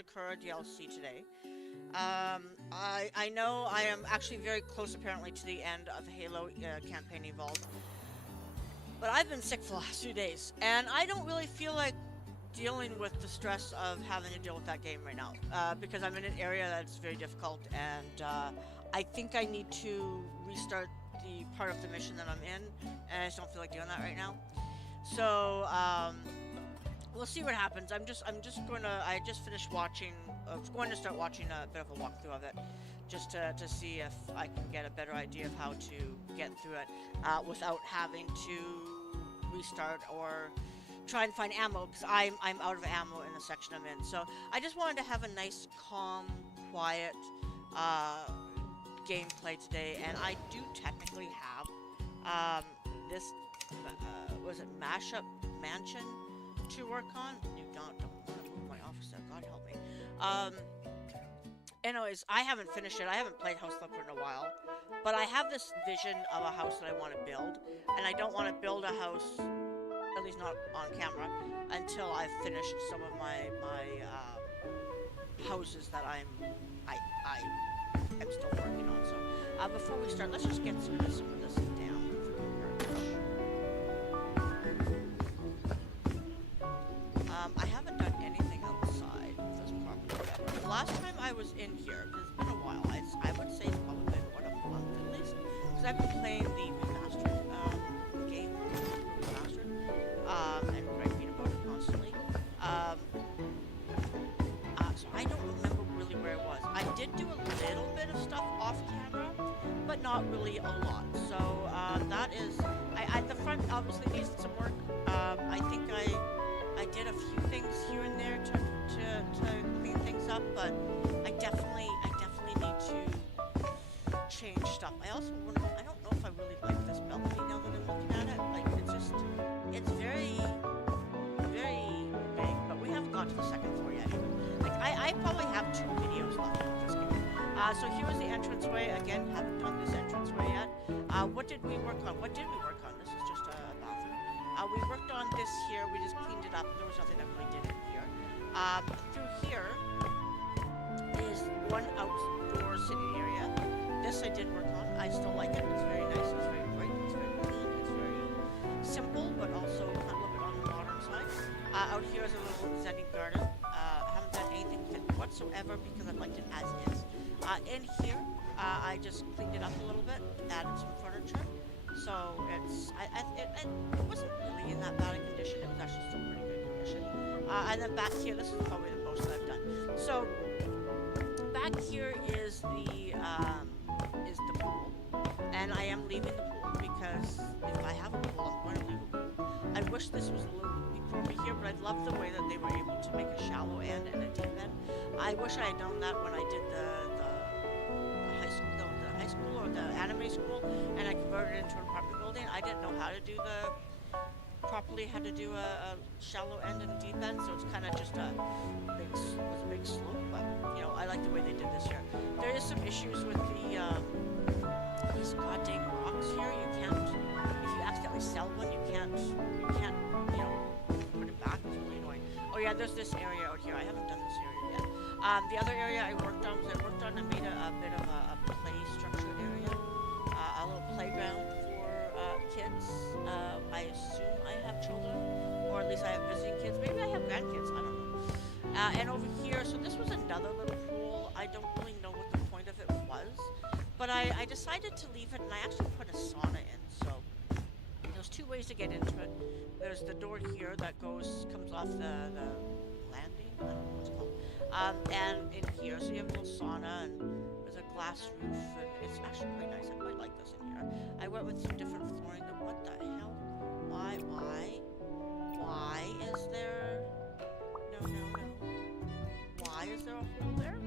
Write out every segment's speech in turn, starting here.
Sakura DLC today. I know I am actually very close apparently to the end of the Halo campaign Evolved, but I've been sick for the last few days, and I don't really feel like dealing with the stress of having to deal with that game right now, because I'm in an area that's very difficult, and I think I need to restart the part of the mission that I'm in, and I just don't feel like doing that right now. So we'll see what happens. I just finished watching. Going to start watching a bit of a walkthrough of it, just to see if I can get a better idea of how to get through it without having to restart or try and find ammo, because I'm out of ammo in the section I'm in. So I just wanted to have a nice, calm, quiet gameplay today, and I do technically have this was it Mashup Mansion to work on. You don't want to move my office there. God help me. Anyways, I haven't finished it. I haven't played House Flipper in a while, but I have this vision of a house that I want to build, and I don't want to build a house, at least not on camera, until I've finished some of my houses that I am still working on. So before we start, let's just get some of this down. I haven't done anything outside of this property yet. The last time I was in here, because it's been a while, I would say it's probably been, a month at least, because I've been playing the remastered game, remastered, and writing about it constantly. So I don't remember really where it was. I did do a little bit of stuff off camera, but not really a lot. So that is, the front obviously needs some work. I think I did a few things here and there to clean things up, but I definitely need to change stuff. I also wonder, I don't know if I really like this balcony now that I'm looking at it. Like, it's very, very big, but we haven't gone to the second floor yet either. Like, I probably have 2 videos left of this game. So here was the entranceway. Again, haven't done this entranceway yet. What did we work on? This is just a bathroom. We worked on this here. We just cleaned it up. There was nothing that really did in here. Through here is one outdoor sitting area. This I did work on. I still like it. It's very nice. It's very bright. It's very clean. It's very simple, but also kind of a little bit on the modern side. Out here is a little zenny garden. I haven't done anything with it whatsoever because I've liked it as is. In here, I just cleaned it up a little bit, added some furniture. So it wasn't really in that bad a condition. It was actually still pretty good condition. And then back here, this is probably the most that I've done. So back here is the pool, and I am leaving the pool because if I have a pool, I'm going to leave a pool. I wish this was a little deeper over here, but I love the way that they were able to make a shallow end and a deep end. I wish I had done that when I did the high school or the anime school, and I converted it into an apartment building. I didn't know how to do how to do a shallow end and a deep end, so it's kind of just a big slope. But you know, I like the way they did this here. There is some issues with these goddamn rocks here. You can't, if you accidentally sell one, you can't put it back. It's really annoying. Oh yeah, there's this area out here. I haven't done this area yet. The other area I worked on I made a bit of a play structure area, a little playground for kids. I assume I have children, or at least I have visiting kids. Maybe I have grandkids. I don't know. And over here, so this was another little pool. I don't really know what the point of it was, but I decided to leave it, and I actually put a sauna in. So there's 2 ways to get into it. There's the door here that comes off the landing. I don't know what it's called. And in here, so you have a little sauna, and there's a glass roof, and it's actually quite nice. I quite like this in here. I went with some different flooring. What the hell? Why is there? No. Why is there a hole there?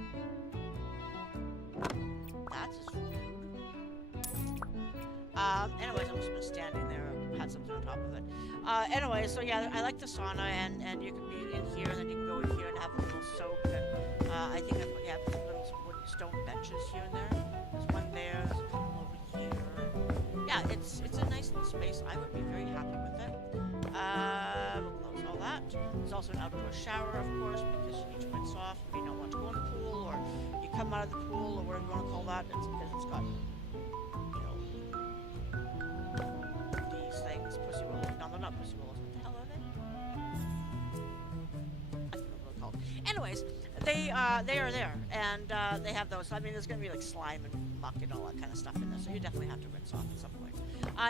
That's just rude. Anyways, I'm just gonna standing there and had something on top of it. Anyway, so yeah, I like the sauna, and you can be in here, and then you can go in here and have a little soak, and I think I put some little wooden stone benches here and there. There's one there, there's a couple over here. Yeah, it's a nice little space. I would be very happy with it. We'll close all that. There's also an outdoor shower, of course, because you need to rinse off. You know want to go in the pool, or you come out of the pool, or whatever you want to call that. It's because it's got, you know, these things, pussy willows. No, they're not pussy willows. What the hell are they? I don't know what they're called. Anyways, they are there, and they have those. I mean, there's gonna be like slime and muck and all that kind of stuff in there, so you definitely have to rinse off at some point.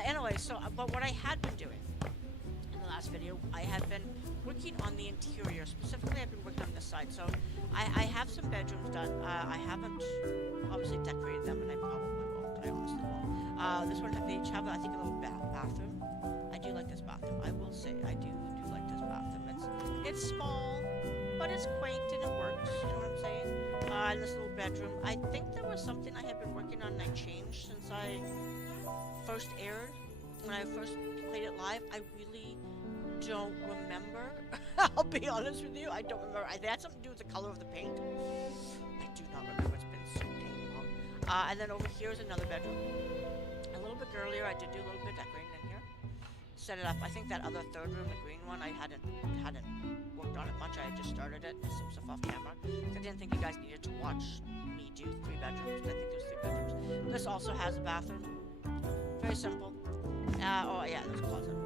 Anyway, so but what I had been doing in the last video, I had been working on the interior. Specifically, I've been working on this side. So I have some bedrooms done. I haven't obviously decorated them, and I probably won't. I honestly won't. This one, they each have, I think, a little bathroom. I do like this bathroom. I will say, I do like this bathroom. It's small, but it's quaint and it works. You know what I'm saying? And this little bedroom. I think there was something I had been working on and I changed since I first aired. When I first played it live, I really don't remember. I'll be honest with you, I don't remember. It had something to do with the color of the paint. I do not remember. It's been so dang long. And then over here is another bedroom. A little bit earlier, I did do a little bit of decorating in here. Set it up. I think that other third room, the green one, I hadn't worked on it much. I had just started it, some stuff off camera. I didn't think you guys needed to watch me do 3 bedrooms. I think there's 3 bedrooms. This also has a bathroom. Very simple. Oh yeah, there's a closet. I don't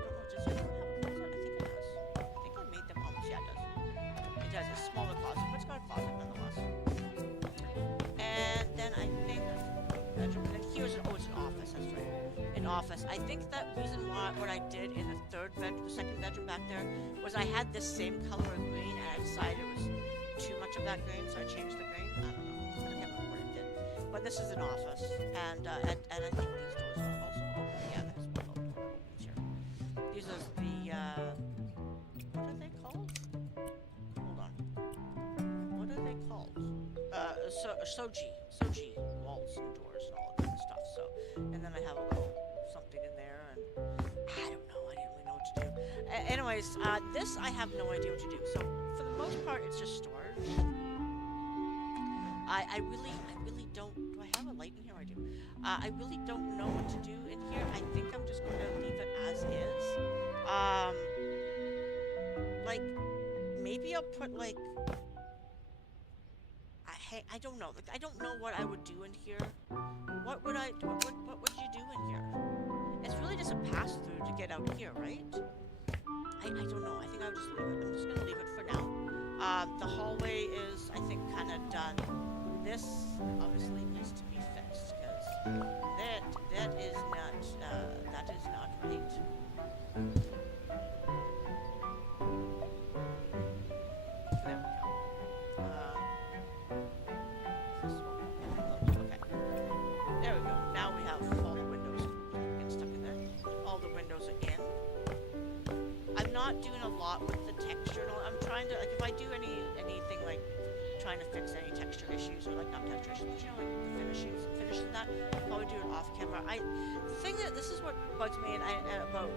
know, does it have a closet? I think it does. I think I made them almost. Yeah, it does. It does. A smaller closet, but it's got a closet nonetheless. And then I think bedroom. And then here's an it's an office. That's right. An office. I think that reason why what I did in the second bedroom back there was I had this same color of green, and I decided it was too much of that green, so I changed the green. I don't know. I can't remember what I did. But this is an office, and I think these doors are also open. Yeah, there's one door opens here. These are the what are they called? Hold on. What are they called? Soji walls and doors and all that kind of stuff. So, and then I have a little something in there, and I don't know. I didn't really know what to do. Anyways, this I have no idea what to do. So for the most part, it's just storage. I really don't. Do I have a light in here? I do. I really don't know what to do in here. I think I'm just going to leave it as is. Like maybe I'll put like. I don't know. Like I don't know what I would do in here. What would I do? What would you do in here? It's really just a pass through to get out here, right? I don't know. I think I'll just leave it. I'm just gonna leave it for now. The hallway is, I think, kind of done. This obviously needs to be fixed because that is not right. There we go. Okay. There we go. Now we have all the windows and stuff in there. All the windows are in. I'm not doing a lot with the texture. I'm trying to, like, if I do anything like trying to fix any texture issues, or like not texture issues, but you know, like the finishes and that, I'll probably do it off camera. The thing that this is what bugs me about.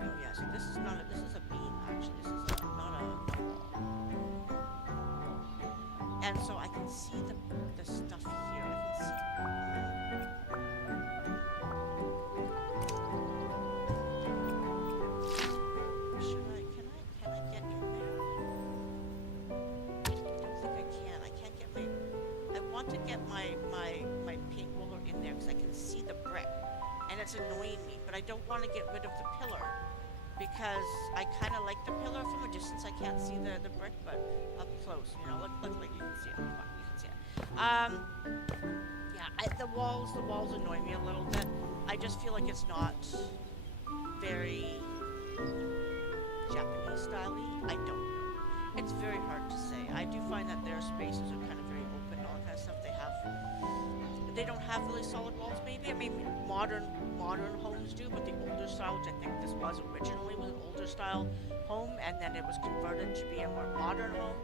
Oh yeah, so this is a beam actually. This is not a wall. And so I can see the stuff here. I can see. Can I get in there? I don't think I can. I can't get I want to get my paint roller in there because I can see the brick. And it's annoying me, but I don't want to get rid of the pillar because I kind of like the pillar from a distance. I can't see the brick, but up close, you know, look like you can see it. Come on, you can see it. Yeah, the walls annoy me a little bit. I just feel like it's not very Japanese style-y. I don't know. It's very hard to say. I do find that their spaces are kind of very open and all that kind of stuff. They don't have really solid walls, maybe. I mean, modern homes do, but the older style, which I think this was originally, was an older style home, and then it was converted to be a more modern home.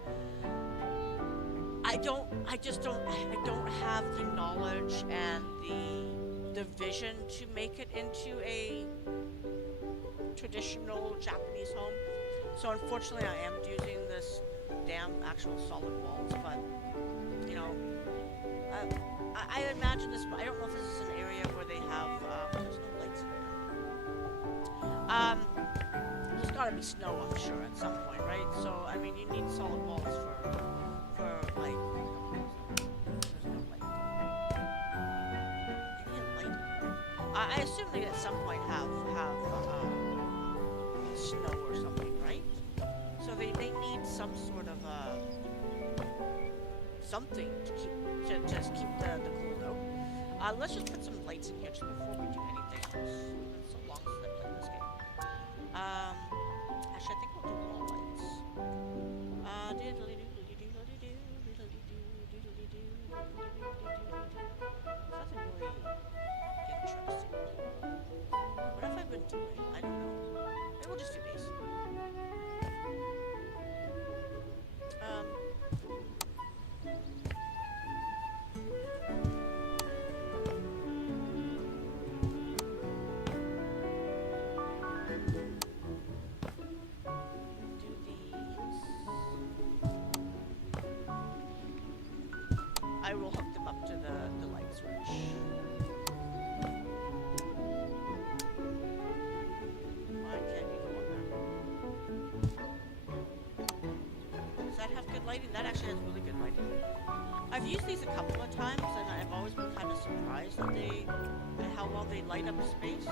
I don't have the knowledge and the vision to make it into a traditional Japanese home. So unfortunately, I am using this damn actual solid walls, but you know, I imagine this. I don't know if this is an area where they have. There's no lights in there. There's got to be snow, I'm sure, at some point, right? So I mean, you need solid walls for like. There's no light. They need light. I assume they at some point have snow or something, right? So they need some sort of something to just keep the cool out. Let's just put some lights in here just before we do anything else. It's been so long since I played this game. Actually, I think we'll do wall lights. Nothing really interesting. What have I been doing? I don't know. Maybe we'll just do these. I will hook them up to the light switch. Why can't you go on there? Does that have good lighting? That actually has really good lighting. I've used these a couple of times, and I've always been kind of surprised at how well they light up space.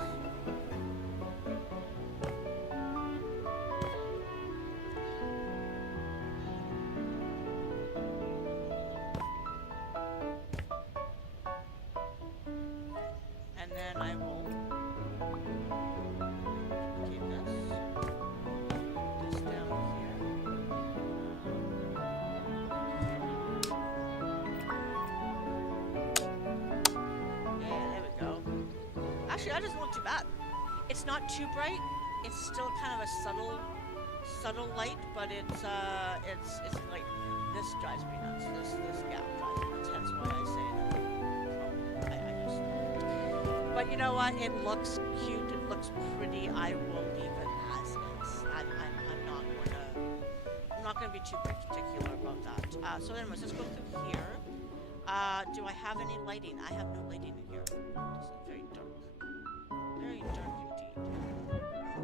And then I will keep this down here. Yeah, there we go. Actually, that doesn't look too bad. It's not too bright. It's still kind of a subtle light, but it's like this drives me nuts. This gap drives me nuts. Hence why I say that. I just. But you know what? It looks cute. It looks pretty. I will leave it as is. I'm not gonna be too particular about that. So anyways, let's go through here. Do I have any lighting? I have no lighting in here. This is very dark. Very dark indeed. Okay, there we go.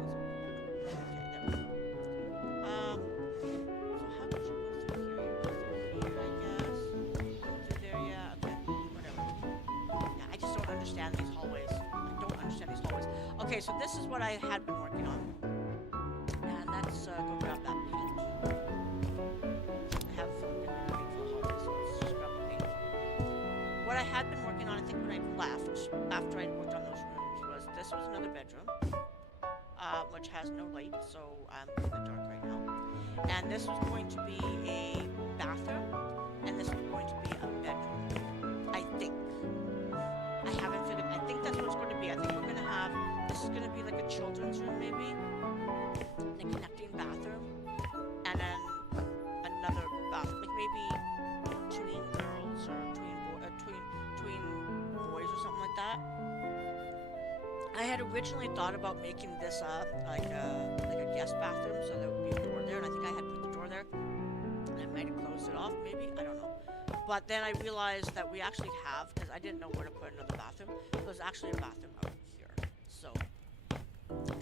So how did you go through here? You go through here, I guess. Go through there, yeah. Okay, whatever. Yeah, I just don't understand these hallways. Okay, so this is what I had been working on. And let's go grab that paint. I have something to paint for the hallways, so let's just grab the paint. What I had been working on, I think when I left, after I worked on those rooms, was this was another bedroom, which has no light, so I'm in the dark right now. And this was going to be a bathroom, and this was going to be a bedroom, I think. I haven't figured. I think that's what it's going to be. I think we're going to have. This is going to be like a children's room, maybe. The connecting bathroom, and then another bathroom, like maybe tween girls or tween boys or something like that. I had originally thought about making this like a guest bathroom, so there would be a door there, and I think I had put the door there, and I might have closed it off, maybe. I don't know. But then I realized that we actually have, because I didn't know where to put another bathroom. There's actually a bathroom out here. So,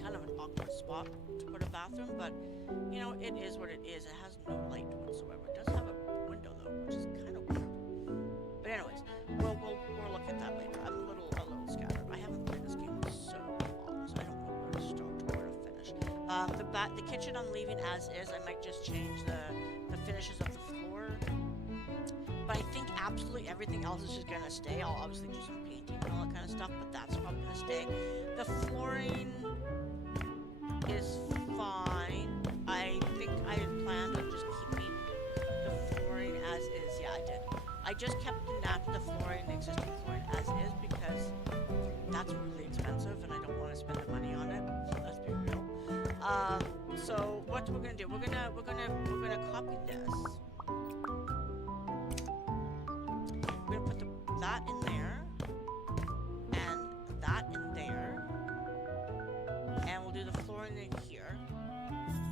kind of an awkward spot to put a bathroom, but, you know, it is what it is. It has no light whatsoever. It does have a window, though, which is kind of weird. But anyways, we'll look at that later. I'm a little scattered. I haven't played this game in so long, so I don't know where to start or where to finish. The kitchen I'm leaving as is. I might just change the finishes of the floor. But I think absolutely everything else is just gonna stay. I'll obviously do some painting and all that kind of stuff, but that's probably gonna stay. The flooring is fine. I think I had planned on just keeping the flooring as is. Yeah, I did. I just kept the existing flooring as is because that's really expensive and I don't want to spend the money on it. So let's be real. So what we're gonna do? We're gonna copy this. We're gonna put that in there, and that in there, and we'll do the flooring in here,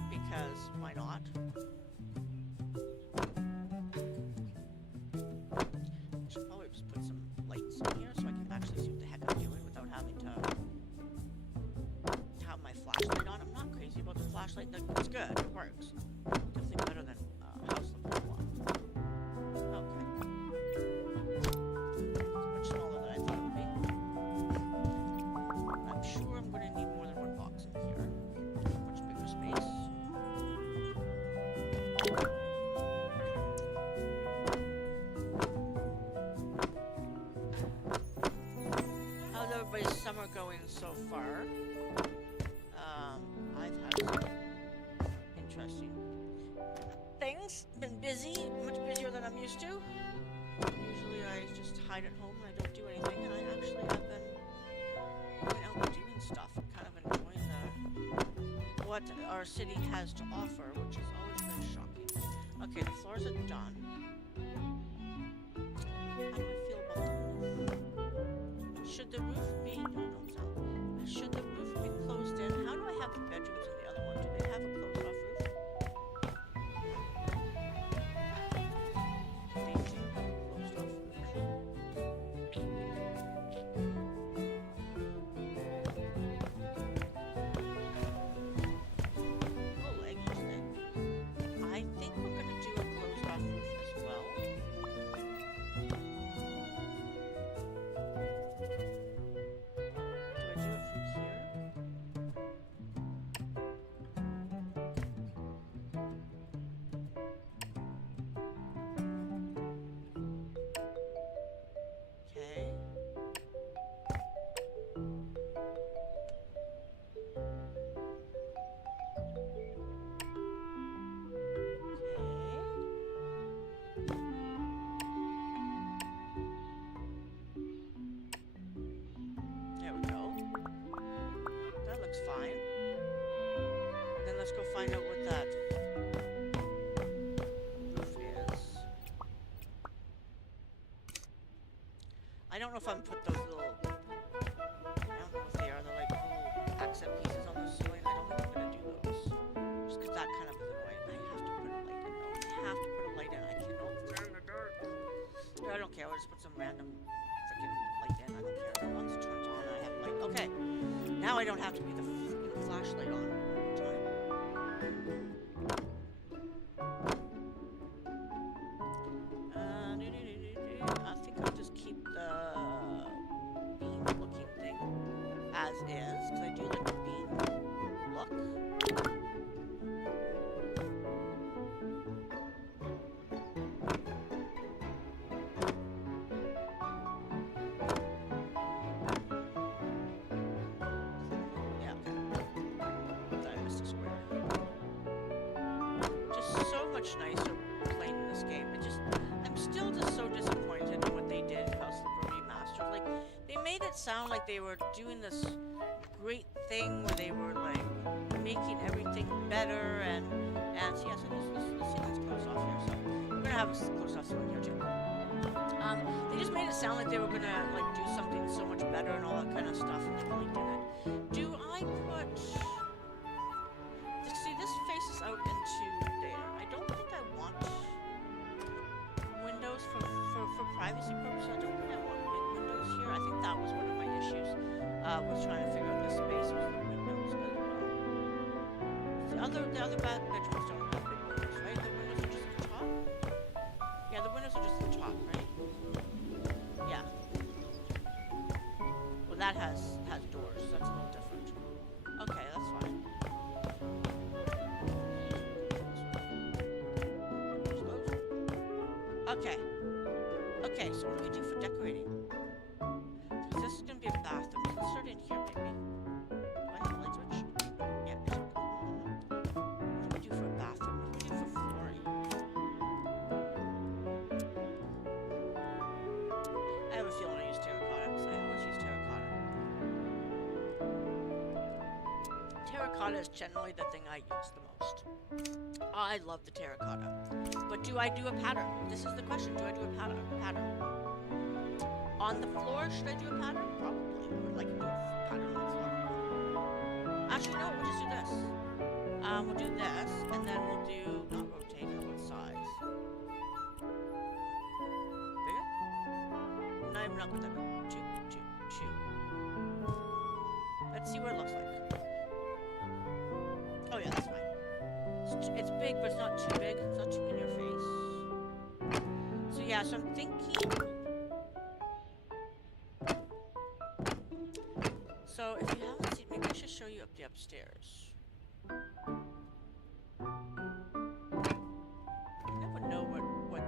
because why not? I should probably just put some lights in here so I can actually see what the heck I'm doing without having to have my flashlight on. I'm not crazy about the flashlight, it's good, it works. so far. I've had some interesting things. Been busy, much busier than I'm used to. Usually I just hide at home and I don't do anything, and I actually have been going out and doing stuff and kind of enjoying what our city has to offer, which is always very shocking. Okay, the floors are done. How do I feel about the roof? Should the roof be... No, don't sound. Should the roof be closed in? How do I have the bedrooms in the other one? Do they have a closed off roof? They do have a closed off roof. Oh, leggy today. I think we're going to do a closed off roof as well. Do I do it from here? Okay. There we go. That looks fine. Then let's go find out what that roof is. I don't know if I'm put those little... I don't know if they are. They're like little accent pieces on the ceiling. I don't think I'm going to do those. Just because that kind of is annoying. I have to put a light in though. I have to put a light in. I cannot stare in the dark. I don't care. I'll just put some random freaking light in. I don't care. As long as it turns on, I have light. Okay. Now I don't have to be the freaking flashlight on all the time. I think I'll just keep the bean-looking thing as is, because I do like the bean look. Yeah, okay. I missed a square. Just so much nicer playing this game. I'm still just so disappointed in what they did in House of the Remastered. Like, they made it sound like they were doing this great thing where they were like making everything better and so yeah, so this ceiling's closed off here, so we're gonna have a closed off ceiling here too. They just made it sound like they were gonna like do something so much better and all that kind of stuff, and they really didn't. Do I put... See, this faces out into there. I don't think I want windows for privacy purposes. I don't think I want big windows here. I think that was one of my issues. Was trying to figure out the space with the windows as well. The other bedrooms don't have big windows, right? The windows are just at the top? Yeah, the windows are just at the top, right? Yeah. Well, that has doors, so that's a little different. Okay, that's fine. Okay. Okay, so what do we do for decorating? Because this is going to be a bathroom. Let's start in here, maybe. Do I have a light switch? Yeah, I should. What do we do for a bathroom? What do we do for flooring? I have a feeling I use terracotta, because I always use terracotta. Terracotta is generally the thing I use the most. I love the terracotta. But do I do a pattern? This is the question. Do I do a pattern? On the floor, should I do a pattern? Probably. I would like to do a pattern on the floor. Actually, no. We'll just do this. We'll do this, and then we'll do... Not rotate, how about size? Bigger? No, I'm not going to... Two. Let's see what it looks like. Oh yeah, that's fine. It's big, but it's not too big. It's not too in your face. So yeah, so I'm thinking... So if you haven't seen... Maybe I should show you up the upstairs. I never know what...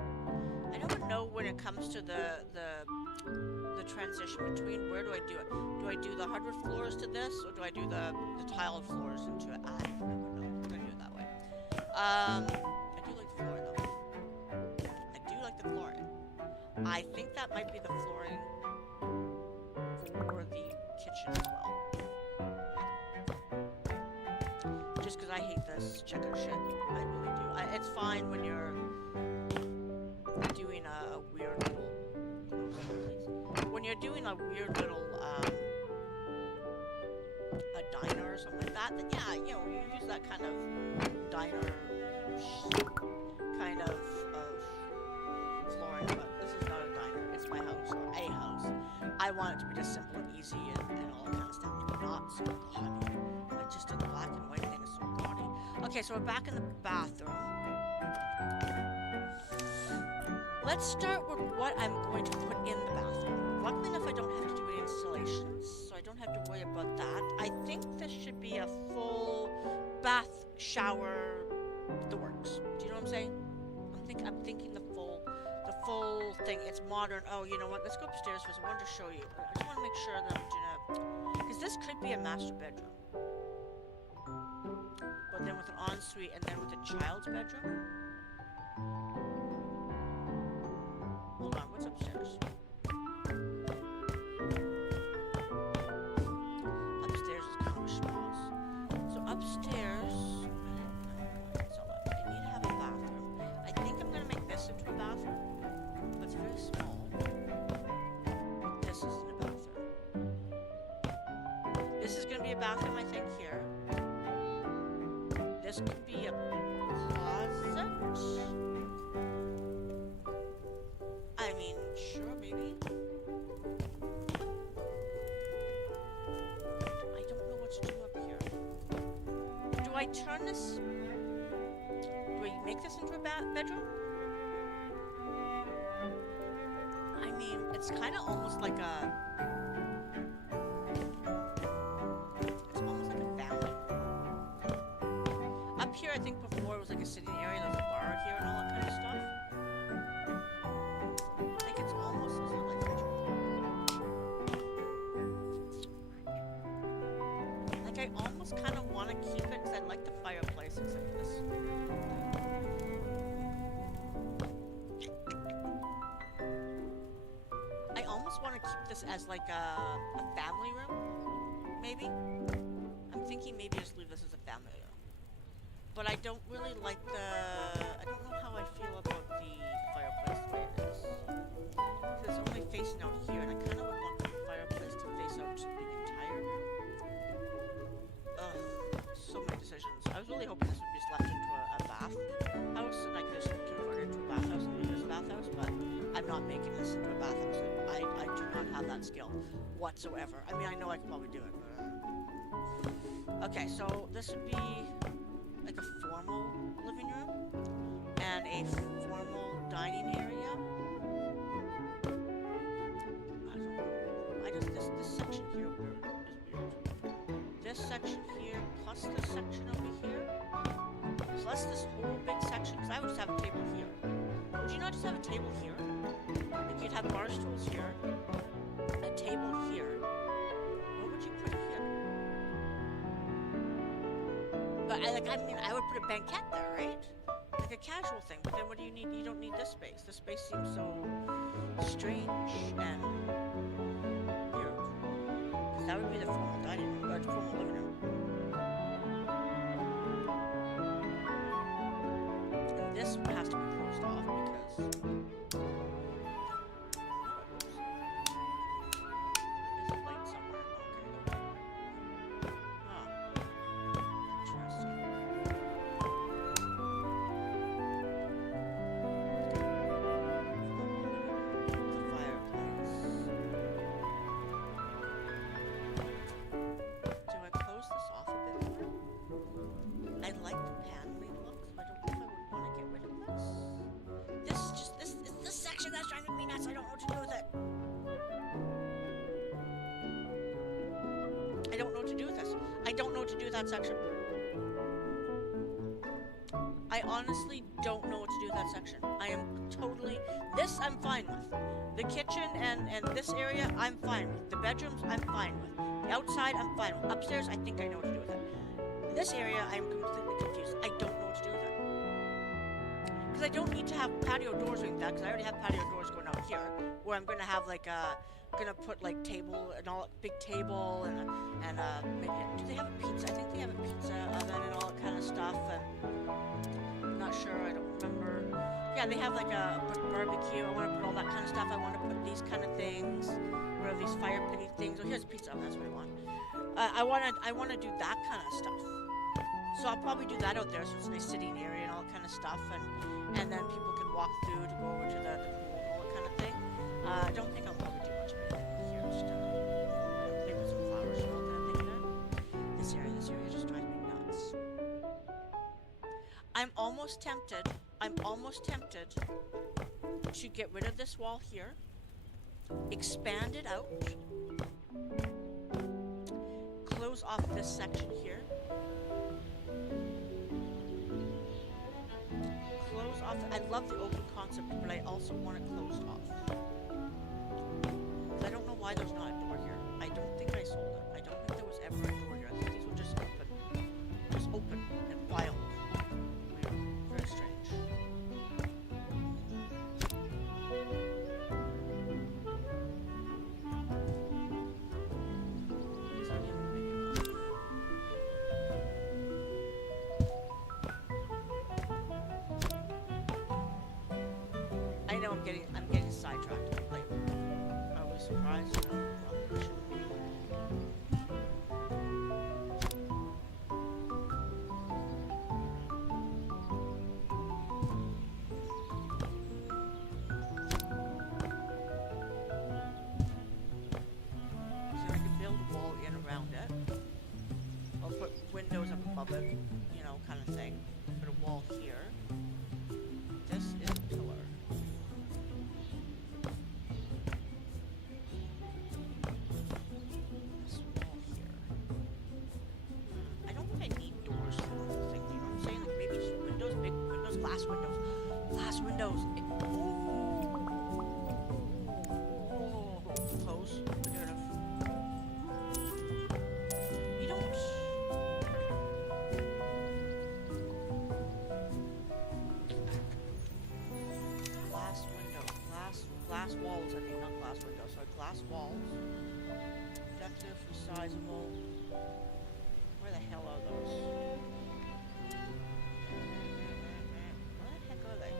I never know when it comes to the transition between? Where do I do it? Do I do the hardwood floors to this, or do I do the tiled floors into it? I don't know. I'm gonna do it that way. I do like the flooring though. I do like the flooring. I think that might be the flooring for the kitchen as well. Just because I hate this checkered shit. I really do. It's fine when you're doing a weird little... When you're doing a weird little, a diner or something like that, then yeah, you know, you use that kind of diner kind of flooring, but this is not a diner. It's my house, or a house. I want it to be just simple and easy and all that kind of stuff. Not so gaudy. Like just a black and white thing is so gaudy. Okay, so we're back in the bathroom. Let's start with what I'm going to put in the bathroom. Luckily enough, I don't have to do any installations, so I don't have to worry about that. I think this should be a full bath, shower, the works. Do you know what I'm saying? I'm thinking the full thing. It's modern. Oh, you know what? Let's go upstairs first. I wanted to show you. I just want to make sure that I'm doing because this could be a master bedroom, but then with an ensuite and then with a child's bedroom. Hold on, what's upstairs? Upstairs is kind of a schmoz. So upstairs, I need to have a bathroom. I think I'm gonna make this into a bathroom, but it's very small. This isn't a bathroom. This is gonna be a bathroom, I think, here. This could be a closet. I mean, sure, maybe. I don't know what to do up here. Do I turn this? Do I make this into a bedroom? I mean, it's kind of almost like a... It's almost like a family. Up here, I think before it was like a sitting area. There's a bar here and all that kind of stuff. I almost kind of want to keep it because I like the fireplace except for this. I almost want to keep this as like a family room, maybe. I'm thinking maybe just leave this as a family room. But I don't really like I don't know how I feel about the fireplace the way it is. Because it's only facing out here and I kind of would want the fireplace to face out to the entire room. So many decisions. I was really hoping this would be just left into a bath house and I could just convert it into a bathhouse and make this a bathhouse, but I'm not making this into a bathhouse. I do not have that skill whatsoever. I mean, I know I could probably do it, but... Okay, so this would be like a formal living room and a formal dining area. I don't know. This section here is weird. This section here, plus this section over here, plus this whole big section, because I would just have a table here. Would you not just have a table here? Like you'd have bar stools here, a table here. What would you put here? But I mean, I would put a banquette there, right? Like a casual thing, but then what do you need? You don't need this space. This space seems so strange and weird. Because that would be the formal dining room, or the formal living room. And this has to be closed off because... There's a light somewhere. Okay. Huh. Interesting. The fireplace. Do I close this off a bit more? I like the paneling look, so I don't know if I would want to get rid of this. This is just this section that's driving me nuts. I don't know what to do with it. I don't know what to do with this. I don't know what to do with that section. I honestly don't know what to do with that section. I am totally... This I'm fine with. The kitchen and this area, I'm fine with. The bedrooms, I'm fine with. The outside, I'm fine with. Upstairs, I think I know what to do with it. This area, I'm completely confused. I don't know what to do with it. Because I don't need to have patio doors like that, because I already have patio doors going out here, where I'm going to have like a... Gonna put like table and all, big table and maybe, do they have a pizza? I think they have a pizza oven and all that kind of stuff, and I'm not sure, I don't remember. Yeah, they have like a barbecue. I want to put all that kind of stuff. I want to put these kind of things, what are these fire pitty things? Oh, here's a pizza oven, that's what I want. I want to do that kind of stuff. So I'll probably do that out there, so it's a nice sitting area and all that kind of stuff, and then people can walk through to go over to the pool and all that kind of thing. I don't think I'll probably do much of anything here, just maybe put some flowers and all that kind of thing there. This area just drives me nuts. I'm almost tempted to get rid of this wall here, expand it out, close off this section here, close off. I love the open concept, but I also want it closed off. I don't know why there's not a door here. I don't think I sold it. I don't think there was ever a door here. I think these were just open and wild. Weird. Very strange. Is that even big enough? I know I'm getting sidetracked. Like, are we surprised? No, probably shouldn't be. So I can build a wall in around it. I'll put windows up above it, you know, kind of thing. Put a wall here. This is a pillar. This wall here. I don't think I need doors for the whole thing. You know what I'm saying? Like maybe just windows, big windows, glass windows. Glass windows. Close. Get rid of. You don't. Glass walls, I mean, not glass windows, sorry, glass walls. Decorative, resizable. Where the hell are those? Where the heck are they?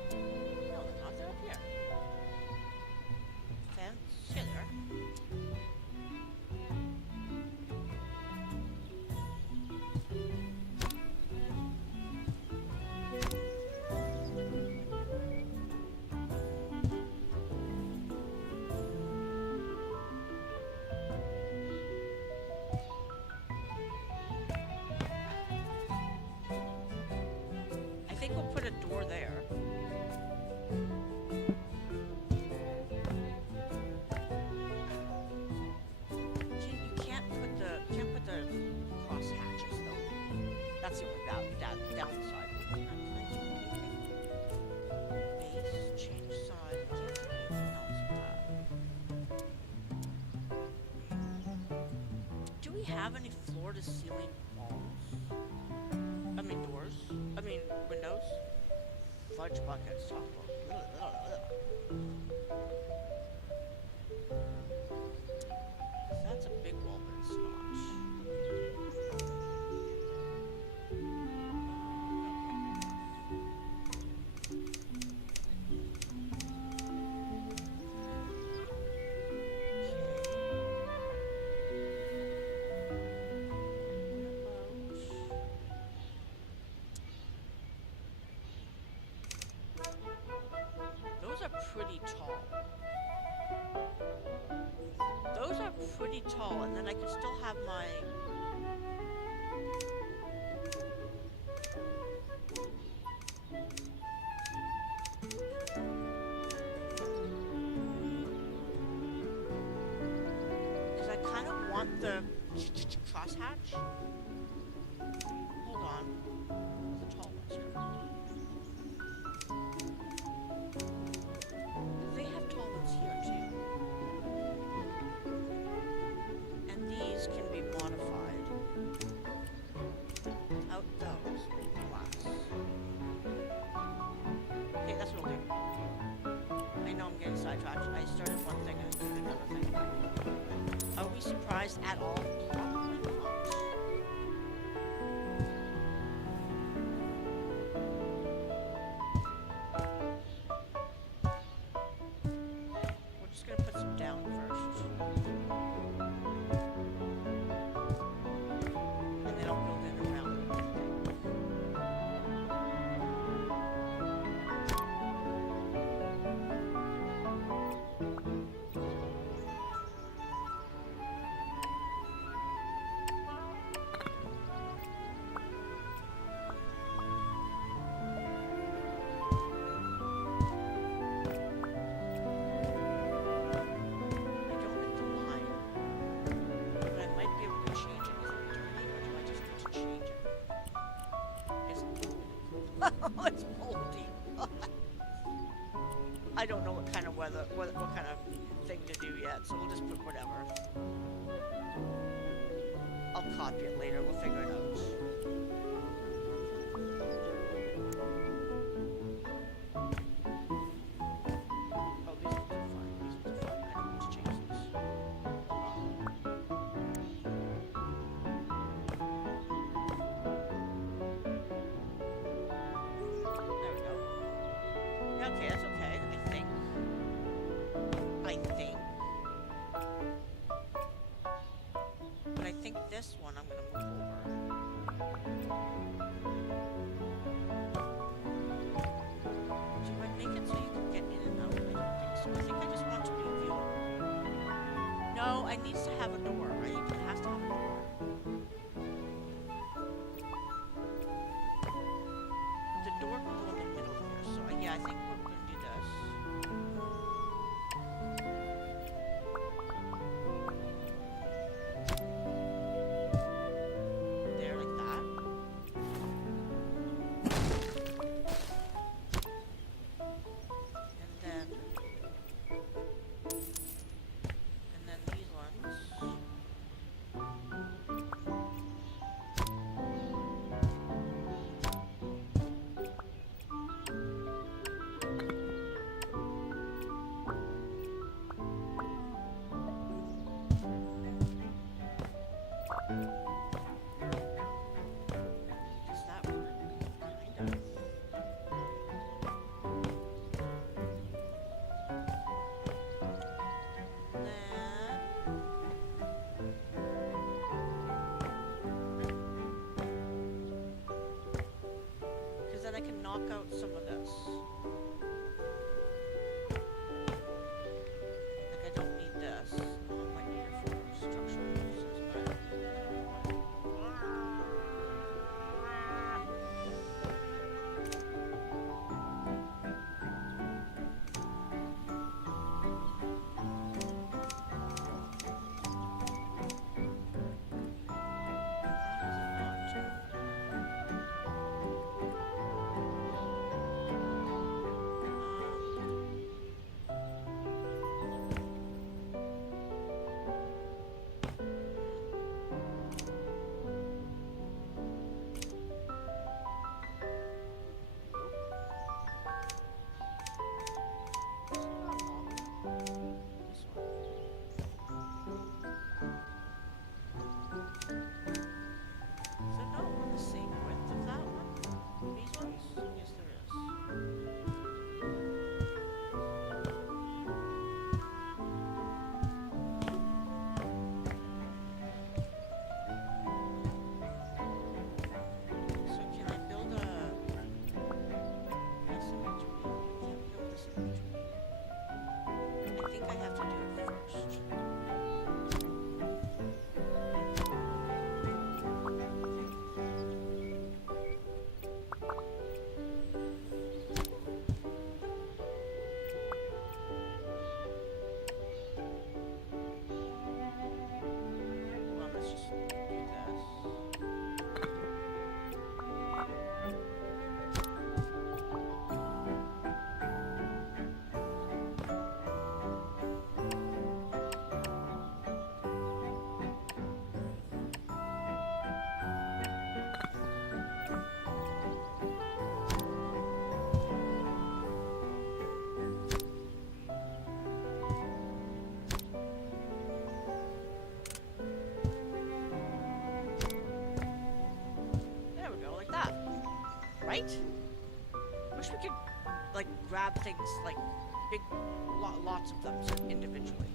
No, they're not, they're up here. Fence, here they are. I think we'll put a door there. You can't put the cross hatches though. That's the only downside. Base, change side. I can't do anything else with that. Do we have any floor to ceiling walls? I mean doors. I mean windows. Fudge buckets. Talk about. That's a big wall, but it's not. Those are pretty tall. Those are pretty tall, and then I could still have my... Because I kind of want the crosshatch. Hold on. The tall ones here. sidetracked. I started one thing and did another thing. Are we surprised at all? Probably not. We're just gonna put some down first. And then I'll build it around it. It's moldy. I don't know what kind of weather, what kind of thing to do yet, so we'll just put whatever. I'll copy it later, we'll figure it out. Oh, these ones are fine, these ones are fine. I don't need to change these. Okay, that's okay, I think. But I think this one I'm gonna move over. Do I make it so you can get in and out? I don't think so. I think I just want to be viewable. No, it needs to have a door, right? It has to have a door. The door can go in the middle here, so yeah, I think we're gonna do this. There, like that. And then these ones. Does that work? Kind of. Because then I can knock out some of this. Like I don't need this. I might need it for structural purposes, but I don't need it. right? Wish we could, like, grab things, like, big, lots of them individually.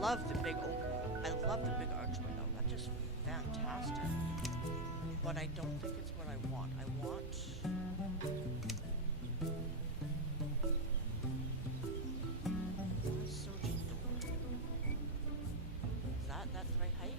Love the big open. I love the big arch window. That's just fantastic. But I don't think it's what I want. I want. Soji door. Is that the right height?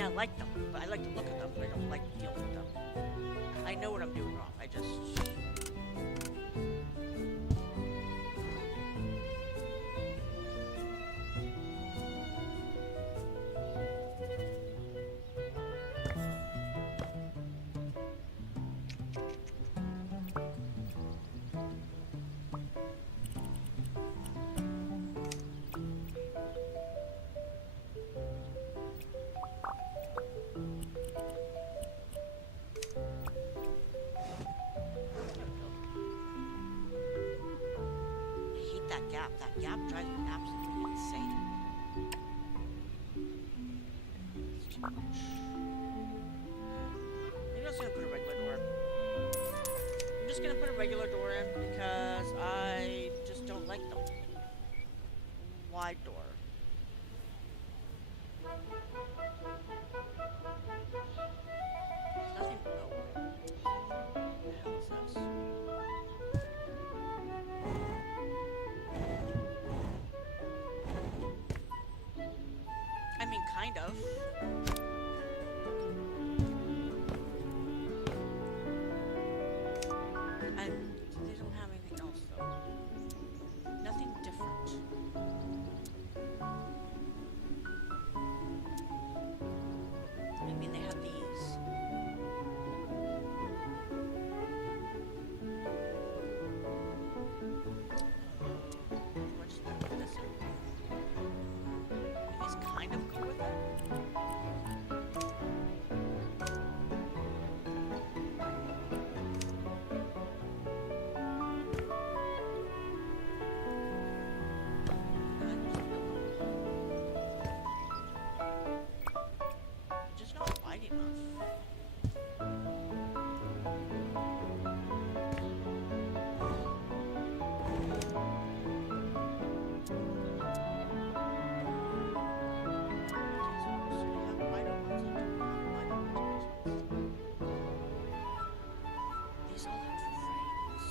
I like them, but I like to look at them, but I don't like dealing with them. I know what I'm doing wrong. I just... That gap drives me absolutely insane. It's too much. Maybe I'm just gonna put a regular door in. I'm just gonna put a regular door in because I just don't like them. Wide door. There's nothing. Oh. What the hell is this? I mean, kind of. They don't have anything else, though. Nothing different. I mean, they have these. Let's just put this in. These kind of go with it. Just not wide enough. These all have frames.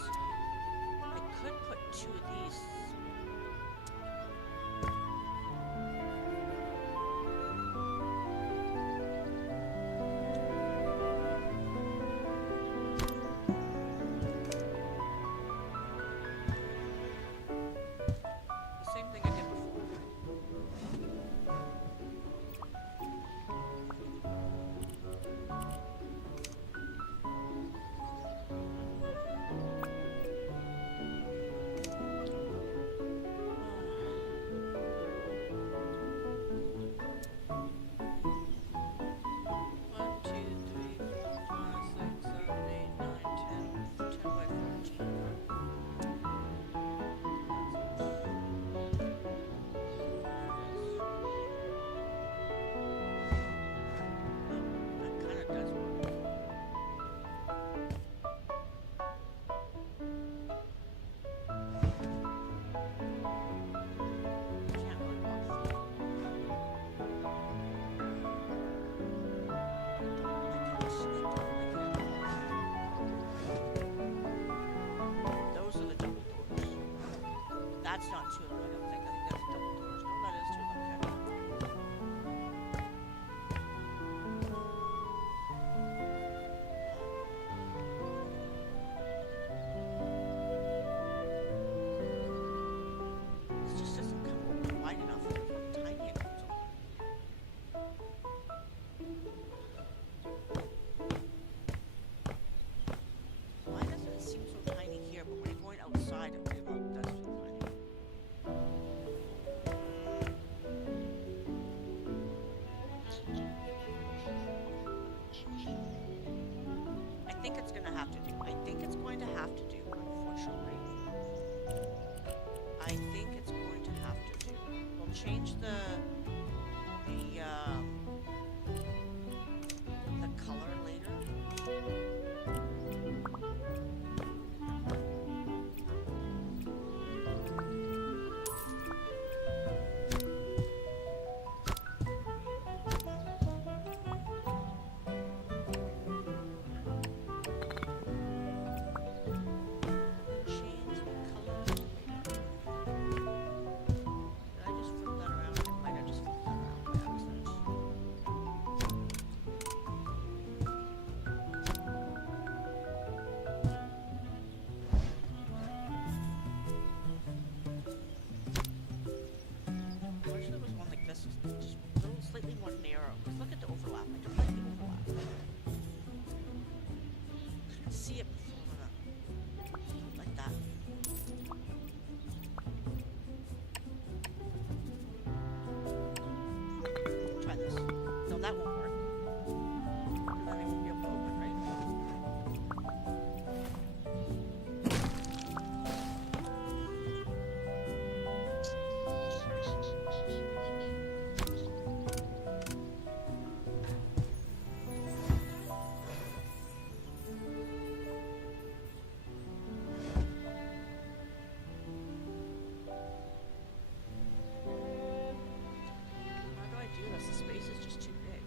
I could put two of these. The same thing I did before. One, two, three, four, five, six, seven, 8, 9, 10, 10 by 14. That kind of does work. Can't really walk through. Those are the double doors. That's not two of them, I don't think. I think that's double doors. No, that is two of them. Okay. This just doesn't come over wide enough for how tiny it comes over. Why doesn't it seem so tiny here, but when you're going outside, it does feel tiny. I think it's gonna have to do. I think it's going to have to do, unfortunately. I think it's going to have to do. We'll change the color later. Change the colors later. Did I just flip that around? I might have just flipped that around by accident. I wish there was one like this, just a little slightly more narrow. Because look at the overlap. I don't like the overlap. Couldn't see it before. Like that. Try this. No, that won't work. Then it won't be able to open, right? How do I do this? The space is just too big.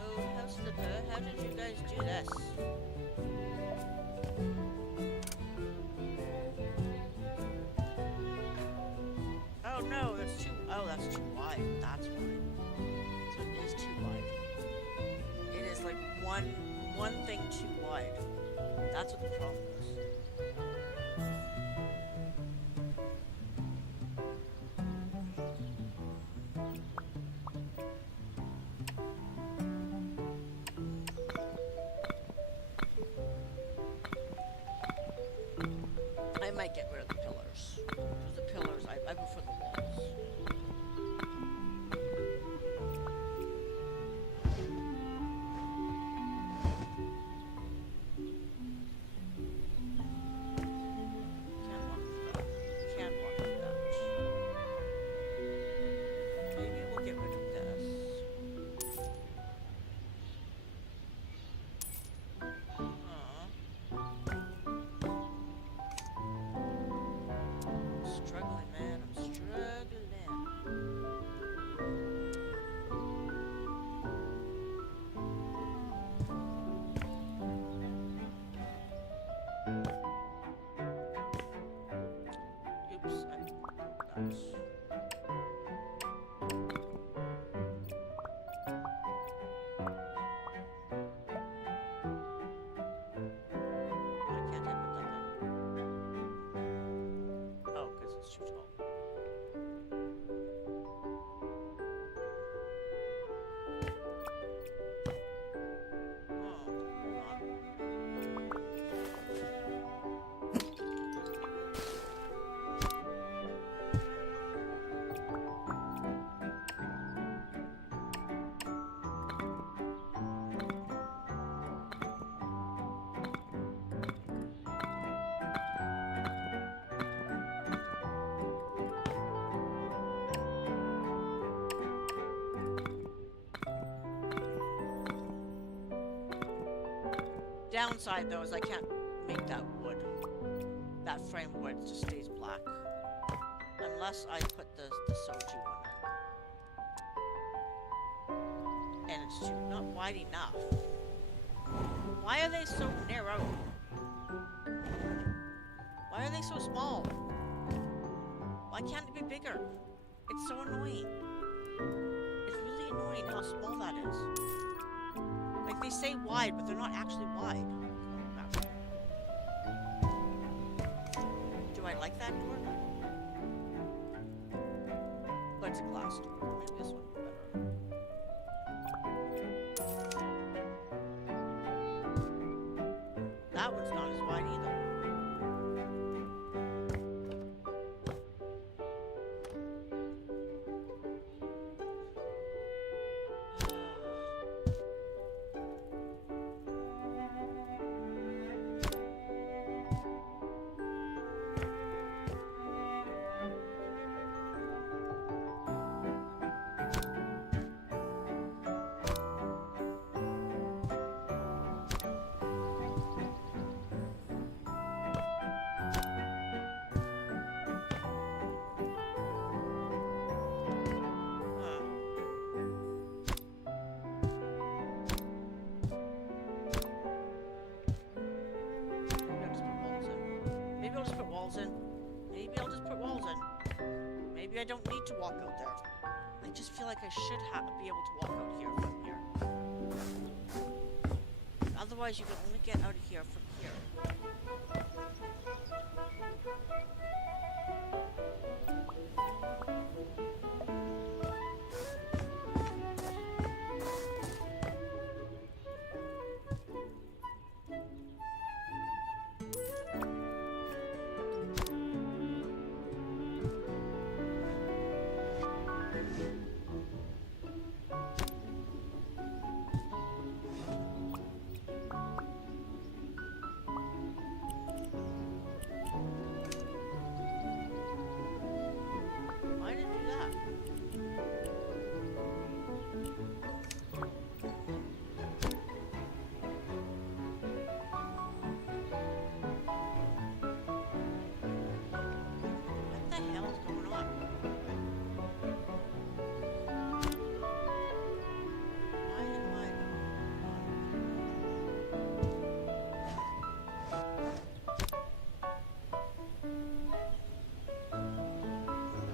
Oh, how did you guys do this? Oh no, that's too. Oh, that's too wide. That's why. So it is too wide. It is like one thing too wide. That's what the problem is. I might get rid of the pillars. Because the pillars, I prefer the walls. downside, though, is I can't make that wood. That frame wood just stays black. Unless I put the soju in it. And it's not wide enough. Why are they so narrow? Why are they so small? Why can't it be bigger? It's so annoying. It's really annoying how small that is. Like, they say wide, but they're not actually wide. Do I like that door? But it's a glass door. Maybe this one would be better. That one's not as wide either. I don't need to walk out there. I just feel like I should be able to walk out here from here. Otherwise, you can only get out of here from here.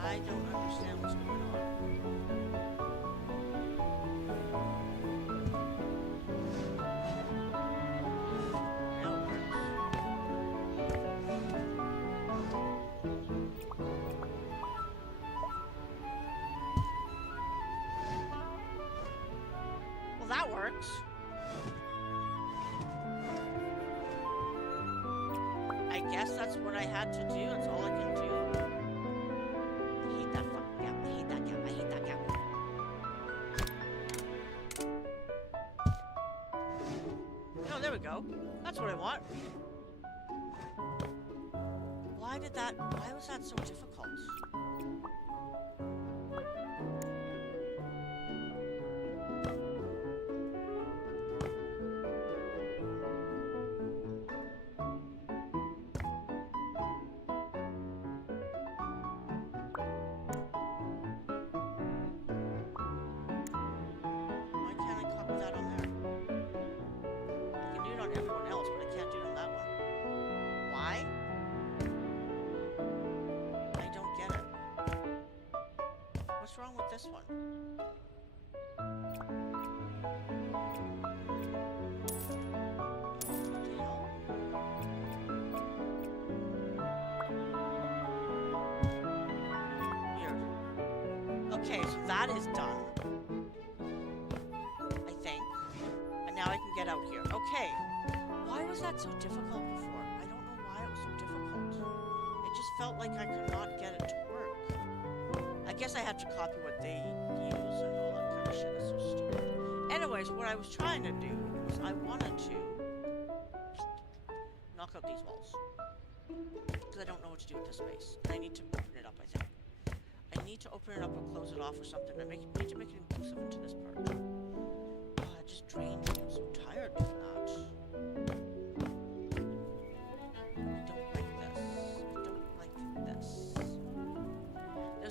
I don't understand what's going on. Now it works. Well, that works. I guess that's what I had to do. That's all I can do. Go. That's what I want. Why was that so difficult? Why can't I copy that on there? On everyone else, but I can't do it on that one. Why? I don't get it. What's wrong with this one? Weird. Okay, so that is done. I think. And now I can get out here. Okay. Why was that so difficult before? I don't know why it was so difficult. It just felt like I could not get it to work. I guess I have to copy what they use and all that kind of shit. It's so stupid. Anyways, what I was trying to do was I wanted to knock out these walls. Because I don't know what to do with this space. I need to open it up, I think. I need to open it up or close it off or something. I need to make it inclusive into this part. Oh, it just drained me. I'm so tired doing that.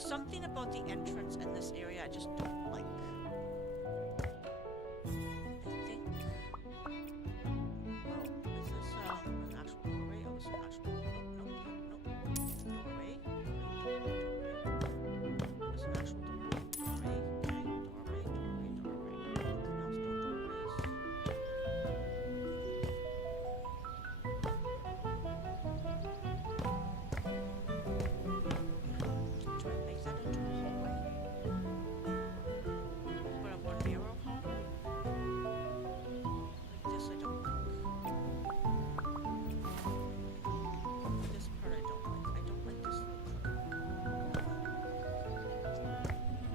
There's something about the entrance in this area I just don't like. I think. Oh, is this an actual doorway? Oh, it's an actual. Nope. Doorway. There's an actual doorway. Okay. Doorway. Anything else? No doorways. Is that into a hallway? But a more narrow hallway? Like this I don't like. This part I don't like. I don't like this little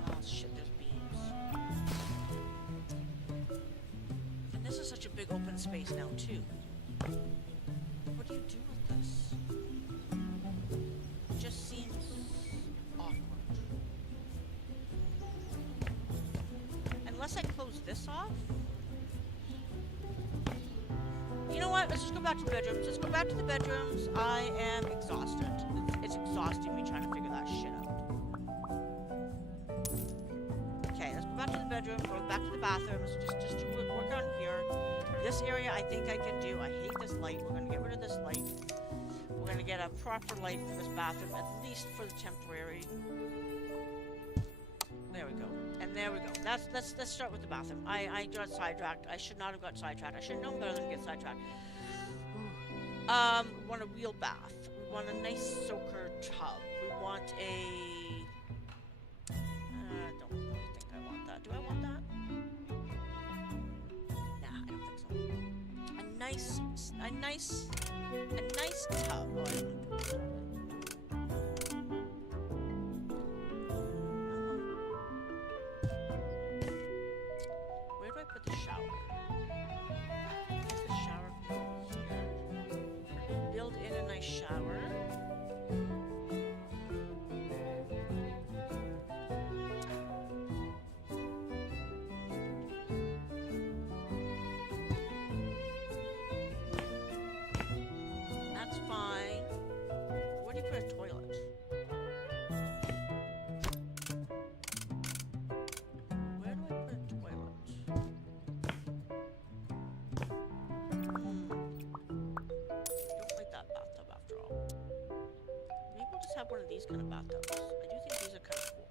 oh shit, there's beams. And this is such a big open space now too. What do you do with this? It just seems awkward. Unless I close this off. You know what? Let's just go back to the bedrooms. Let's go back to the bedrooms. I am exhausted. It's exhausting me trying to figure that shit out. Okay, let's go back to the bedroom. Go back to the bathrooms. Just to work on here. This area I think I can do. I hate this light. We're gonna get rid of this light. We're gonna get a proper light for this bathroom, at least for the temporary. There we go. And there we go. Let's start with the bathroom. I got sidetracked. I should not have got sidetracked. I should have known better than to get sidetracked. We want a real bath. We want a nice soaker tub. We want a I don't really think I want that. Do I want that? Nah, I don't think so. A nice tub. Oh, I don't want to put where do I put the shower? Is the shower here? Build in a nice shower. That's fine. Where do you put a toilet? Where do I put a toilet? Don't like that bathtub after all. Maybe we'll just have one of these kind of bathtubs. I do think these are kind of cool.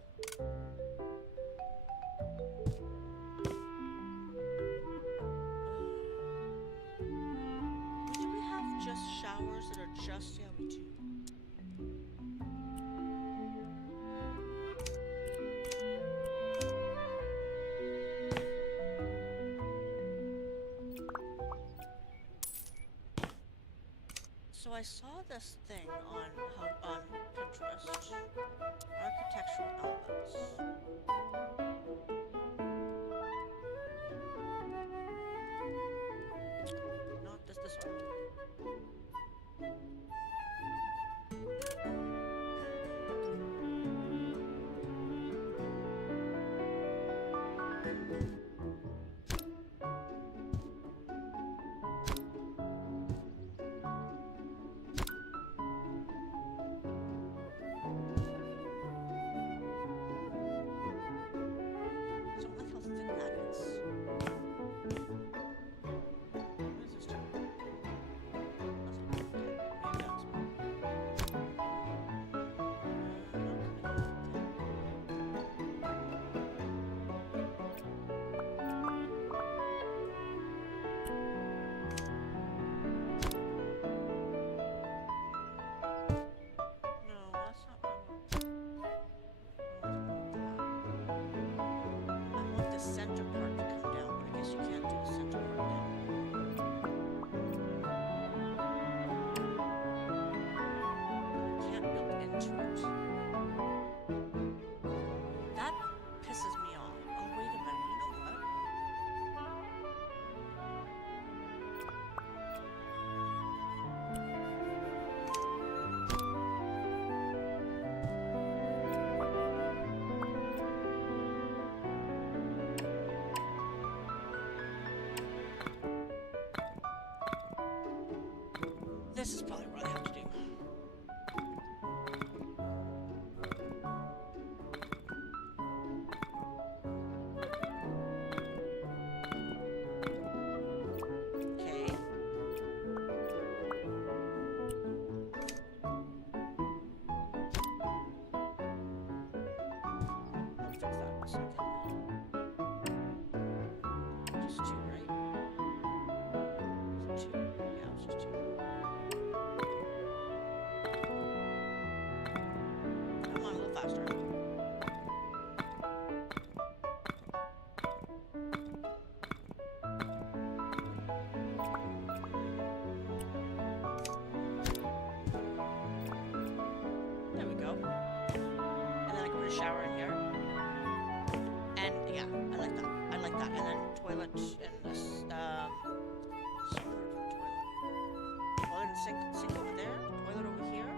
Do we have just showers that are just... Yeah, we do. So I saw this thing on Pinterest. Architectural elements. Not this one. Don't like how thin that is. What is this doing? Nothing. Okay, maybe that's one. No, that's not what I want. I want the center part to come down, but I guess you can't do the center part down. You can't build into it. That pisses me off. Oh, wait a minute. You know what? This is probably what I have to do. a second. Just two, right? Is it two? Yeah, it's just two. Come on, a little faster. There we go. And then I can put a shower in here. And yeah, I like that. I like that. And then toilet and this, shower and toilet. Well, then sink over there, toilet over here.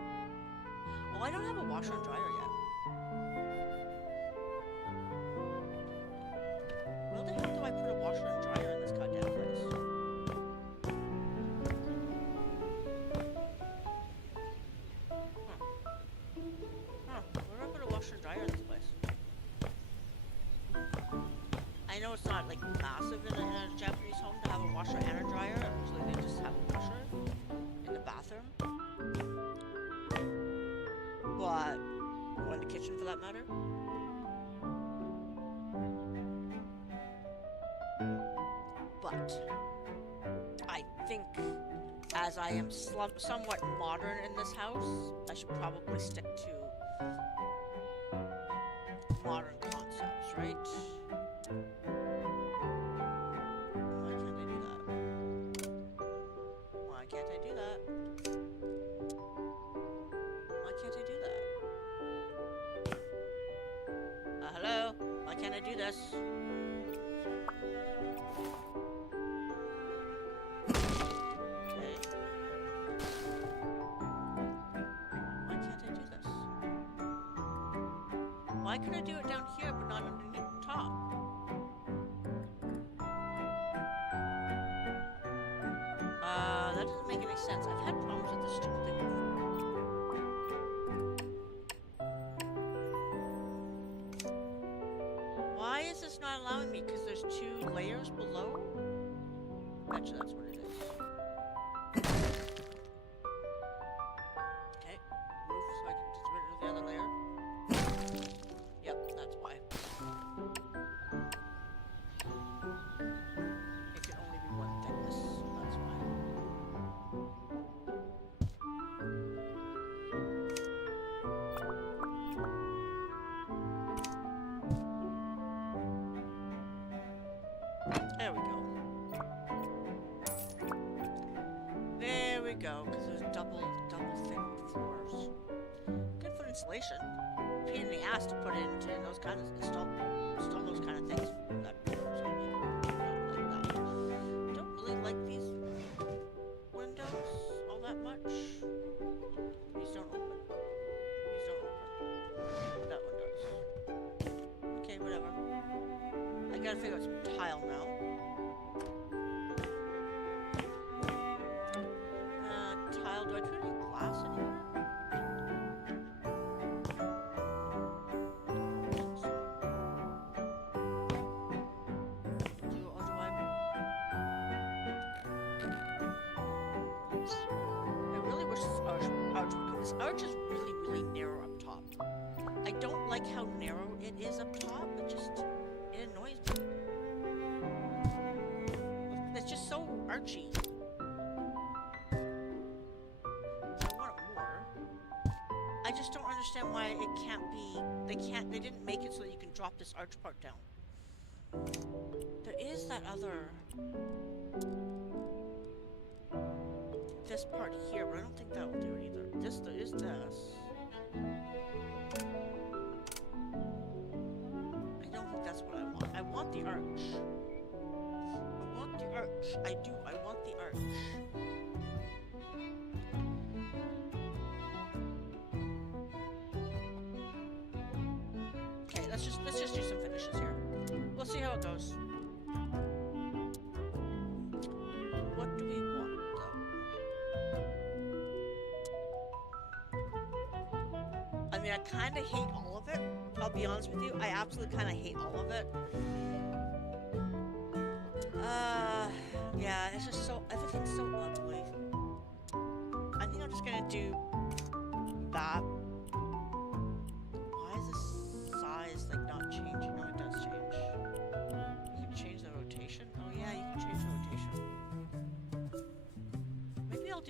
Oh, I don't have a washer and dryer yet. Where the hell do I put a washer and dryer in this goddamn place? Huh, where do I put a washer and dryer in this place? I know it's not like massive in a Japanese home to have a washer and a dryer. Usually they just have a washer in the bathroom. But, or in the kitchen for that matter. But, I think as I am somewhat modern in this house, I should probably stick to modern concepts, right? Why can't I do that? Why can't I do that? Why can't I do that? Hello? Why can't I do this? Okay. Why can't I do this? Why can I do it down here but not underneath the top? That doesn't make any sense. I've had problems with this stupid thing before. Why is this not allowing me? Because there's two layers below? Actually, that's what it is. Okay, move so I can get rid of the other layer. Yep, that's why. It can only be one thickness, that's why. There we go. There we go, because there's double thick floors. Good for insulation. Pain in the ass to put into those kind of install those kind of things. That don't really like these windows all that much. These don't open. These don't open. That one does. Okay, whatever. I gotta figure out some tile now. Tile, do I put any glass in here? I really wish this arch would come. This arch is really, really narrow up top. I don't like how narrow it is up top. It annoys me. It's just so archy. I want it more. I just don't understand why it can't be. They didn't make it so that you can drop this arch part down. There is that other. This part here, but I don't think that will do it either. There is this. I don't think that's what I want. I want the arch. I want the arch. I do. I want the arch. Okay, let's just do some finishes here. We'll see how it goes. What do we want though? I mean, I kind of hate all of it. I'll be honest with you. I absolutely kind of hate all of it. Yeah, it's just everything's so ugly. I think I'm just gonna do that. Why is the size, like, not changing? No, it does.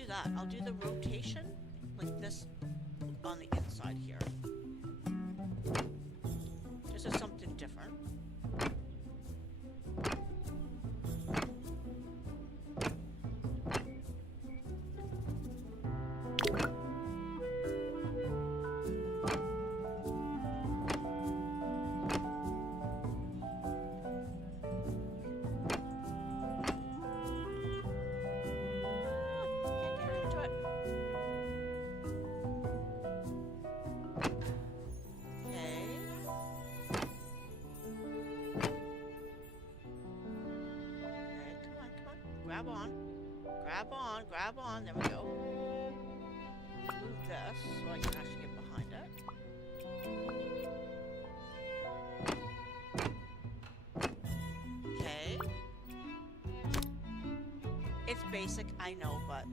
do that. I'll do the rotation like this on the inside here. This is something different. Grab on, there we go. Move this so I can actually get behind it. Okay. It's basic, I know, but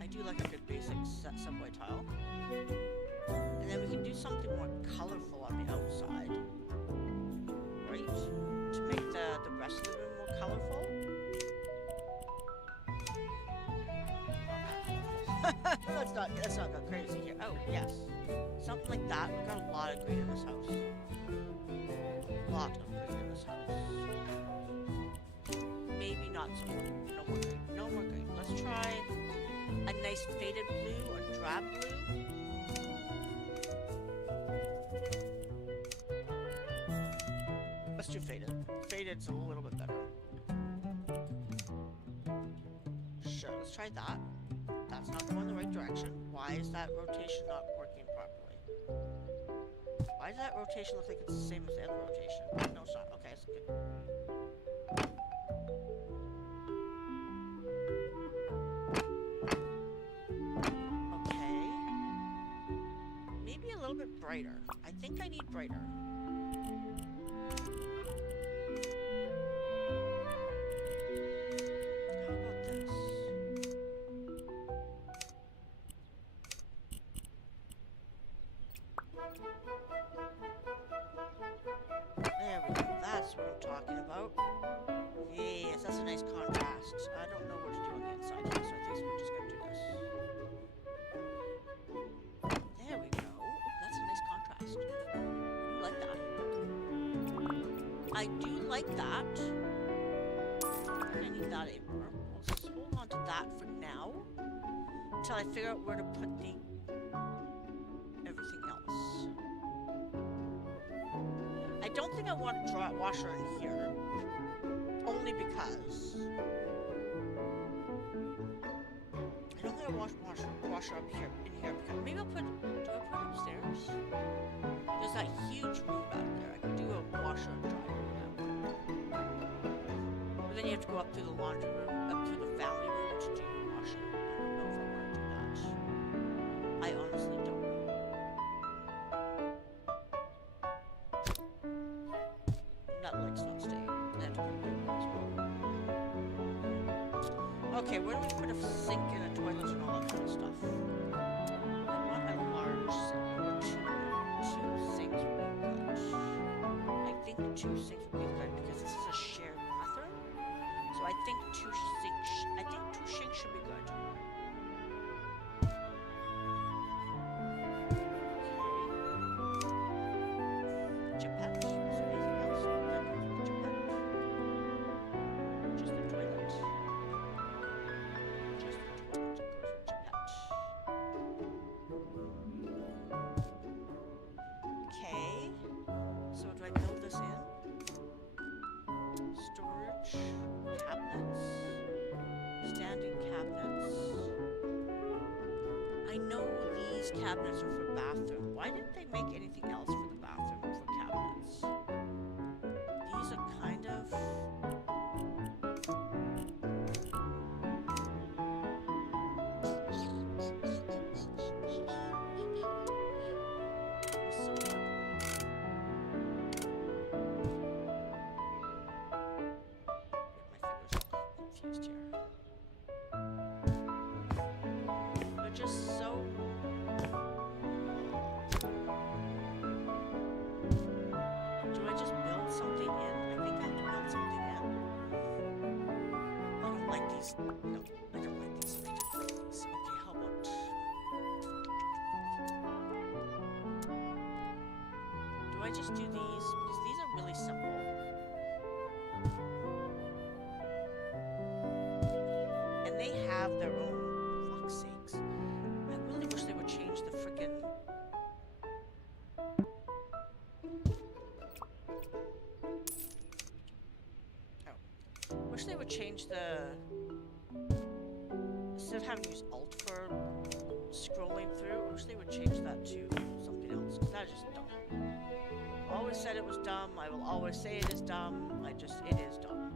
I do like a good basic subway tile. And then we can do something more colorful on the outside. Right? To make the rest of the room more colorful. Let's not go crazy here. Oh, yes. Something like that. We've got a lot of green in this house. A lot of green in this house. Maybe not so much. No more green. No more green. Let's try a nice faded blue or drab blue. Let's do faded. Faded's a little bit better. Sure, let's try that. That's not going the right direction. Why is that rotation not working properly? Why does that rotation look like it's the same as the other rotation? No, it's not. Okay, it's good. Okay. Maybe a little bit brighter. I think I need brighter. There we go, that's what I'm talking about. Yes, that's a nice contrast. I don't know what to do on the inside here, so I think we're just gonna do this. There we go. That's a nice contrast. I like that. I do like that. I need that anymore. We'll just hold on to that for now. Until I figure out where to put the everything else. I don't think I want a washer in here, only because I don't think I want washer up here in here because maybe I'll put. Do I put it upstairs? There's that huge room back there. I can do a washer and dryer in that one. But then you have to go up to the laundry room, up to the family room to do washing. I don't know if I want to do that. I honestly don't. That light's not staying. I have to put a light on as well. Okay, where do we put a sink and a toilet and all that kind of stuff? I want a large sink. Or two sinks would be good. I think 2 sinks would be good because this is a shared bathroom. So I think 2 sinks should be good. Cabinets are for bathroom. Why didn't they make anything else for the bathroom for cabinets? These are kind of... so ugly. My fingers are confused here. They're just so... No, I don't like Okay, how about... Do I just do these? Because these are really simple. And they have their own... Fuck's sakes. I really wish they would change the frickin'... Wish they would change the... Instead of having to use Alt for scrolling through, I wish they would change that to something else, because that is just dumb. I always said it was dumb, I will always say it is dumb, it is dumb.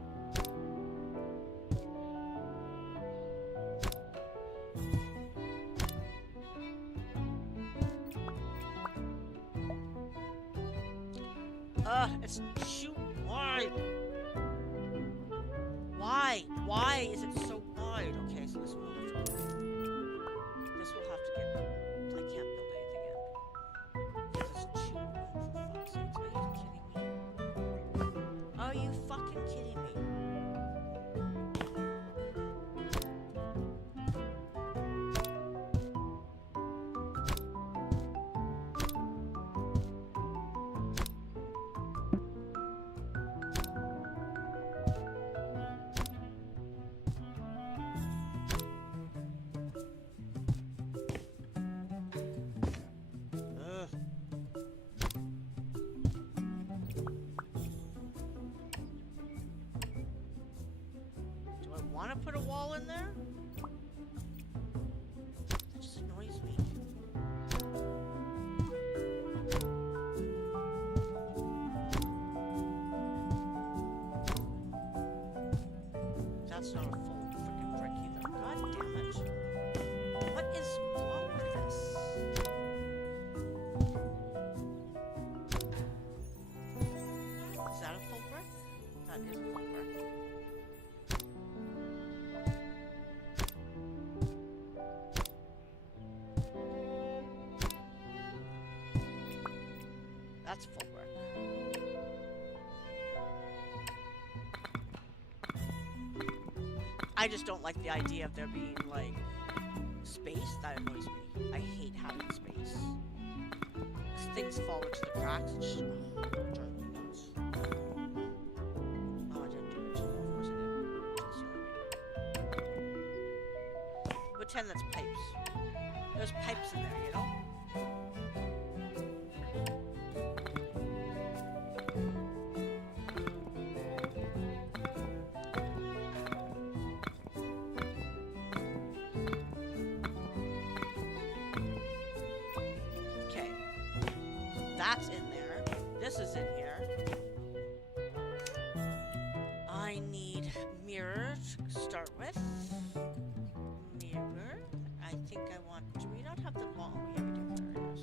It's too wide! Why? Why is it so wide? Okay, so this will have to go. This will have to get... I can't build anything in. Because it's too wide, for fuck's sakes. Are you fucking kidding me? Want to put a wall in there? That just annoys me. That's not a full freaking brick either. God damn it. What is wrong with this? Is that a full brick? That is a full brick. That's full brick. I just don't like the idea of there being, like, space. That annoys me. I hate having space. Because things fall into the cracks and shit. Oh, it drives me nuts. Oh, I didn't do it. Of course I didn't. Pretend that's pipes. There's pipes in there, you know? That's in there. This is in here. I need mirror to start with. Mirror. I think I want... Do we not have the long... Yeah, we do. There it is.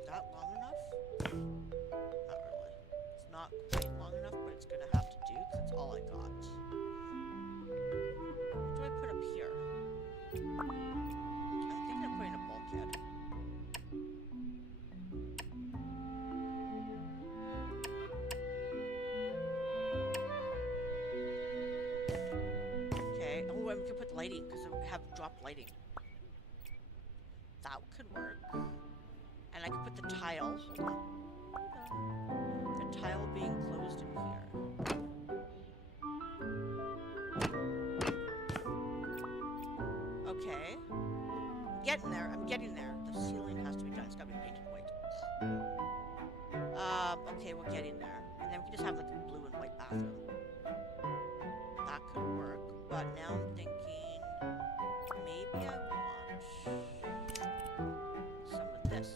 Is that long enough? Not really. It's not quite long enough, but it's gonna have to do, because that's all I got. What do I put up here? I think I'm putting a bulkhead. Okay. Oh, and we can put lighting because we have drop lighting. That could work. And I could put the tile. Hold on. The tile being closed in here. Okay. I'm getting there. I'm getting there. The ceiling has to be done. It's gotta be painted white. Okay, we're getting there. And then we can just have like a blue and white bathroom. That could work. But now I'm thinking maybe I want some of this.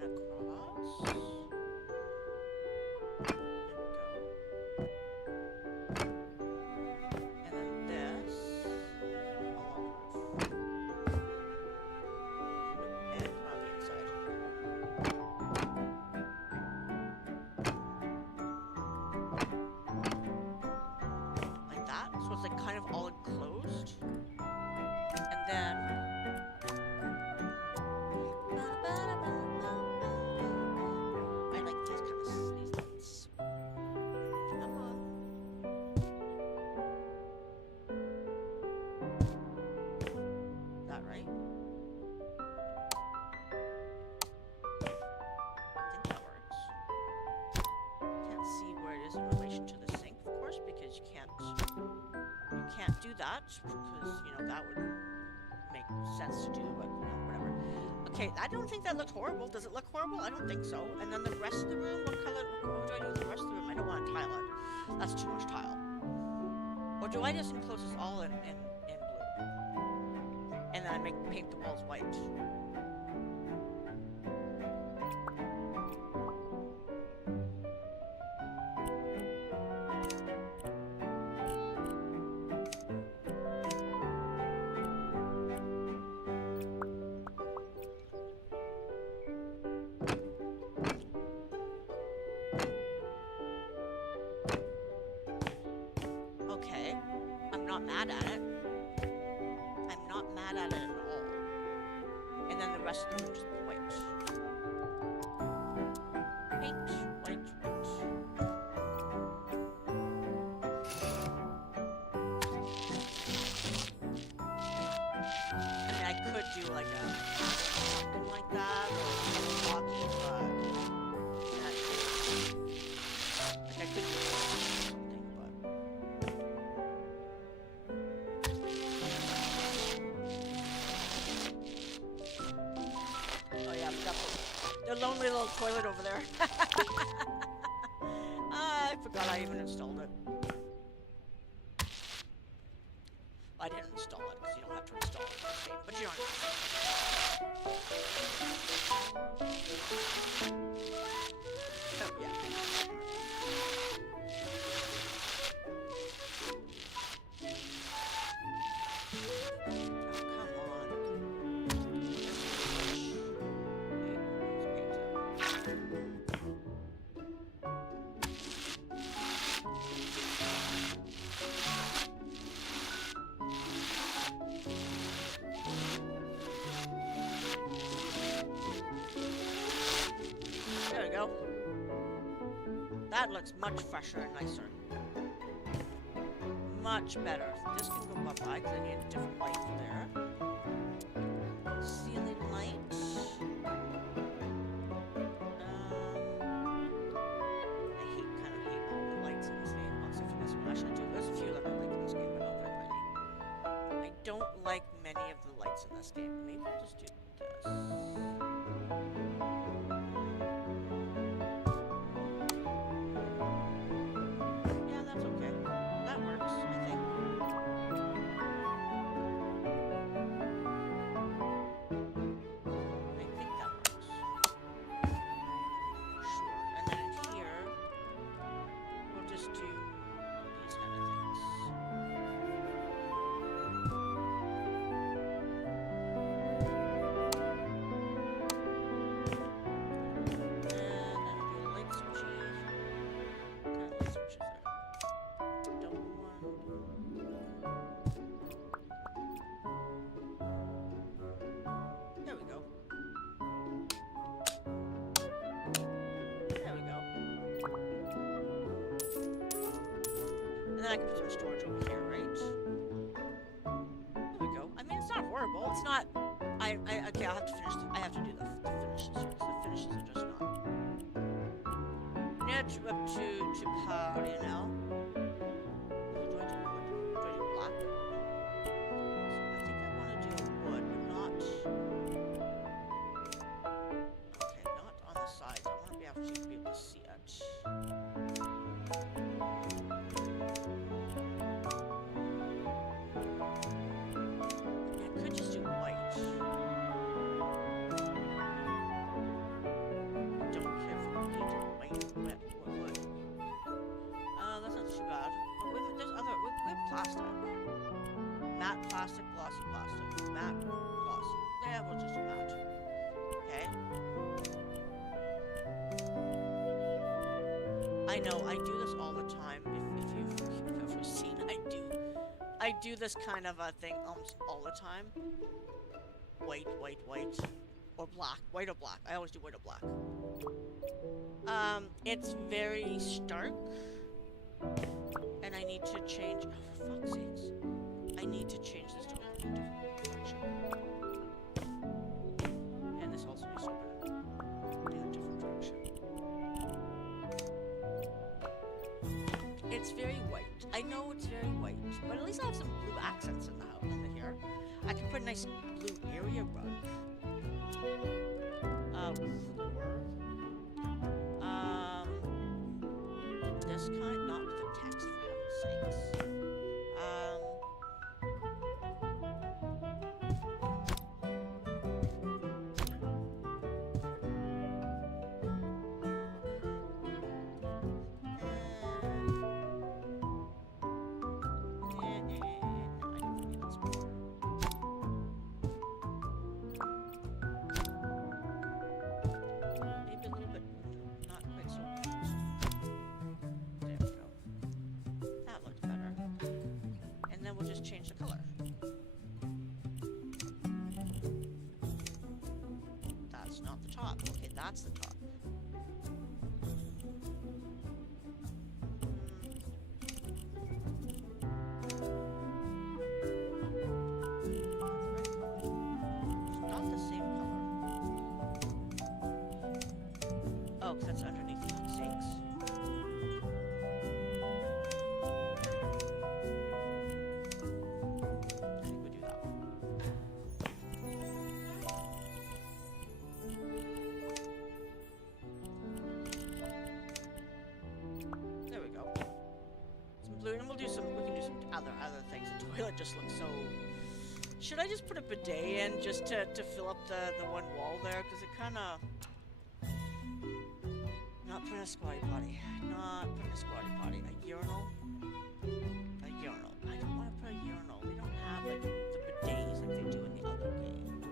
And across. Like kind of all enclosed, and then that because, you know, that would make sense to do, but you know, whatever. Okay, I don't think that looked horrible. Does it look horrible? I don't think so. And then the rest of the room, what color, what do I do with the rest of the room? I don't want to tile it. That's too much tile. Or do I just enclose this all in blue? And then I paint the walls white. Okay, I'm not mad at it. I'm not mad at it at all. And then the rest of the room just white. Paint, white, white. I mean, I could do like something like that, or blocky, but like I could do something, but. Oh yeah, the lonely little toilet over there. I forgot I even installed it. I didn't install it because you don't have to install it in this game, but you don't. Oh yeah. There we go. That looks much fresher and nicer. Much better. This can go bye-bye because I need a different light for there. Ceiling light. I kind of hate all the lights in this game, except for this one. Actually, there's a few that I like in this game, but not very many. I don't like many of the lights in this game. Maybe I'll just do this. Yeah, that's okay. That works, I think. I think that works. Sure. And then in here, we'll just do these kind of things. And then do a light switchy. What kind of light switch is there? Double one. There we go. There we go. And then I can put some storage over here, right? There we go. I mean, it's not horrible. It's not. Okay, I'll have to finish. I have to do the finishes here. The finishes are just not. Nudge up to par, you know. Do I do wood? Do I do black? So I think I want to do wood, but not. Okay, not on the sides. I want to be able to see it. I could just do white. I don't care for the white, wet, wood. That's not too bad. Oh, there's other. We have plastic. Matte plastic, glossy plastic. Matte, glossy. Yeah, we'll just do matte. Okay. I know, I do this all the time. If you've ever seen, I do this kind of a thing almost all the time. White, white, white. Or black. White or black. I always do white or black. It's very stark. And I need to change... Oh, for fuck's sakes. I need to change this to a different direction. And this also needs to open in a different direction. It's very white. I know it's very white, but at least I have some blue accents in the house in here. I can put a nice blue area rug. This kind, not with the text, for heaven's sakes. Change the color. That's not the top. Okay, that's the top. It's not the same color. Oh, because that's underneath the sinks. And we can do some other things. The toilet just looks so... Should I just put a bidet in just to fill up the one wall there? Because it kind of... Not putting a squatty potty. Not putting a squatty potty. A urinal? A urinal. I don't want to put a urinal. They don't have, like, the bidets like they do in the other game.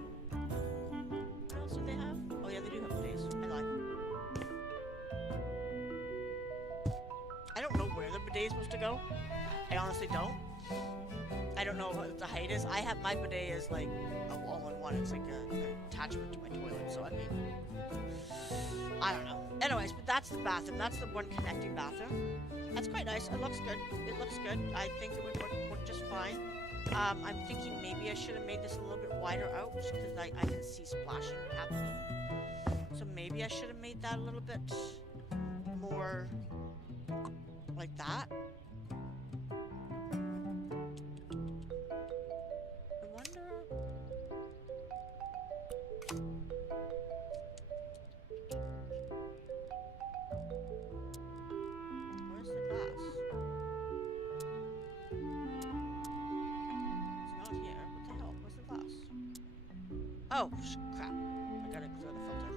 What else do they have? Oh yeah, they do have bidets. I lied. I don't know where the bidet is supposed to go. I honestly don't. I don't know what the height is. I have my bidet is like a all-in-one. It's like an attachment to my toilet. So I mean, I don't know. Anyways, but that's the bathroom. That's the one connecting bathroom. That's quite nice. It looks good. It looks good. I think it would work just fine. I'm thinking maybe I should have made this a little bit wider out because I can see splashing happening. So maybe I should have made that a little bit more like that. I wonder... Where's the glass? It's not here. What the hell? Where's the glass? Oh, crap. I gotta clear the filter.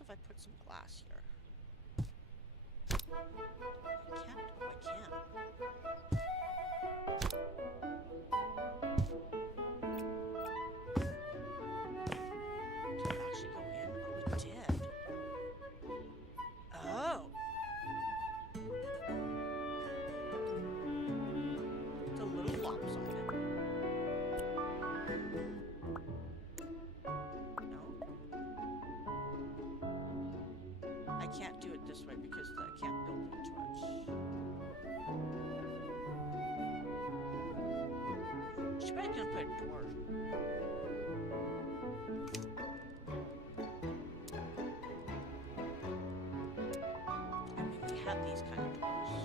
If I put some glass here. I can't. Oh, I can. Did it actually go in? Oh, it did. Oh. It's a little lopsided. I can't do it this way because I can't build into it. Should probably gonna put a door. I mean, we have these kind of doors.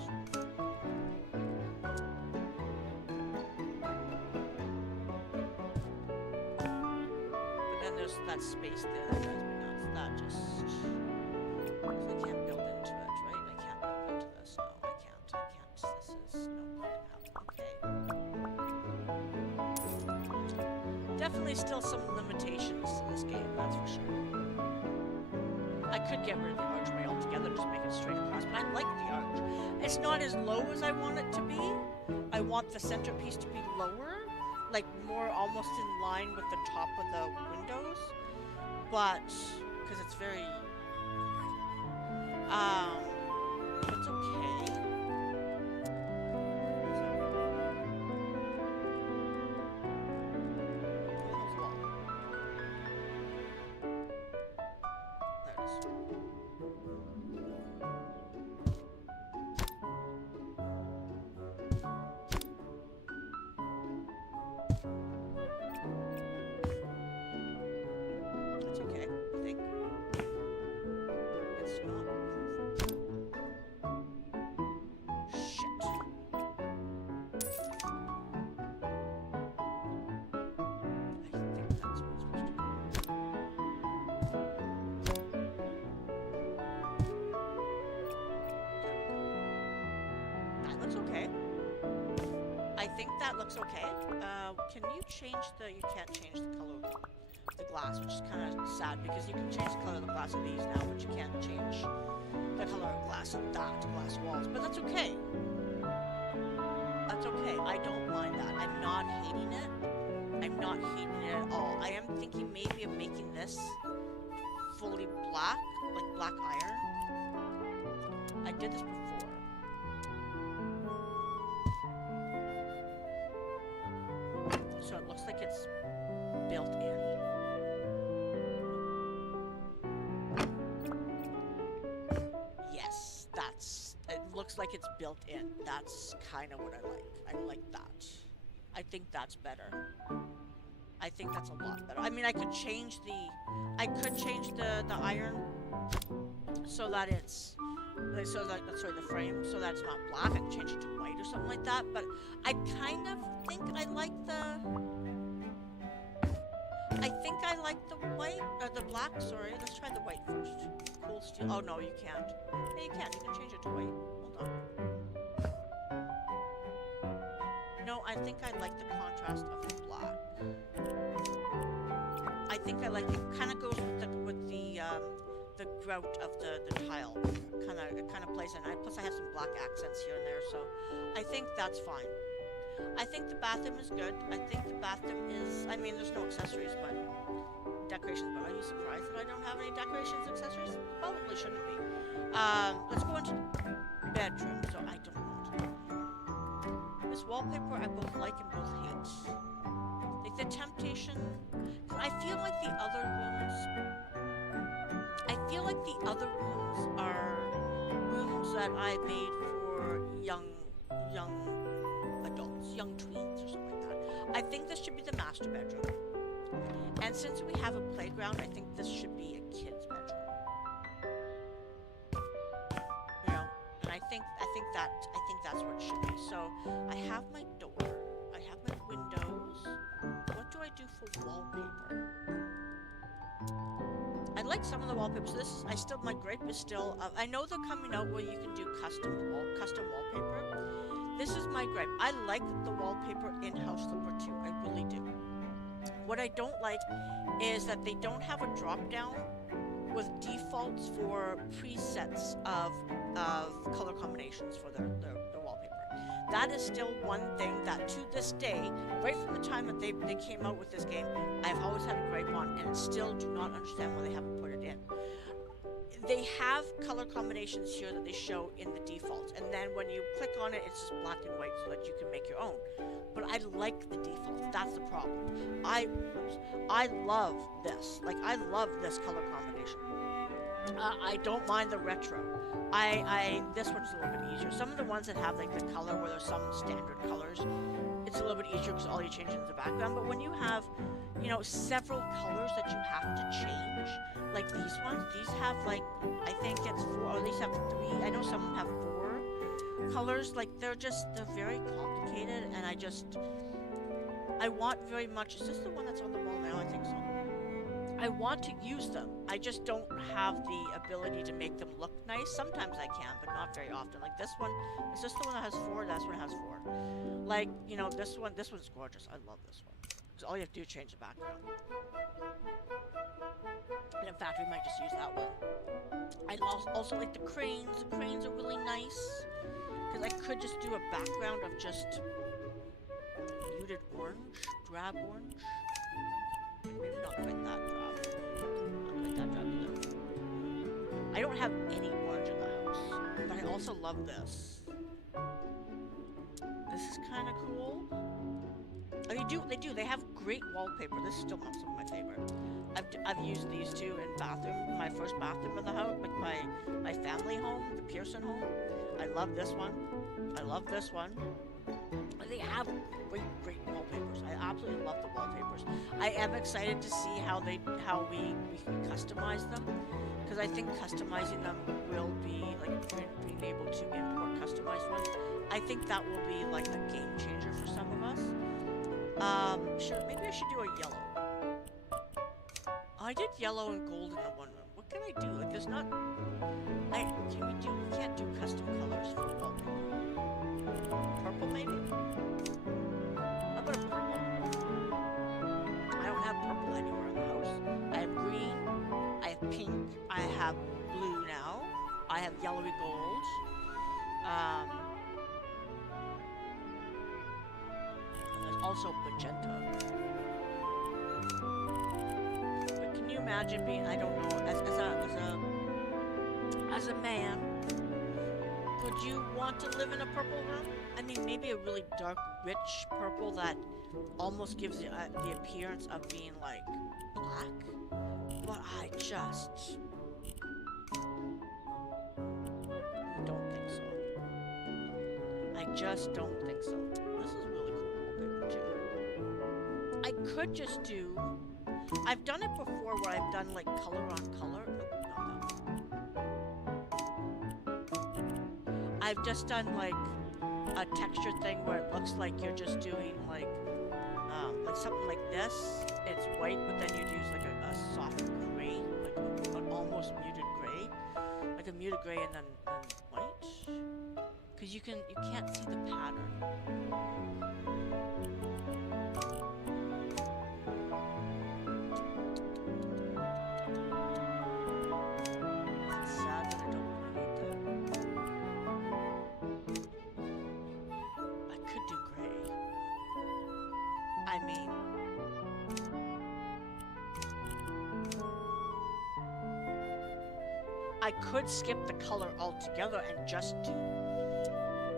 But then there's that space there that drives me nuts. That just... I can't build into it, right? I can't build into this. No, I can't. This is... No, not gonna happen. Okay. Definitely still some limitations to this game, that's for sure. I could get rid of the archway altogether, just make it straight across, but I like the arch. It's not as low as I want it to be. I want the centerpiece to be lower, like more almost in line with the top of the windows, but... because it's very... it's okay. There it is. It's okay, I think. looks okay. I think that looks okay. Can you change the... You can't change the color of the glass, which is kind of sad because you can change the color of the glass of these now, but you can't change the color of glass of that glass walls. But that's okay. That's okay. I don't mind that. I'm not hating it. I'm not hating it at all. I am thinking maybe of making this fully black, like black iron. I did this before. So it looks like it's built in. Yes, it looks like it's built in. That's kind of what I like. I like that. I think that's better. I think that's a lot better. I mean, I could change the iron so that it's, sorry, the frame, so that it's not black. I can change it to white or something like that, but I kind of think I like the white, or the black, sorry. Let's try the white first. Cool steel. Oh, no, you can't. Yeah, you can. You can change it to white. Hold on. No, I think I like the contrast of the black. I think I like it. Kind of goes with the grout of the tile. It kind of plays in. Plus, I have some black accents here and there, so I think that's fine. I think the bathroom is good. I think the bathroom is... I mean, there's no accessories, but... Decorations, but are you surprised that I don't have any decorations accessories? Probably shouldn't be. Let's go into the bedroom, so I don't want to. This wallpaper I both like and both hate. Like the temptation... I feel like the other rooms... are rooms that I made for young adults, young tweens or something like that. I think this should be the master bedroom. And since we have a playground, I think this should be a kid's bedroom. You know, and I think that's what it should be. So I have my door, I have my windows. What do I do for wallpaper? I like some of the wallpaper. So this is, my gripe is still. I know they're coming out where you can do custom wallpaper. This is my gripe. I like the wallpaper in House Flipper 2. I really do. What I don't like is that they don't have a drop-down with defaults for presets of color combinations for their wallpaper. That is still one thing that, to this day, right from the time that they came out with this game, I've always had a gripe on, and still do not understand why they haven't put it in. They have color combinations here that they show in the defaults, and then when you click on it, it's just black and white so that you can make your own. But I like the defaults. That's the problem. I love this. Like, I love this color combination. I don't mind the retro. This one's a little bit easier. Some of the ones that have like the color where there's some standard colors, it's a little bit easier because all you change is the background. But when you have, you know, several colors that you have to change, like these ones, these have like, I think it's 4, or at least have 3. I know some of them have 4 colors. Like they're very complicated, and I want very much. Is this the one that's on the wall now? I think so. I want to use them. I just don't have the ability to make them look nice. Sometimes I can, but not very often. Like this one, is this the one that has 4? This one has 4. Like, you know, this one's gorgeous. I love this one. Because all you have to do is change the background. And in fact, we might just use that one. I also like the cranes. The cranes are really nice. Because I could just do a background of just muted orange, drab orange. Maybe not quite that drab. Not quite that drab either. I don't have any orange in the house, but I also love this. This is kind of cool. Oh, they do. They have great wallpaper. This is still not some of my favorite. I've used these two in bathroom, my first bathroom of the house, like my family home, the Pearson home. I love this one. I love this one. They have great wallpapers. I absolutely love the wallpapers. I am excited to see how we can customize them, because I think customizing them will be like being able to import customized ones. I think that will be like a game changer for some of us. Maybe I should do a yellow. I did yellow and gold in the one room. What can I do? Like, there's not. We can't do custom colors for wallpaper. purple maybe? How about a purple? I don't have purple anywhere in the house. I have green, I have pink, I have blue now, I have yellowy gold. And there's also magenta. But can you imagine being, I don't know, as a man, would you want to live in a purple room? I mean, maybe a really dark, rich purple that almost gives you the appearance of being like black. But I just don't think so. I just don't think so. This is really cool wallpaper too. I could just do. I've done it before where I've done like color on color. Nope, not that one. I've just done like a texture thing where it looks like you're just doing like something like this. It's white, but then you'd use like a soft gray, like an almost muted gray, like a muted gray and then white, because you can't see the pattern. It's sad that I don't really need that. I could do gray. I mean, I could skip the color altogether and just do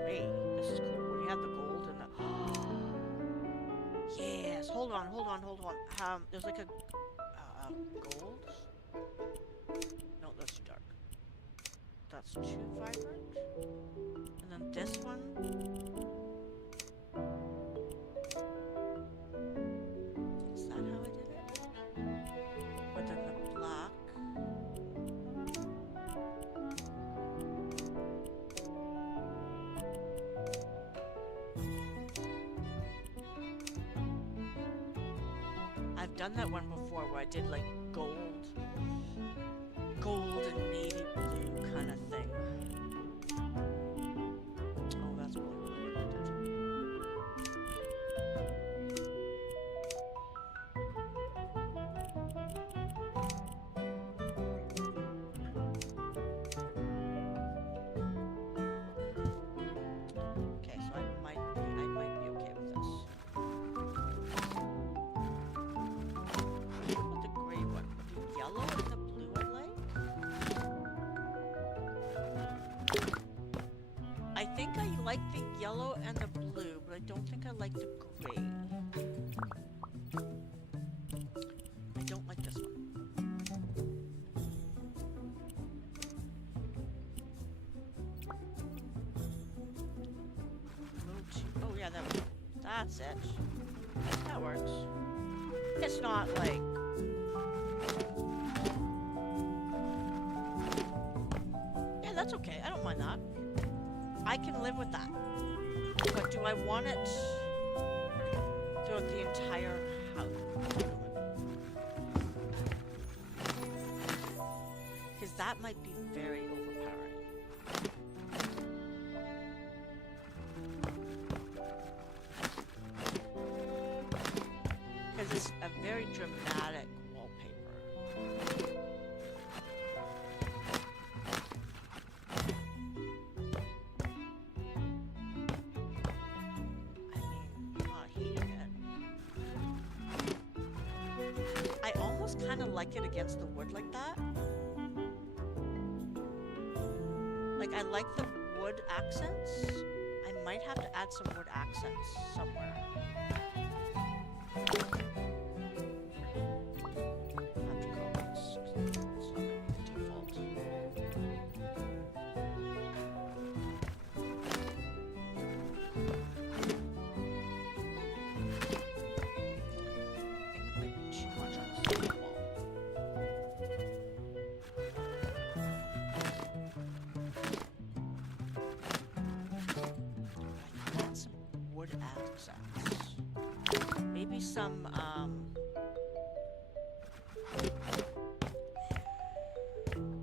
gray. This is cool. When you have the gold and the yes. Hold on. There's like a gold. No, that's too dark. That's too vibrant. And then this one. Is that how I did it? But then the black. I've done that one before where I did like gold and navy blue kind of thing. Oh, that's really what I okay, so I might be okay with this. What the gray one? The yellow and the blue I like? I think I like the yellow and the blue, but I don't think I like the gray. I don't like this one. Oh yeah, that's it. That works. It's not like... Yeah, that's okay. I don't mind that. I can live with that. But do I want it throughout the entire house? Because that might be very overpowering. Because it's a very dramatic wallpaper. I mean, I'm not hating it. I almost kind of like it against the wood like that. Like, I like the wood accents. I might have to add some wood accents somewhere. Maybe some, I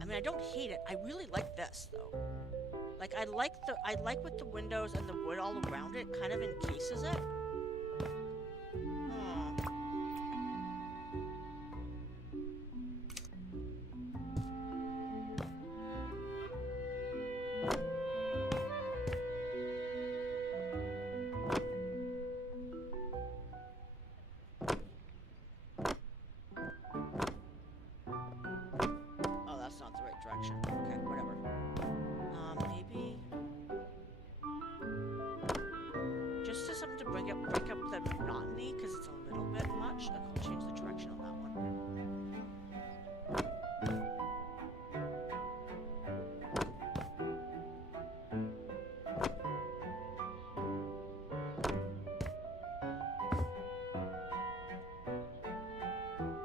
mean, I don't hate it. I really like this, though. Like I like with the windows and the wood all around it kind of encases it. Hmm. Oh, that's not the right direction. Okay, whatever. Maybe just to something to break up the monotony, because it's a little bit much. Like, I'll change the direction on that one.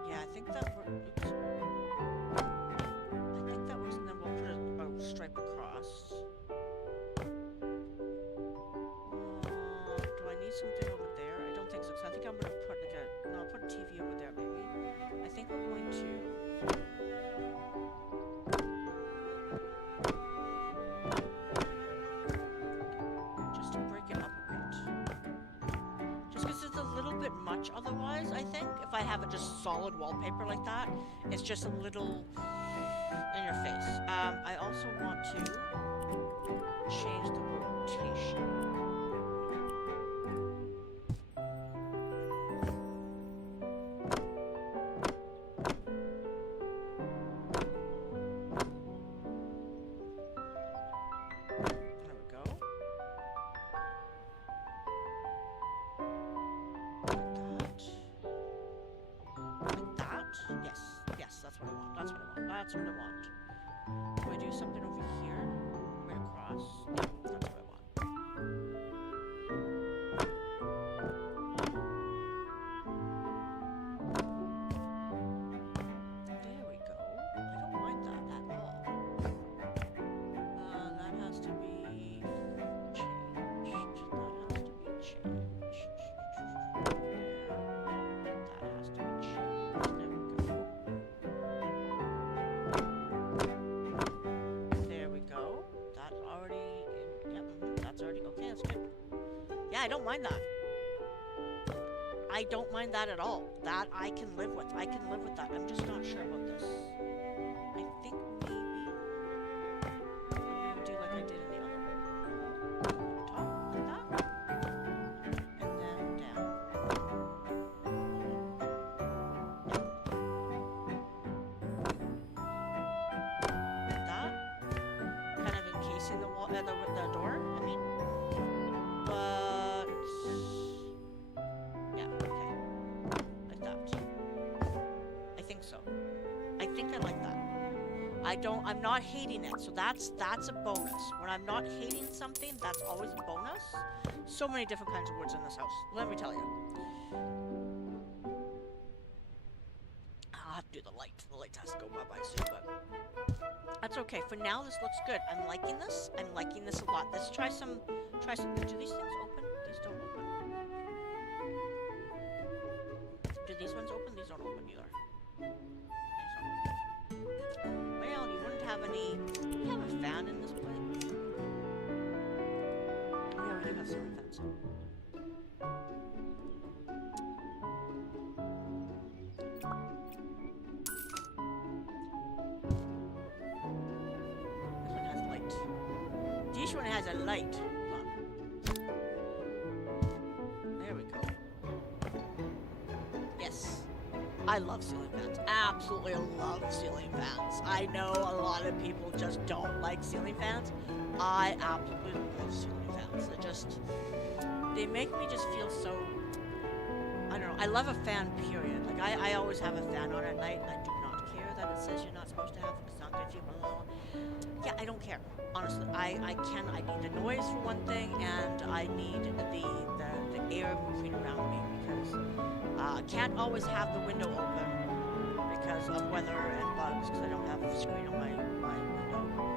Yeah, I think that works. Oops. I think that works, and then we'll put a stripe across. Do I need something over there? I don't think so, because I think I'm going to put like no, I'll put a TV over there maybe. I think we're going to... just to break it up a bit. Just because it's a little bit much otherwise, I think. If I have a just solid wallpaper like that, it's just a little in your face. I also want to change the rotation. That's what I want. Do I do something over here? Right across? Yeah, that's what I want. There we go. I don't mind that at all. That has to be changed. That has to be changed. There. That has to be changed. There we go. I don't mind that. I don't mind that at all. That I can live with. I can live with that. I'm just not sure about this. I think maybe I'm gonna do like I did in the other one. Top like that. And then down. Like that. Kind of encasing the wall, the door, I mean. But yeah, okay. Like that. I think so. I think I like that. I'm not hating it, so that's a bonus. When I'm not hating something, that's always a bonus. So many different kinds of woods in this house, let me tell you. I'll have to do the light. The light has to go by soon, but that's okay. For now, this looks good. I'm liking this. I'm liking this a lot. Let's try some. Do these things open? These don't open. Do these ones open? These don't open either. These don't open. Well, you wouldn't have any... Do we have a fan in this place? Yeah, we do have some fans. This one has a light. There we go. Yes. I love ceiling fans. Absolutely love ceiling fans. I know a lot of people just don't like ceiling fans. I absolutely love ceiling fans. They make me just feel so... I don't know. I love a fan, period. Like, I always have a fan on at night. I do not care that it says you're not supposed to have it. It's not good for you. Blah, blah, blah. Yeah, I don't care. Honestly, I need the noise for one thing, and I need the air moving around me, because I can't always have the window open because of weather and bugs, because I don't have a screen on my window. I don't know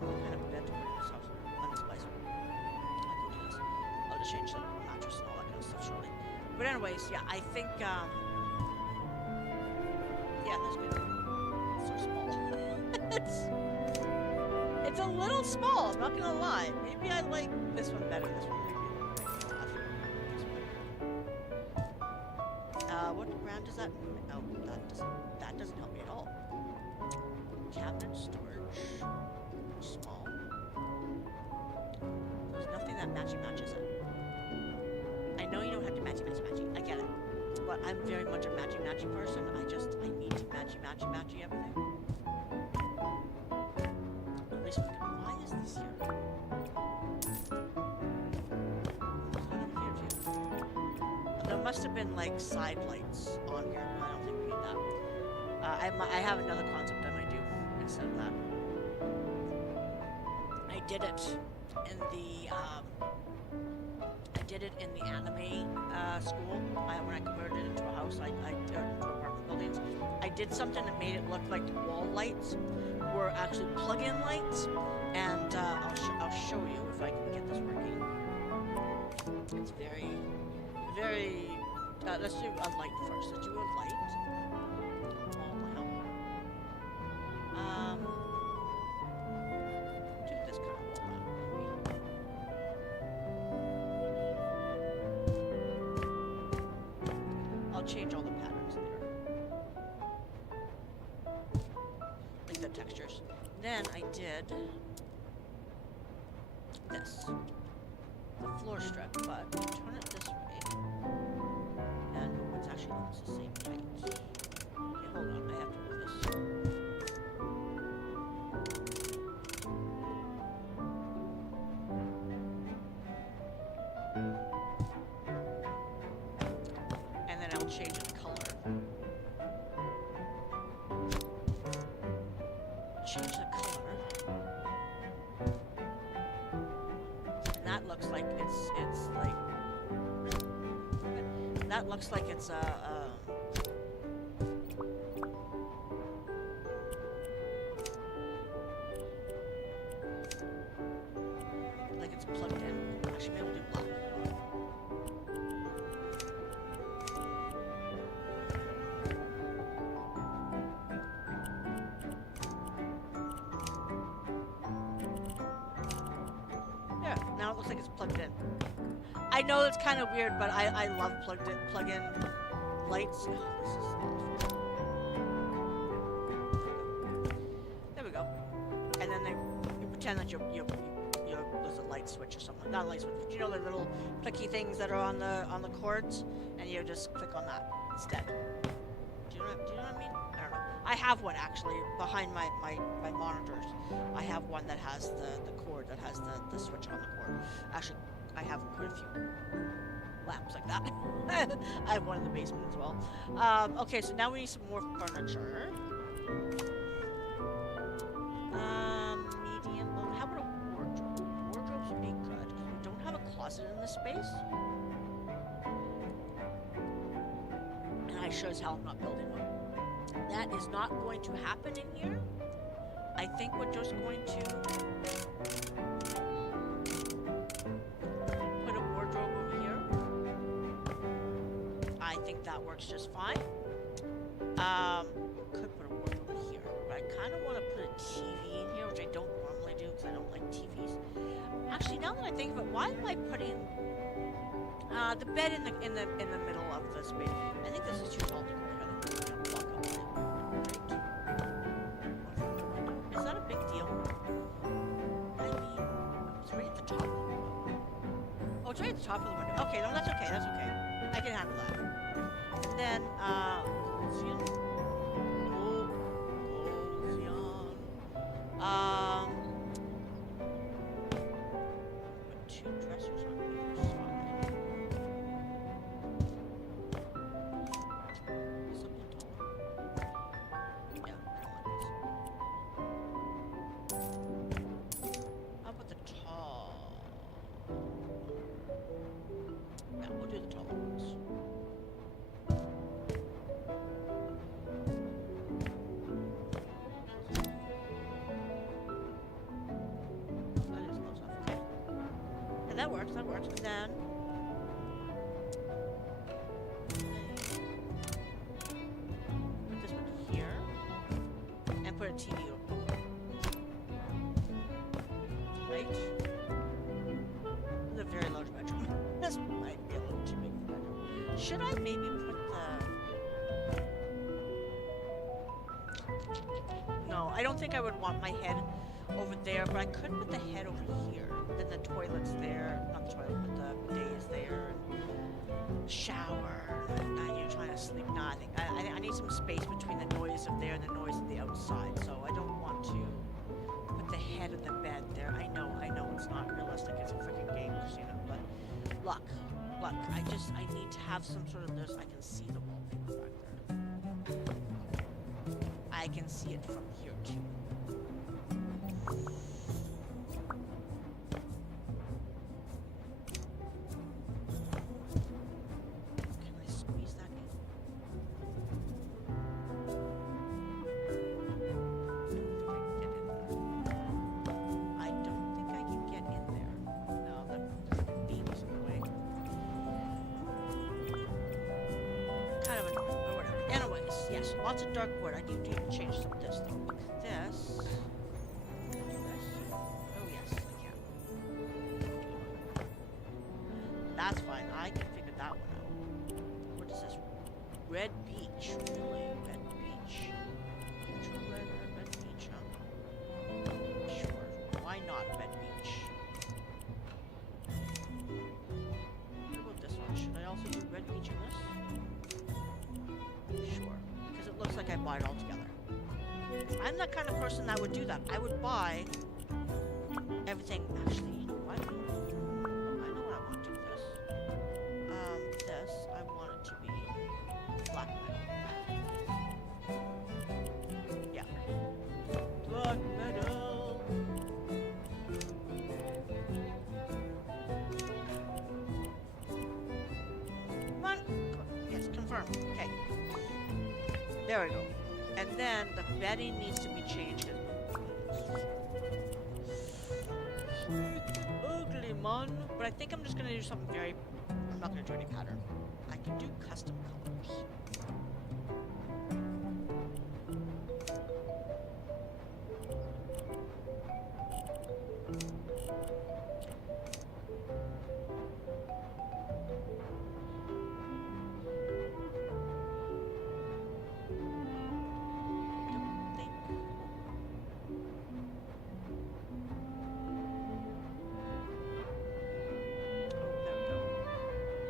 what kind of bed to put in this house, in this place. I'll go do this. I'll just change the mattress and all that kind of stuff shortly. But anyways, yeah, I think, yeah, that's good. It's so small. It's a little small, I'm not gonna lie. Maybe I like this one better. This one maybe. What brand does that? Oh, that doesn't help me at all. Cabinet storage, small. There's nothing that matches it. I know you don't have to matchy. I get it, but I'm very much a matchy person. I need to matchy everything. At least why is this here? There must have been like side lights on here, but I don't think we need that. I have another concept I might do instead of that. I did it in the anime school. When I converted it into a house, I into apartment buildings. I did something that made it look like the wall lights were actually plug-in lights, and I'll show you if I can get this working. It's very. Let's do a light first. Let's do a light. Do this kind of wall lamp, maybe. I'll change all the patterns there. Like the textures. Then I did this. The floor strip, but turn it this way. And it's actually almost the same height. Okay, hold on, I have to move this. And then I'll change the color. Change the color. And that looks like it's like that looks like it's like it's plugged in. Actually, maybe we'll do black. There, now it looks like it's plugged in. I know it's kind of weird, but I love plug-in lights. Oh, this is awful. There we go. And then you pretend that there's a light switch or something. Not a light switch, but you know the little clicky things that are on the cords, and you just click on that instead. Do you know what I mean? I don't know. I have one actually behind my monitors. I have one that has the cord that has the switch on the cord. Actually, I have quite a few lamps like that. I have one in the basement as well. Okay, so now we need some more furniture. Medium. Oh, how about a wardrobe? Wardrobes would be good because we don't have a closet in this space. And I sure as hell am not building one. That is not going to happen in here. I think we're just going to I think that works just fine. Could put a wardrobe over here, but I kind of want to put a TV in here, which I don't normally do because I don't like TVs. Actually, now that I think of it, why am I putting the bed in the middle of the space? I think this is too tall to go. I think we're gonna block up it. Right. Is that a big deal? I mean, it's right at the top of the window. Oh, it's right at the top of the window. Okay, no, that's okay. That's okay. I can handle that. And then, put two dressers on either side. Something taller. Yeah, I like this. How about the tall? Yeah, we'll do the taller ones. That works, that works. And then put this one here and put a TV over. It's a very large bedroom. This might be a little too big for a bedroom. Should I maybe put the... No, I don't think I would want my head over there, but I could put the head over here. Then the toilet's there. Not the toilet, but the bidet is there. Shower. You're trying to sleep. No, I think I need some space between the noise of there and the noise of the outside. So I don't want to put the head of the bed there. I know it's not realistic. It's a freaking game, Christina. But look. I need to have some sort of this. I can see the wallpaper back there. I can see it from here too. Lots of dark wood. I need to change some of this though. This. Oh yes, I can. That's fine. I can figure that one out. What is this? Red beach. Really? Red beach. Neutral red beach, huh? Sure. Why not red beach? What about this one? Should I also do red beach in this? Sure. Looks like I buy it all together. I'm the kind of person that would do that. I would buy everything. Actually, you know what? I know what I want to do with this. This, I want it to be black metal. Yeah. Black metal. Come on. Yes, confirm. Okay. There we go. And then the bedding needs to be changed. Ugly man. But I think I'm just going to do something very... I'm not going to do any pattern. I can do custom colors.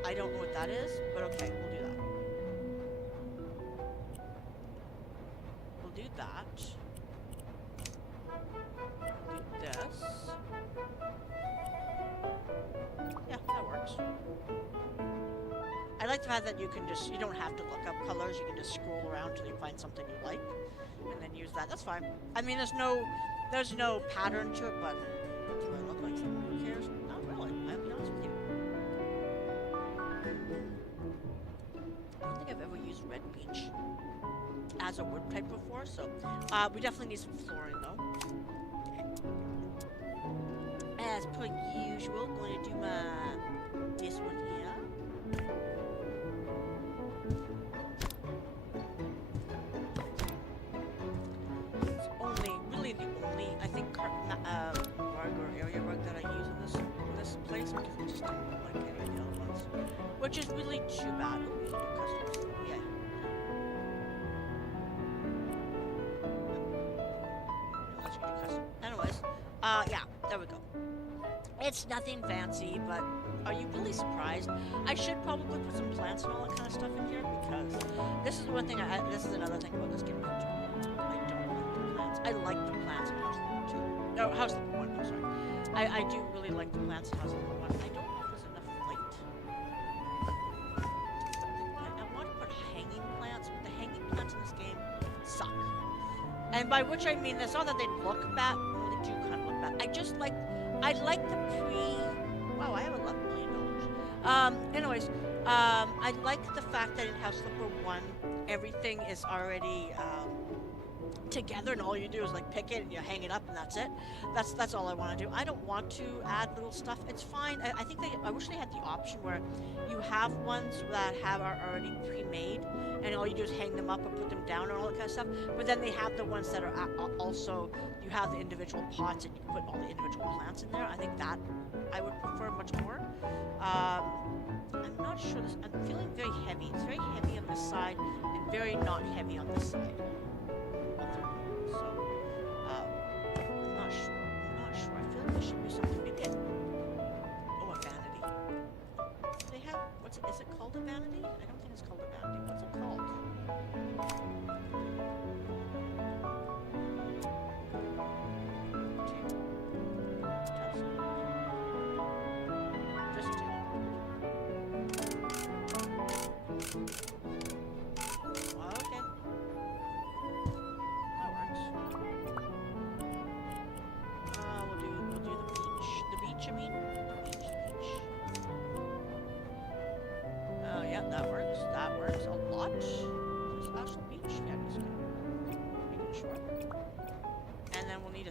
I don't know what that is, but okay, we'll do that. We'll do that. We'll do this. Yeah, that works. I like the fact that you don't have to look up colors, you can just scroll around until you find something you like, and then use that. That's fine. I mean, there's no pattern to it, but do I look like someone who cares? Not really, I'll be honest with you. I don't think I've ever used red beach as a wood type before, so we definitely need some flooring though. As per usual, going to do this one here. It's really the only, I think, rug or area rug that I use in this place, because I just don't like any of the other ones. Which is really too bad. We can do customs. Oh, yeah. Let's do custom. Anyways, yeah, there we go. It's nothing fancy, but are you really surprised? I should probably put some plants and all that kind of stuff in here, because this is one thing, this is another thing about this game. I don't like the plants. I like the plants in House Number 2. No, House Number 1, I'm sorry. I do really like the plants in House Number 1. I don't know if there's enough light. I want to put hanging plants, but the hanging plants in this game suck. And by which I mean, it's not that they look bad, well, they do kind of look bad. I like the wow, I have $11 million. Anyways, I like the fact that in House Number 1, everything is already, together, and all you do is like pick it and you hang it up and that's it. That's all I want to do. I don't want to add little stuff. It's fine. I think I wish they had the option where you have ones that are already pre-made and all you do is hang them up or put them down and all that kind of stuff. But then they have the ones that are also, you have the individual pots and you can put all the individual plants in there. I think that I would prefer much more. I'm not sure this. I'm feeling very heavy. It's very heavy on this side and very not heavy on this side. So, I'm not sure. I'm not sure. I feel like there should be something maybe. Oh, a vanity. They have. What's it? Is it called a vanity? I don't think it's called a vanity. What's it called?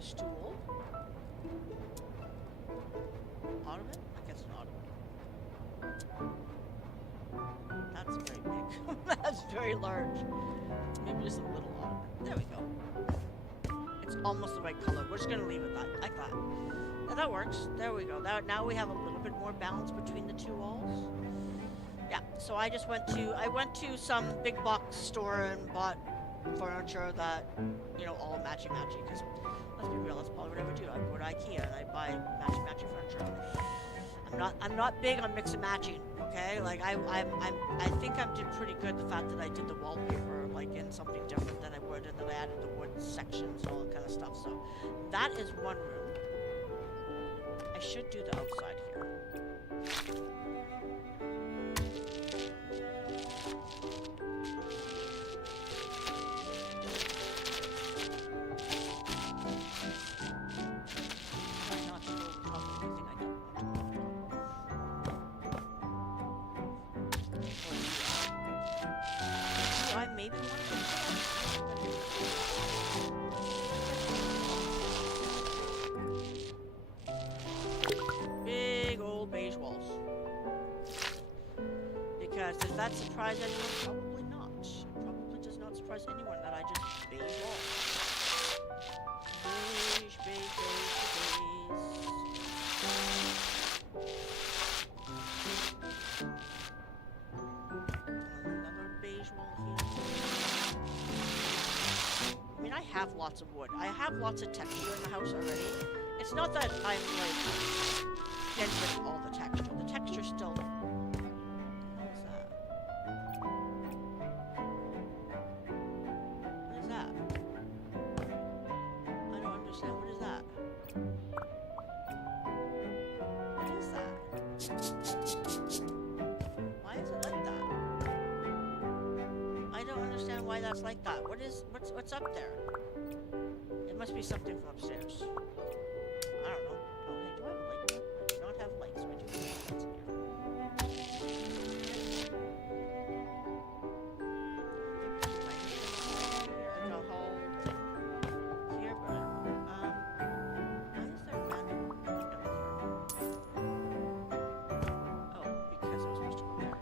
Stool. Ottoman? I guess an ottoman. That's very big. That's very large. Maybe just a little ottoman. There we go. It's almost the right color. We're just gonna leave it like that. Yeah, that works. There we go. Now we have a little bit more balance between the two walls. Yeah. So I went to some big box store and bought furniture that, you know, all matchy because. Let's be real, that's probably what I would do. I go to IKEA and I buy matching furniture. I'm not big on mix and matching, okay? Like I think I did pretty good the fact that I did the wallpaper like in something different than I would, and then I added the wood sections and all that kind of stuff. So that is one room. I should do the outside here. Does that surprise anyone? Probably not. It probably does not surprise anyone that I just beige walls. Beige. Another beige wall here. I mean, I have lots of wood. I have lots of texture in the house already. It's not that I'm like getting rid of all the texture. The texture's still. Like that. What's up there? It must be something from upstairs. I don't know. Oh, hey, do I have a light here? I do not have lights. So I do have lights in here. Here, but why is there a random window here? Oh, because I was supposed to go there.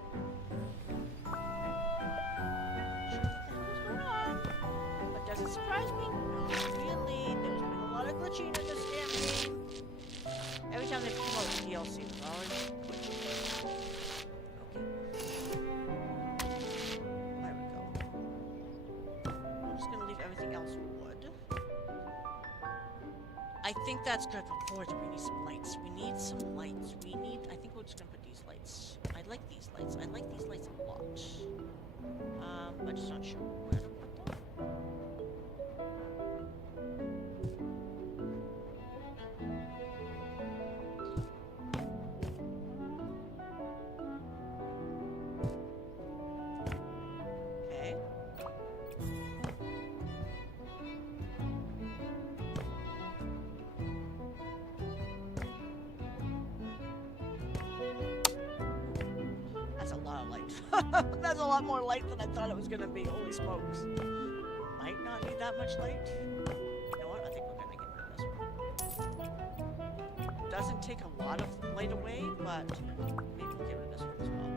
Does it surprise me? Not really. There's been a lot of glitching in this damn game. Every time they promote the DLC, there's always glitching. Okay. There we go. I'm just gonna leave everything else wood. I think that's good. But boy, do we need some lights. We need some lights. I think we're just gonna put these lights. I like these lights. I like these lights a lot. I'm just not sure where to put them. That's a lot more light than I thought it was gonna be. Holy smokes. Might not need that much light. You know what? I think we're gonna get rid of this one. Doesn't take a lot of light away, but maybe we'll get rid of this one as well.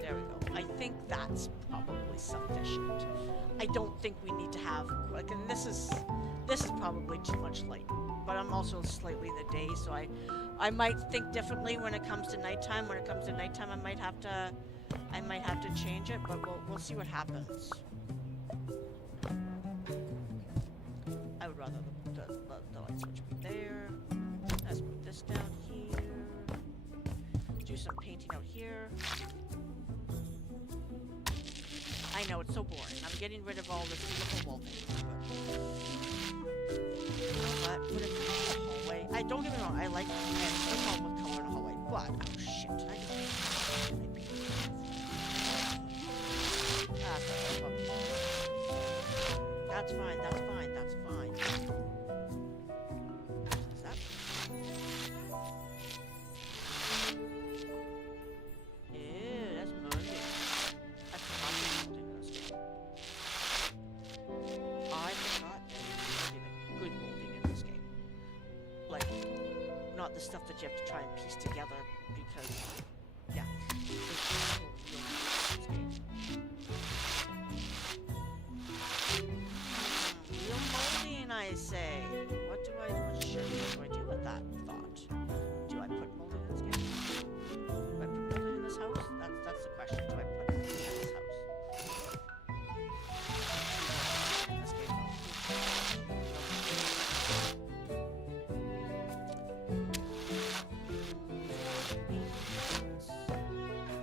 There we go. I think that's probably sufficient. I don't think we need to have, like, and this is This is probably too much light, but I'm also slightly in the day, so I might think differently when it comes to nighttime. When it comes to nighttime, I might have to change it, but we'll see what happens. I would rather the light switch be there. Let's move this down here. Do some painting out here. I know, it's so boring. I'm getting rid of all this beautiful wallpaper, but... You know what? Put it in the hallway. Don't get me wrong, I like no problem with color in a hallway, but... Oh, shit. Did I paint it? That's fine, that's fine, that's fine. Is that... Ew, that's molding. That's not molding in this game. I forgot there's good molding in this game. Like, not the stuff that you have to try and piece together because, yeah. Real molding, I say. What should I do with that thought? Do I put molding in this game? Do I put molding in this house? That's the question. Do I put molding in this house? In this game,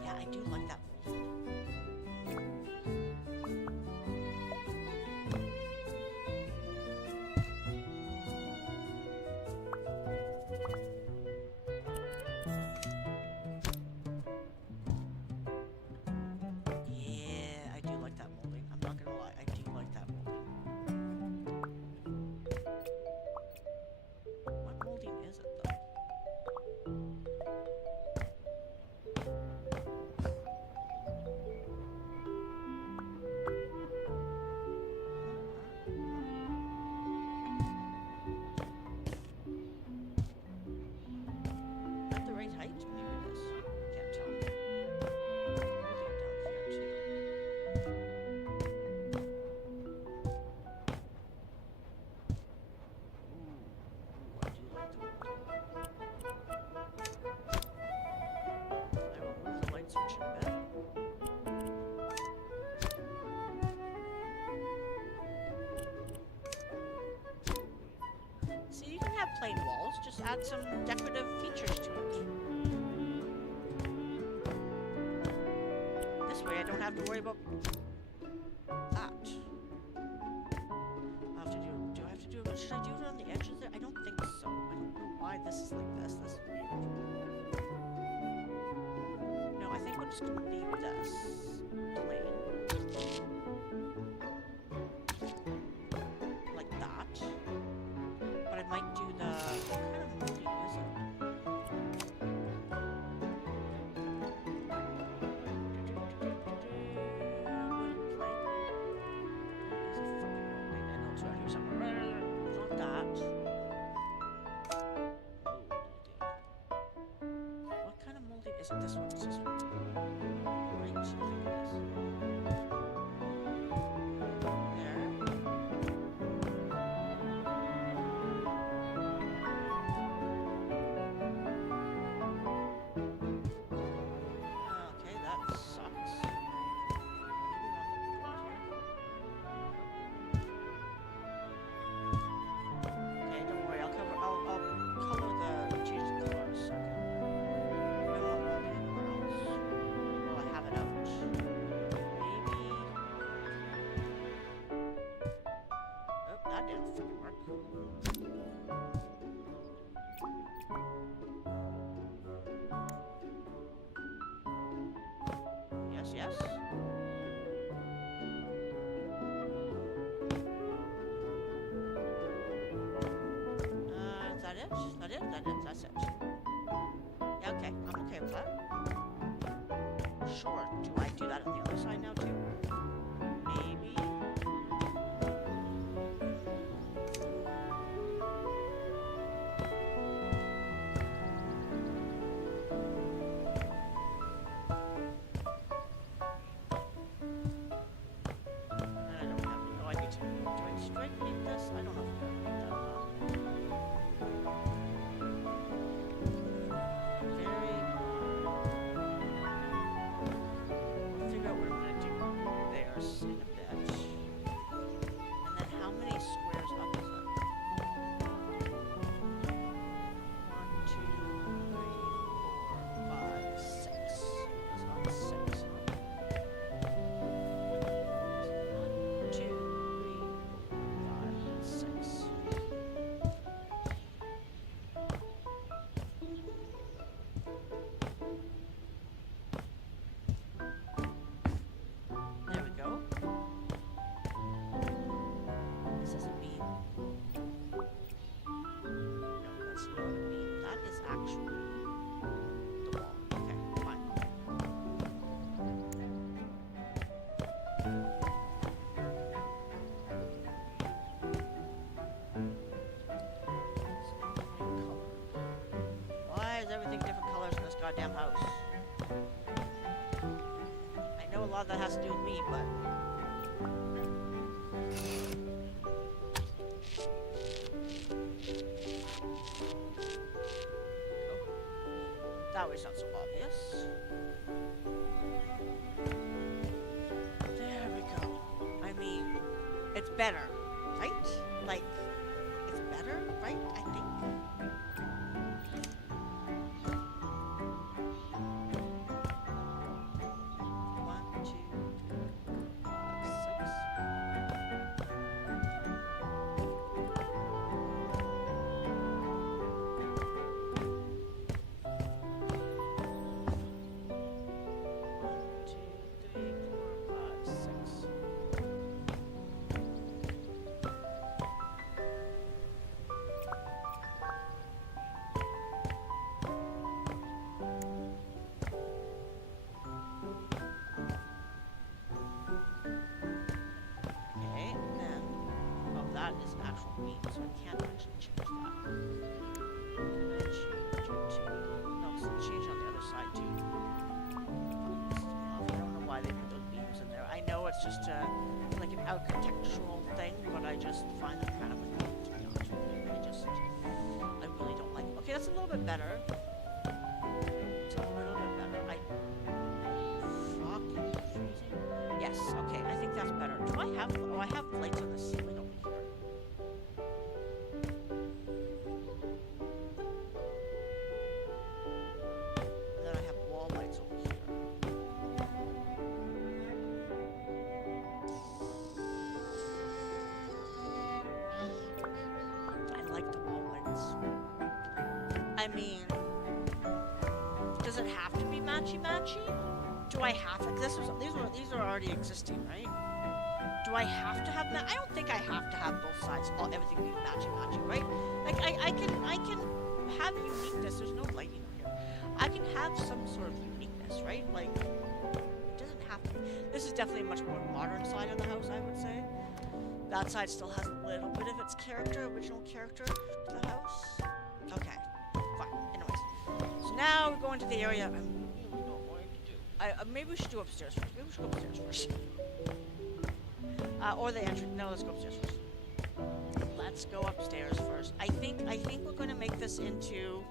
yeah, I do like that molding. Yeah, I do like that molding. I'm not gonna lie, I do like that molding. What molding is it though? At the right height? Maybe it is. Can't tell. Molding down here too. Ooh, I do like the molding. I will move the light switch a bit. See, you can have plain walls, just add some decorative features to it. This way I don't have to worry about that. Do I have to do it? Should I do it on the edges there? I don't think so. I don't know why this is like this. This is weird. No, I think we're just gonna leave this plain. Like that. But I might do the... What kind of molding is it? Not that. What kind of molding is it? This one. It's this one. Right? I think it is. There. Okay, that sucks. Maybe around the front here. Okay, don't worry. I'll color the change the colors. So I don't want molding anywhere else. Well, I have it out. Maybe. Oh, that didn't freaking work. Yes, yes. Is that it? That it? That's it. Yeah, okay. I'm okay with that. Sure. Do I do that on the other side now too? Maybe. I don't have any. Oh, I need to. Do I need this? I don't know. goddamn house. I know a lot of that has to do with me, but... Oh. That way's not so obvious. There we go. I mean, it's better, right? Like, it's better, right? I think. That is an actual meat, so I can't actually change that. Can I change it to... No, it's changed on the other side too. I don't know why they put those beams in there. I know it's just like an architectural thing, but I just find it kind of annoying, to be honest with you. I really don't like it. Okay, that's a little bit better. It's a little bit better. Fucking freezing. Yes, okay, I think that's better. Do I have... Oh, I have lights on the ceiling over here. I mean, does it have to be matchy-matchy? Do I have to? These are already existing, right? Do I have to have I don't think I have to have both sides, everything be matchy-matchy, right? Like I can have uniqueness. There's no lighting here. I can have some sort of uniqueness, right? Like it doesn't have to. This is definitely a much more modern side of the house, I would say. That side still has a little bit of its original character to the house. Okay. Now we're going to the area I'm really not wanting to do. Maybe we should do upstairs first. Maybe we should go upstairs first. Or the entrance. No, let's go upstairs first. Let's go upstairs first. I think we're going to make this into...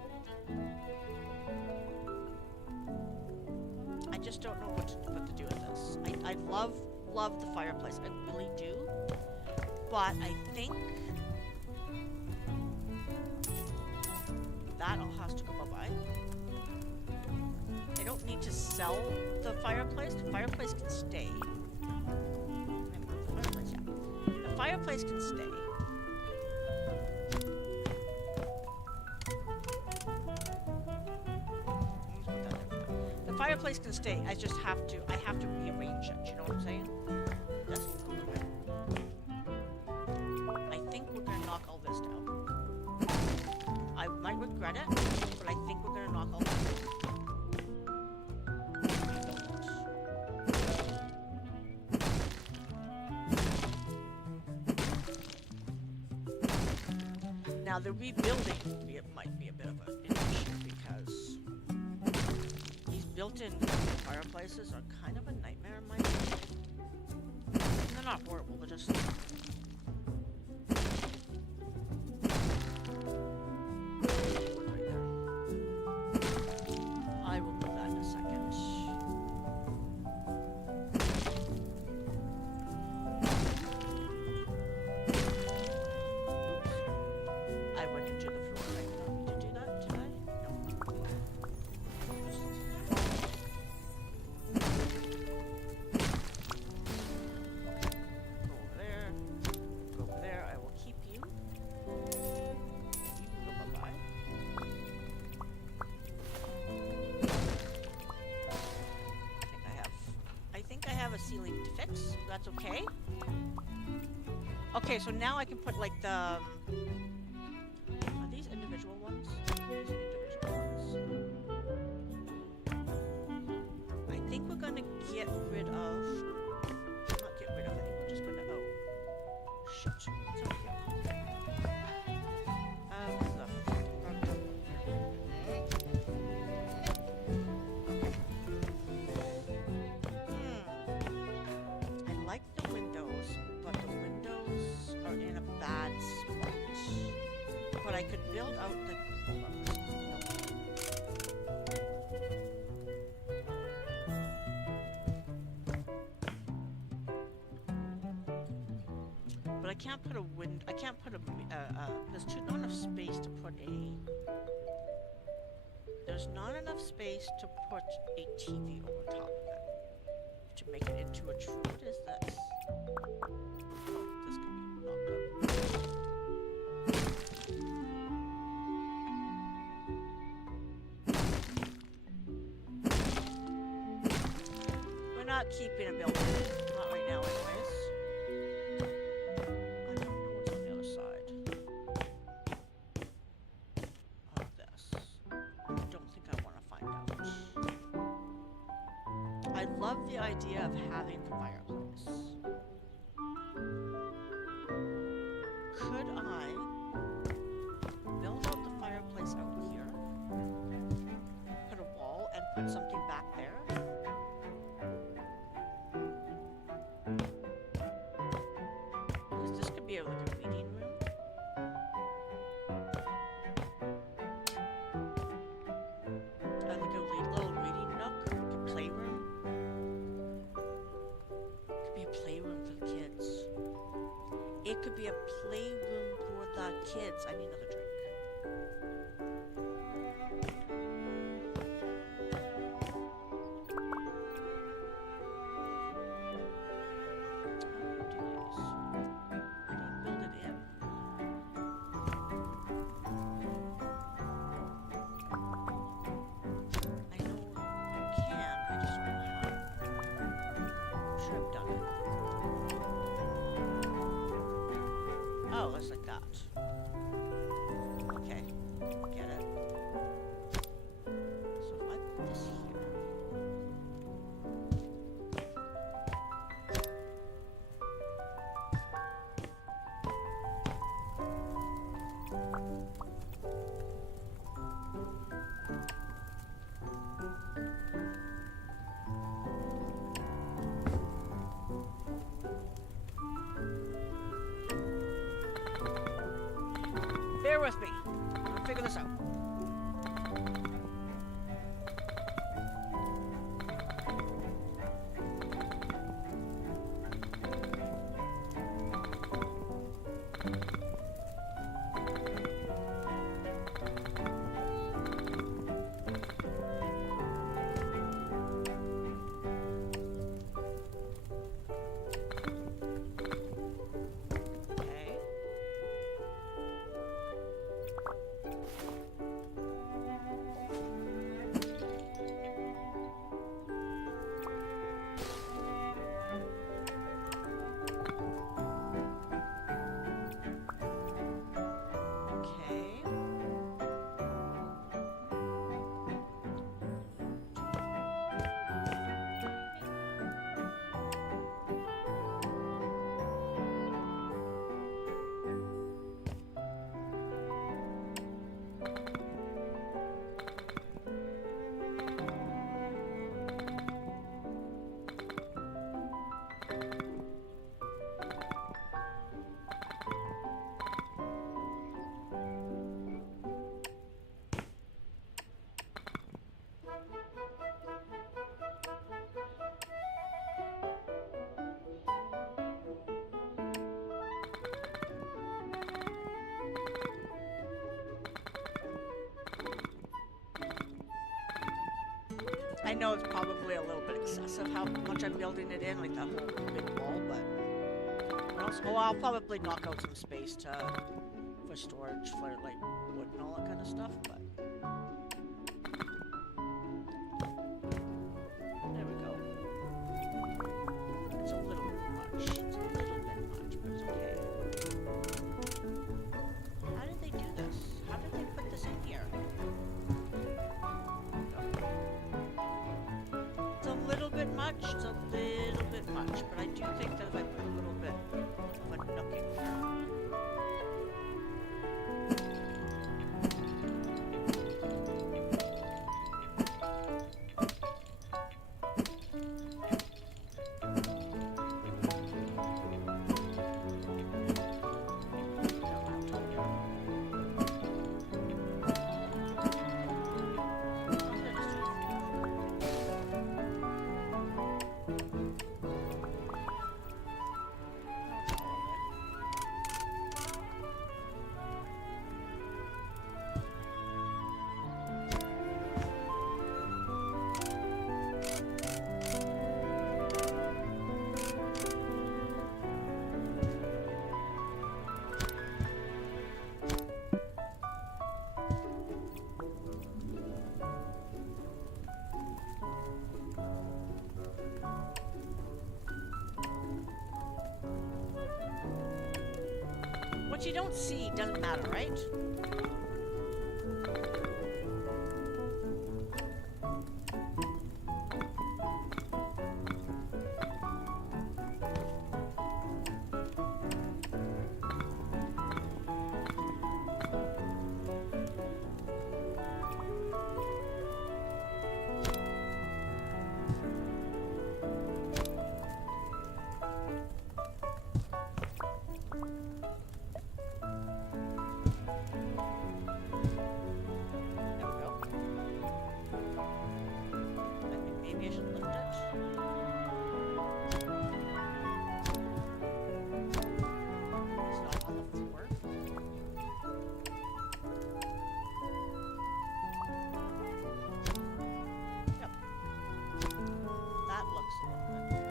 I just don't know what to do with this. I love the fireplace. I really do. But I think... that all has to go bye-bye. I don't need to sell the fireplace. The fireplace can stay. The fireplace can stay. The fireplace can stay. I have to rearrange it. You know what I'm saying? That's I think we're gonna knock all this down. I might regret it, but I think we're gonna knock all this down. Now the rebuilding might be a bit of an issue because these built-in fireplaces are kind of a nightmare in my opinion. They're not horrible, they're just... I will do that in a second. I went into the floor. I did not need to do that, did I? No. Go over there. I will keep you. You can go bye-bye. I think I have a ceiling to fix. That's okay. Okay, so now I can put like the... are these individual ones? These are individual ones. I think we're gonna get rid of... not get rid of it, we're just gonna... oh. Shit. What's over here? But I could build out the... Hold on. But I can't put a wind... I can't put a... there's not enough space to put a... There's not enough space to put a TV over top of it. To make it into a true... What is this? Oh, this can be knocked out. We're not keeping a building. Not right now, anyways. I don't know what's on the other side of this. I don't think I want to find out. I love the idea of having the fireplace. Could I build out the fireplace out here? Put a wall and put something back there? Because this could be like a reading room. Like a little reading nook, like a playroom. Could be a playroom for the kids. It could be a playroom for the kids. I need another drink. Oh, it's like that. Okay, get it. So if I put this here. Bear with me. I'll figure this out. I know it's probably a little bit excessive how much I'm building it in, like that whole big wall, but I'll probably knock out some space for storage for like wood and all that kind of stuff, but there we go. It's a little bit much. It's a little bit much, but it's okay. How did they do this? How did they put this in here? It's a little bit much. It's a little bit much, but I do think that if I put a little bit of a nook in here. C, doesn't matter, right? Maybe I should lift it. It's not on the floor. Yep. That looks a little bit.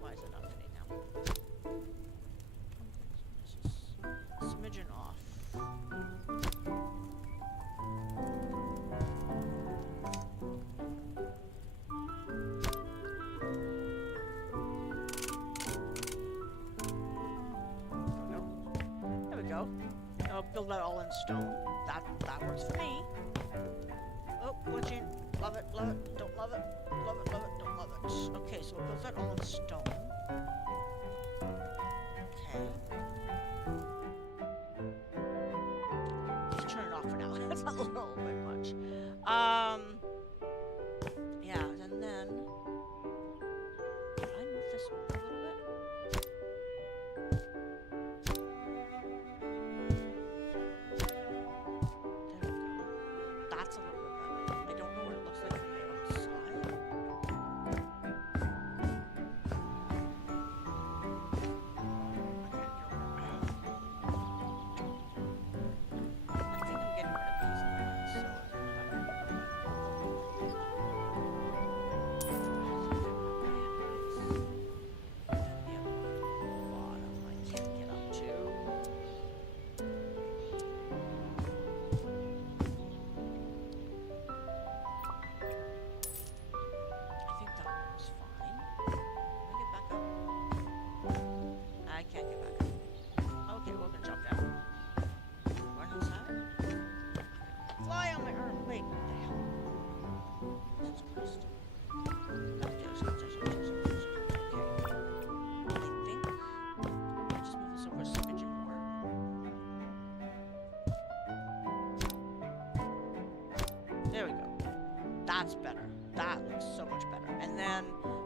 Why is it not fitting now? This is a smidgen off. There we go. I'll build that all in stone. That works for me. Oh, glitching. Love it, love it, don't love it. Love it, love it, don't love it. Okay, so we'll build that all in stone. Okay. Just turn it off for now. That's a little bit much. Yeah, and then can I move this over a little bit? There we go. That's a little bit better. I don't know what it looks like from the outside. I think I'm getting rid of these anyways, so it's better. Bottom I can't get up to. I think that works fine. Can I get back up? I can't get back up. Okay, we're gonna jump down. Run outside. Fly on my arm. Wait, what the hell? Jesus Christ. Upstairs, upstairs, upstairs, upstairs. Okay. I think I'll just move this over a smidgen more. There we go. That's better. That looks so much better. And then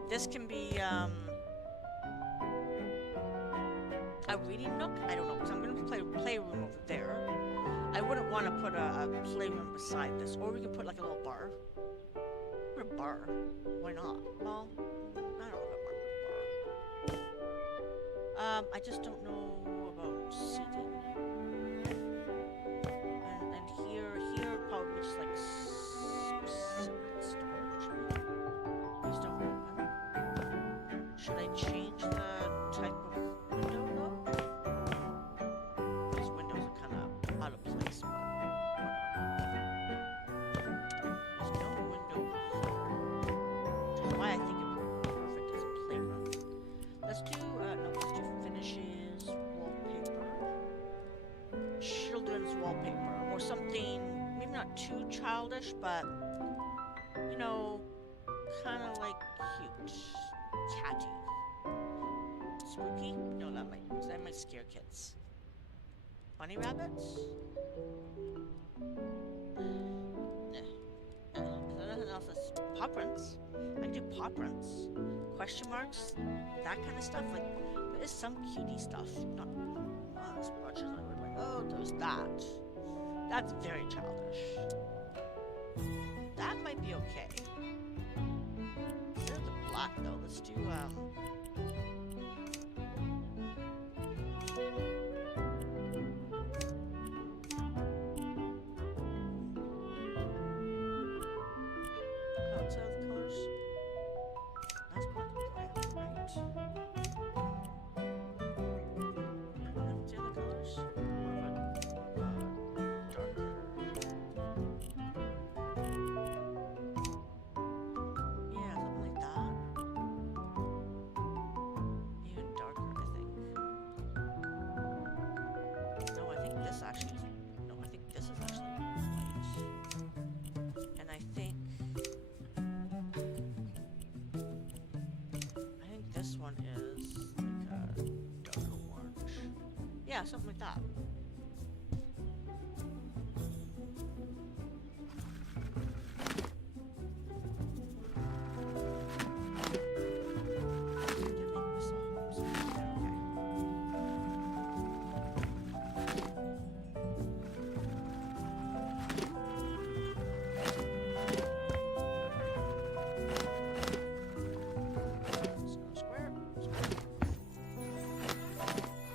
this can be a reading nook. I don't know, because I'm going to play a playroom over there. I wouldn't want to put a playroom beside this, or we can put like a little bar. Put a bar. Why not? Well, I don't know if I want to put a bar. I just don't know about seating. And here probably just like storage. Please don't open. Should I change the type of window though? These windows are kind of out of place, but whatever. There's no window here, which is why I think it'd be perfect as a playroom. Let's do finishes, wallpaper. Children's wallpaper, or something maybe not too childish, but you know, kind of like cute, catty. Spooky? No, that might scare kids. Bunny rabbits? Is there nothing else that's paw prints? I can do paw prints. Question marks? That kind of stuff. Like, there is some cutie stuff. Not as much as I would like. Oh, there's that. That's very childish. That might be okay. There's the black though. Let's do outside of the colors. That's part of the plan, right? What's the other colors? More of a darker. Yeah, something like that.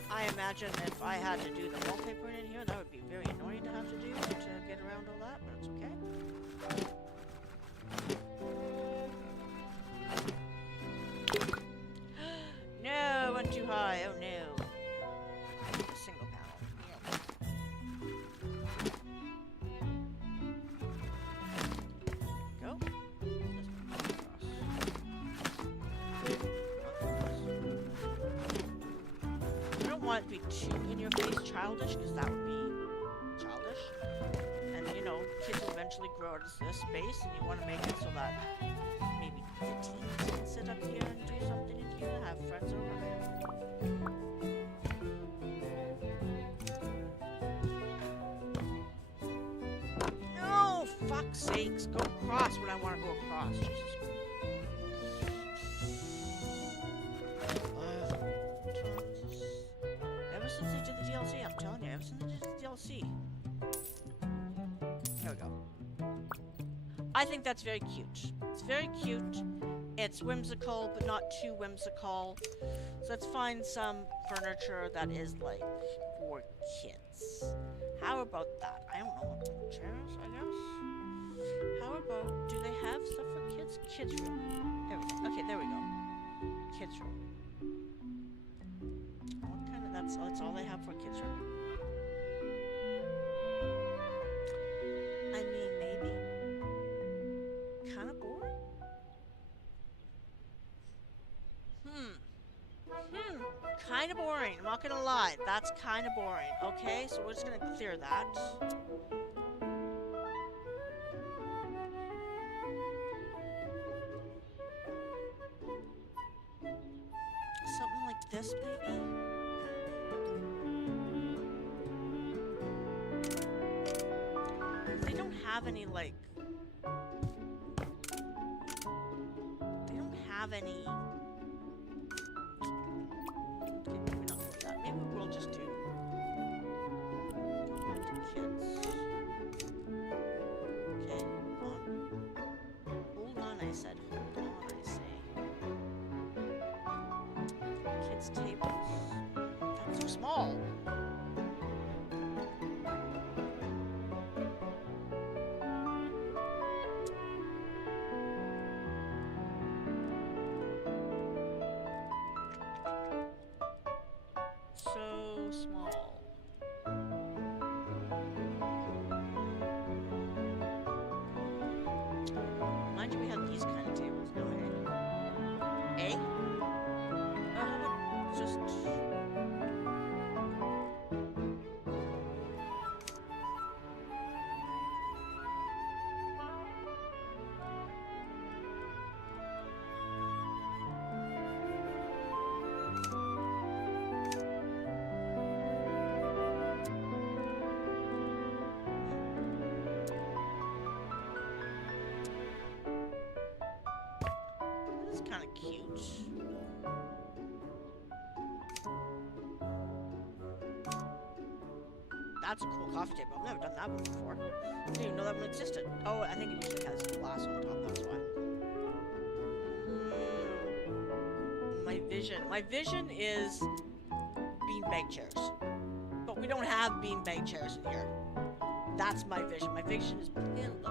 I imagine if I had to do the wallpaper in here, that would be very annoying to have to do to get around all that, but it's okay. No, went too high. Oh no. A single panel. Go. I don't want it to be too in your face childish, because that would be childish. And you know, kids will eventually grow out of this space, and you want to make it so that maybe the teens can sit up here and do something in here, have friends over. No, fuck's sakes, go across when I want to go across. Jesus. Ever since they did the DLC, I'm telling you, ever since they did the DLC. There we go. I think that's very cute. It's very cute. It's whimsical, but not too whimsical. So let's find some furniture that is like for kids. How about that? I don't know. Chairs, I guess? How about, do they have stuff for kids? Kids room. Everything. Okay, there we go. Kids room. What kind of, that's all they have for kids room? I mean, maybe. Kind of boring? Kind of boring. I'm not gonna lie. That's kind of boring. Okay, so we're just gonna clear that. Something like this, maybe? They don't have any, like... They don't have any... Okay, maybe not like that. Maybe we'll just do... kids. Okay, hold on. Hold on, I said. Hold on, I say. Kids' tables. That's too small. So small. Mind you, we have these kind of tables now, eh? Eh? How about just... This is kind of cute. That's a cool coffee table. I've never done that one before. I didn't even know that one existed. Oh, I think it usually has glass on top, that's why. My vision is beanbag chairs. But we don't have beanbag chairs in here. That's my vision. My vision is pillows.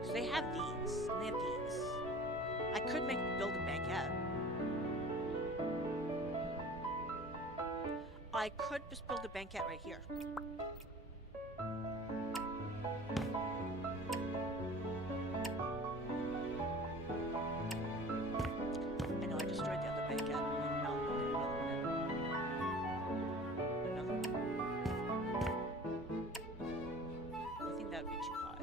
Because they have these, and they have these. I could build a banquette. I could just build a banquette right here. I know I destroyed the other banquette. Now I'm building another one. I think that would be too high.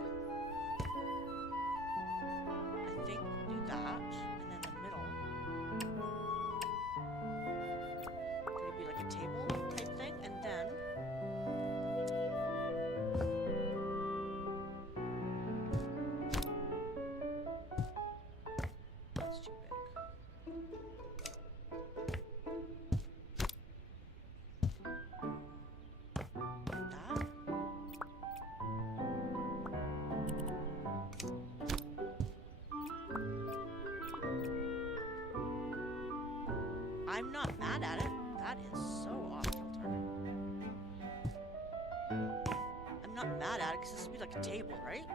I think do that, and then the middle. not mad at it. That is so off kilter. I'm not mad at it because this would be like a table, right?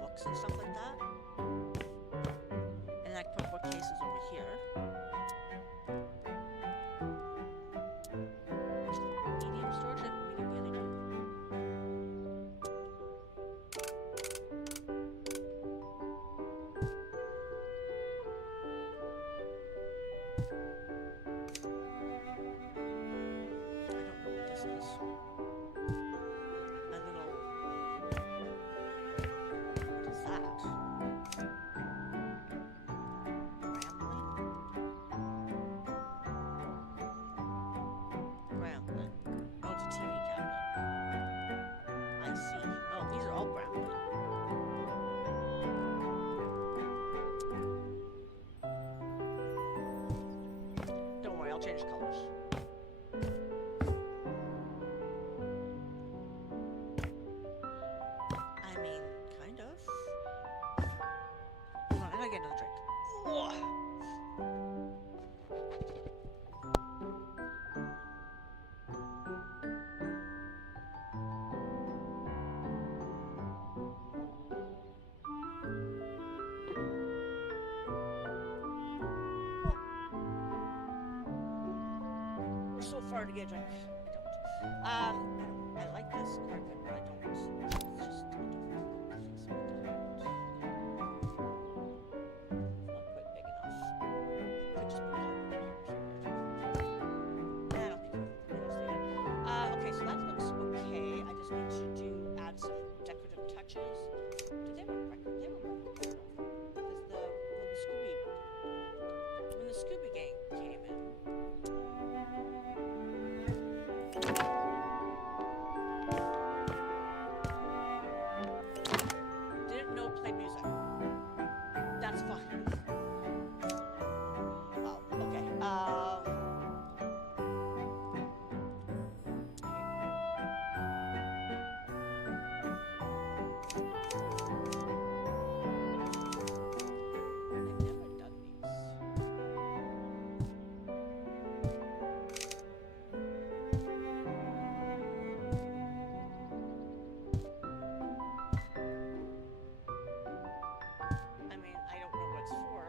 Books and stuff like that. And I can put bookcases over here. Medium storage, like medium the other two. I don't know what this is. A little. What is that? Grambling. Oh, it's a TV cabinet. I see. Oh, these are all Grambling. Don't worry, I'll change colors. I mean, kind of. Hold on, I gotta get another drink. Ugh. We're so far to get a drink. I like this carpet, but I don't. It's just, I don't know. It's not quite big enough. Could just put carpet in here or something. I don't think so. Okay, so that looks okay. I just need to add some decorative touches. Do they have a record? They have a record player, don't they? Because when the Scooby gang came in. Didn't know play music. That's fine. Wow. Okay. I've never done these. I mean, I don't know what it's for.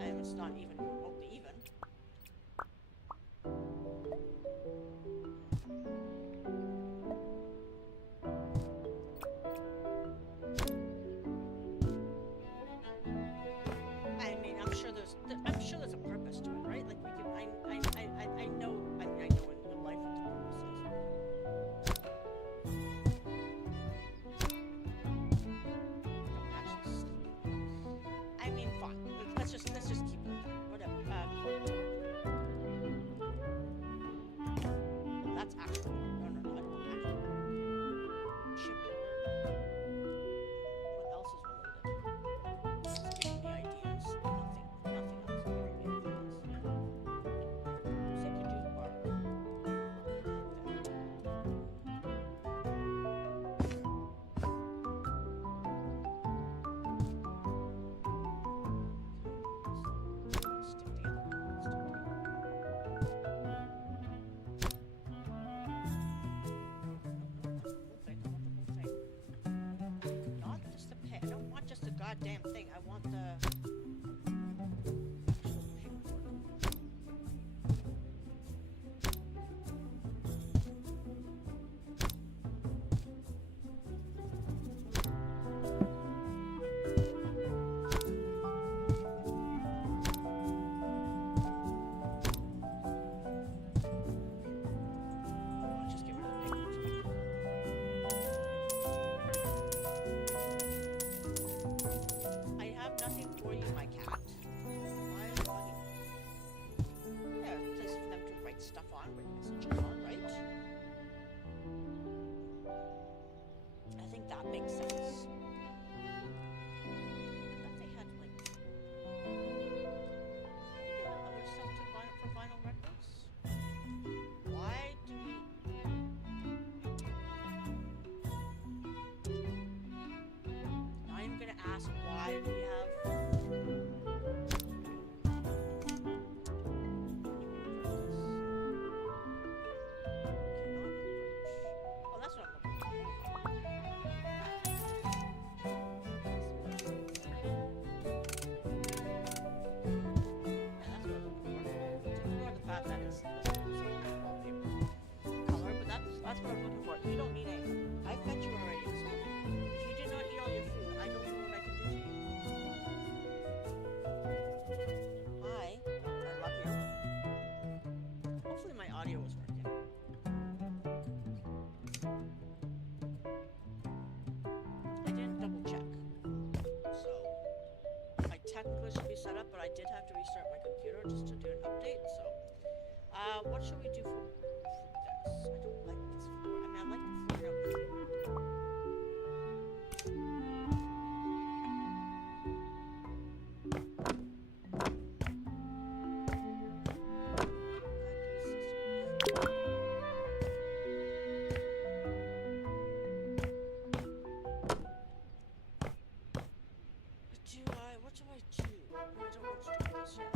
And it's not even remotely even. I mean, I'm sure there's a purpose to it, right? Like we can, I know, I know in real life what the purpose is. Don't actually I mean, fine. Let's just keep it like that. Whatever. That's actual. No, I don't want actual. Chipboard. What else is related? Just giving me ideas. Nothing else. Giving me ideas. Second juice bar. Stick together. Not just the peg. I don't want just the goddamn thing. I want the actual pegboard. I'll just get rid of the pegboard. I have nothing for you That's what I'm looking for. You don't need anything. I fed you already, so if you did not eat all your food, I don't know what I can do for you. Hi. I love you. Hopefully my audio is working. I didn't double check. So I technically should be set up, but I did have to restart my computer just to do an update, so what should we do for this? I don't like this floor. I mean, I like the floor out here. What do I do? I don't know what to do with this yet.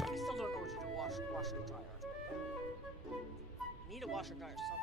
I still don't know what to do. Washer and dryer. I need a washer and dryer somewhere.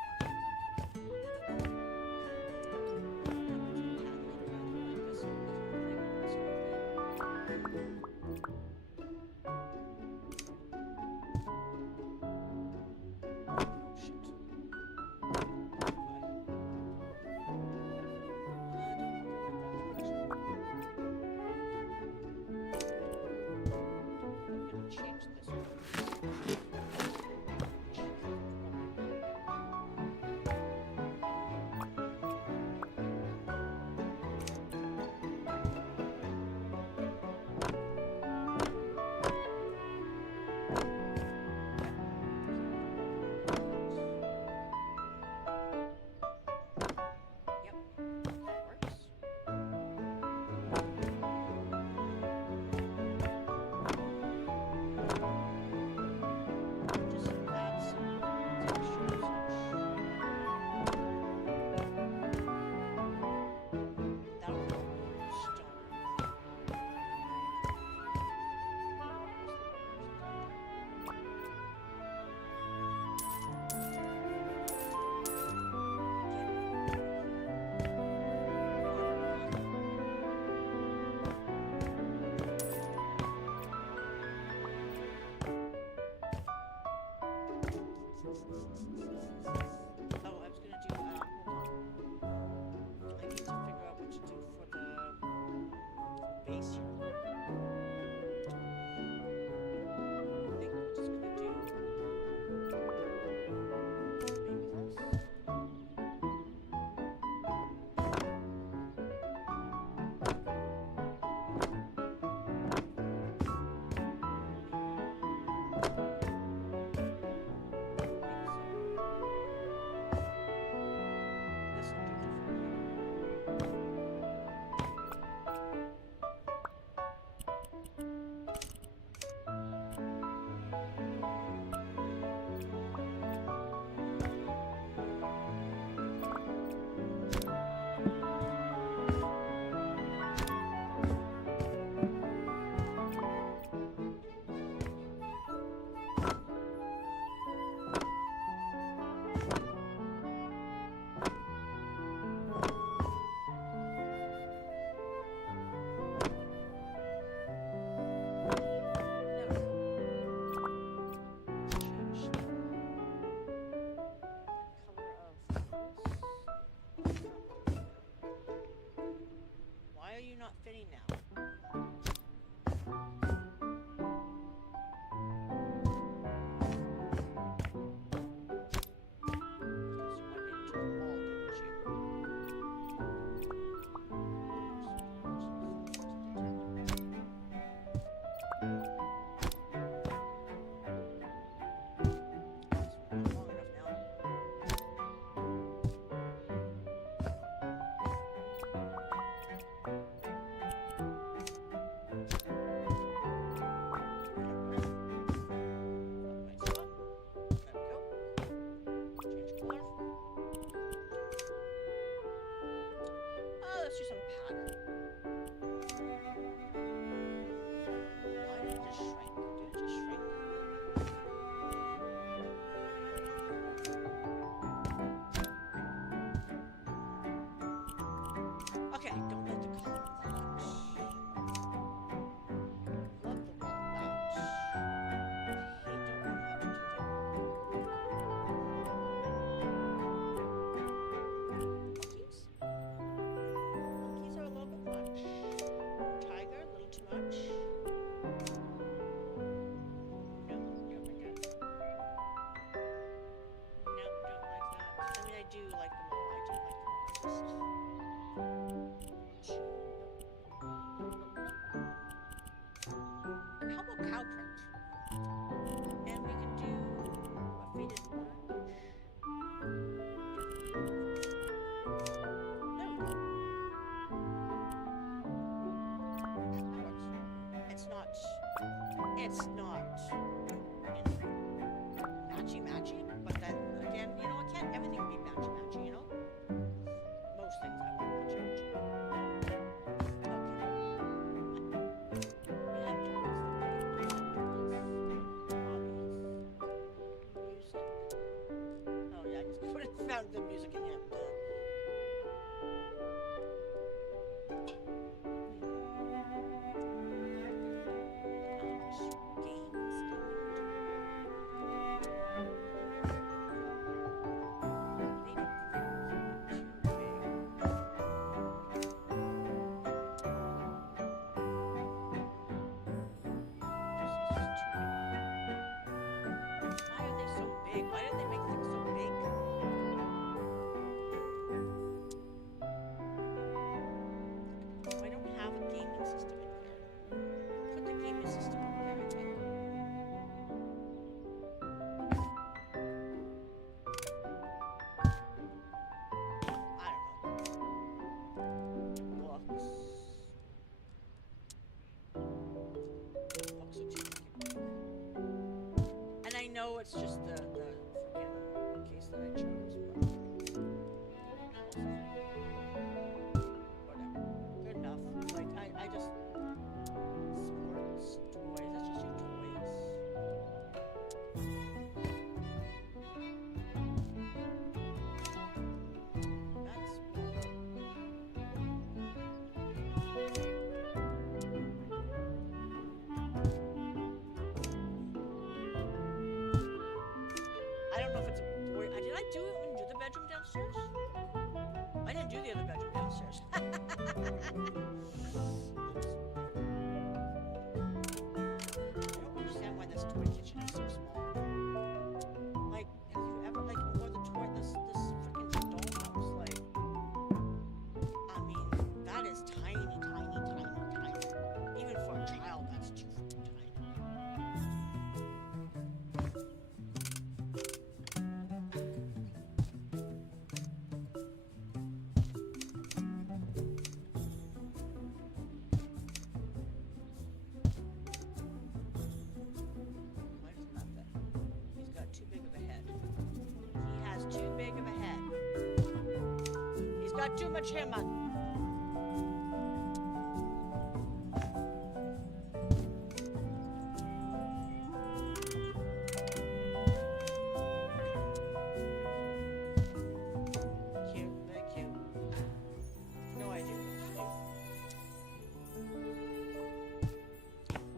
how about cow print? And we can do a faded orange. There we go. That works. It's not, you know, matchy-matchy, but then again, you know, it can't everything be matchy-matchy, you know? Most things I want matchy-matchy. We have toys, hobbies, music. Oh yeah, I just found the music in here. Why do they make things so big? I don't have a gaming system in here. Put the gaming system up there, I think. I don't know. Books. Books are too big. And I know it's just the freaking case that I chose, but whatever. Good enough. Like I just sports toys. Let's just do toys. That's I don't know if it's a boy. Did I do it when you do the bedroom downstairs? I didn't do the other bedroom downstairs. I don't understand why this toy kitchen is so small. Like, have you ever, like, or the toy, this freaking dollhouse, like, I mean, that is tiny, tiny, tiny, tiny. Even for a child, that's too freaking tiny. Too big of a head. He has too big of a head. He's got too much hair, man. Cute, very cute. No idea what to do.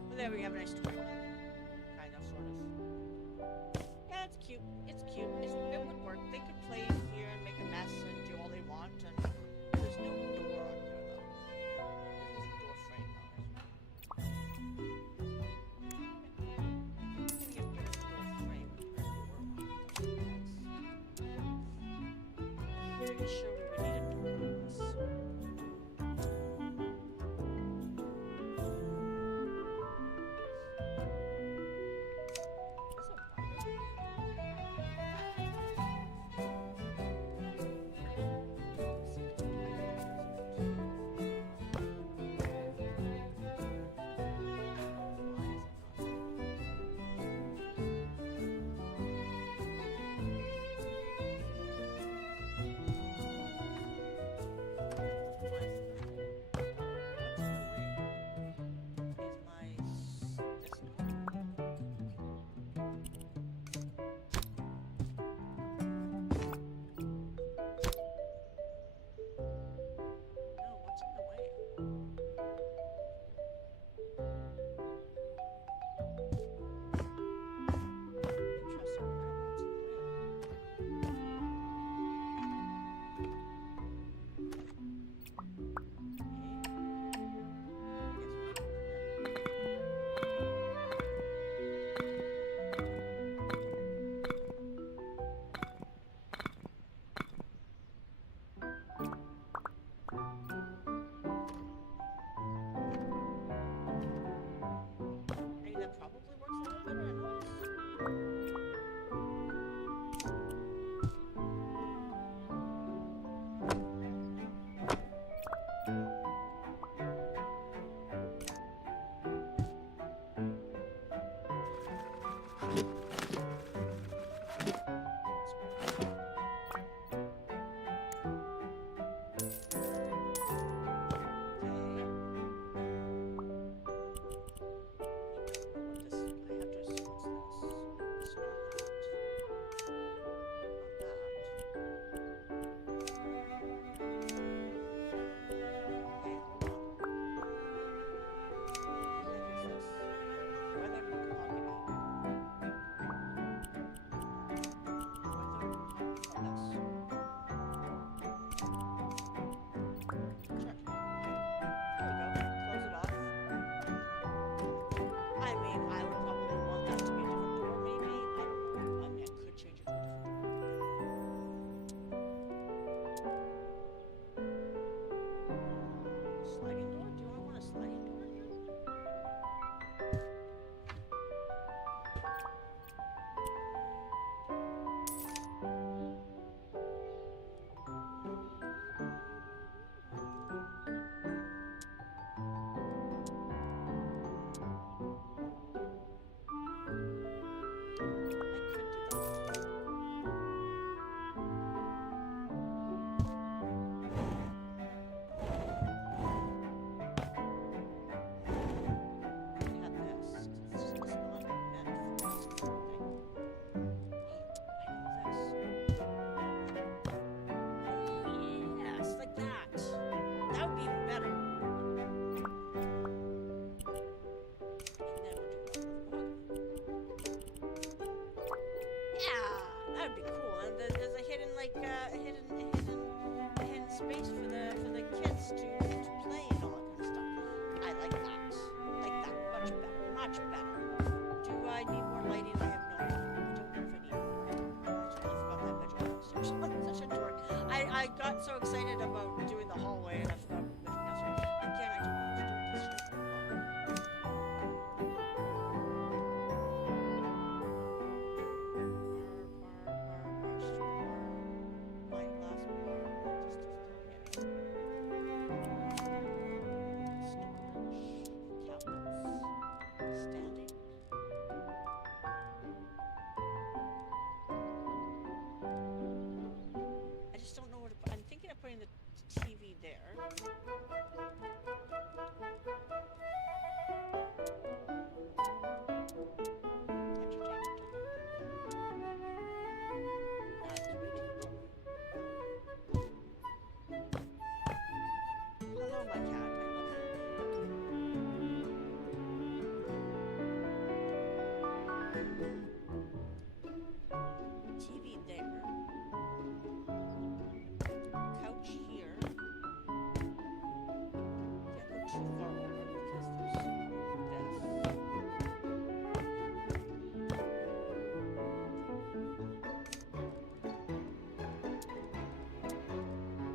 Well, there we have a nice toy. Kind of, sort of. Yeah, it's cute. It's cute. It would work. They could play in here and make a mess and do all they want. And there's no door on there, though. There's a door frame, though. Get rid of the door frame and put a door on it. Pretty sure we would need a door on this. Is it wider? I got so excited about doing the hallway and I forgot that's right. Again, I don't know what to do with this shit. My last bar just isn't getting storage cabinets. Standing. I just don't know where to put. I'm thinking of putting the TV there. Entertainment. That's way too low. Hello, my cat. I love you. TV there. Couch here. Can't go too far over because there's this.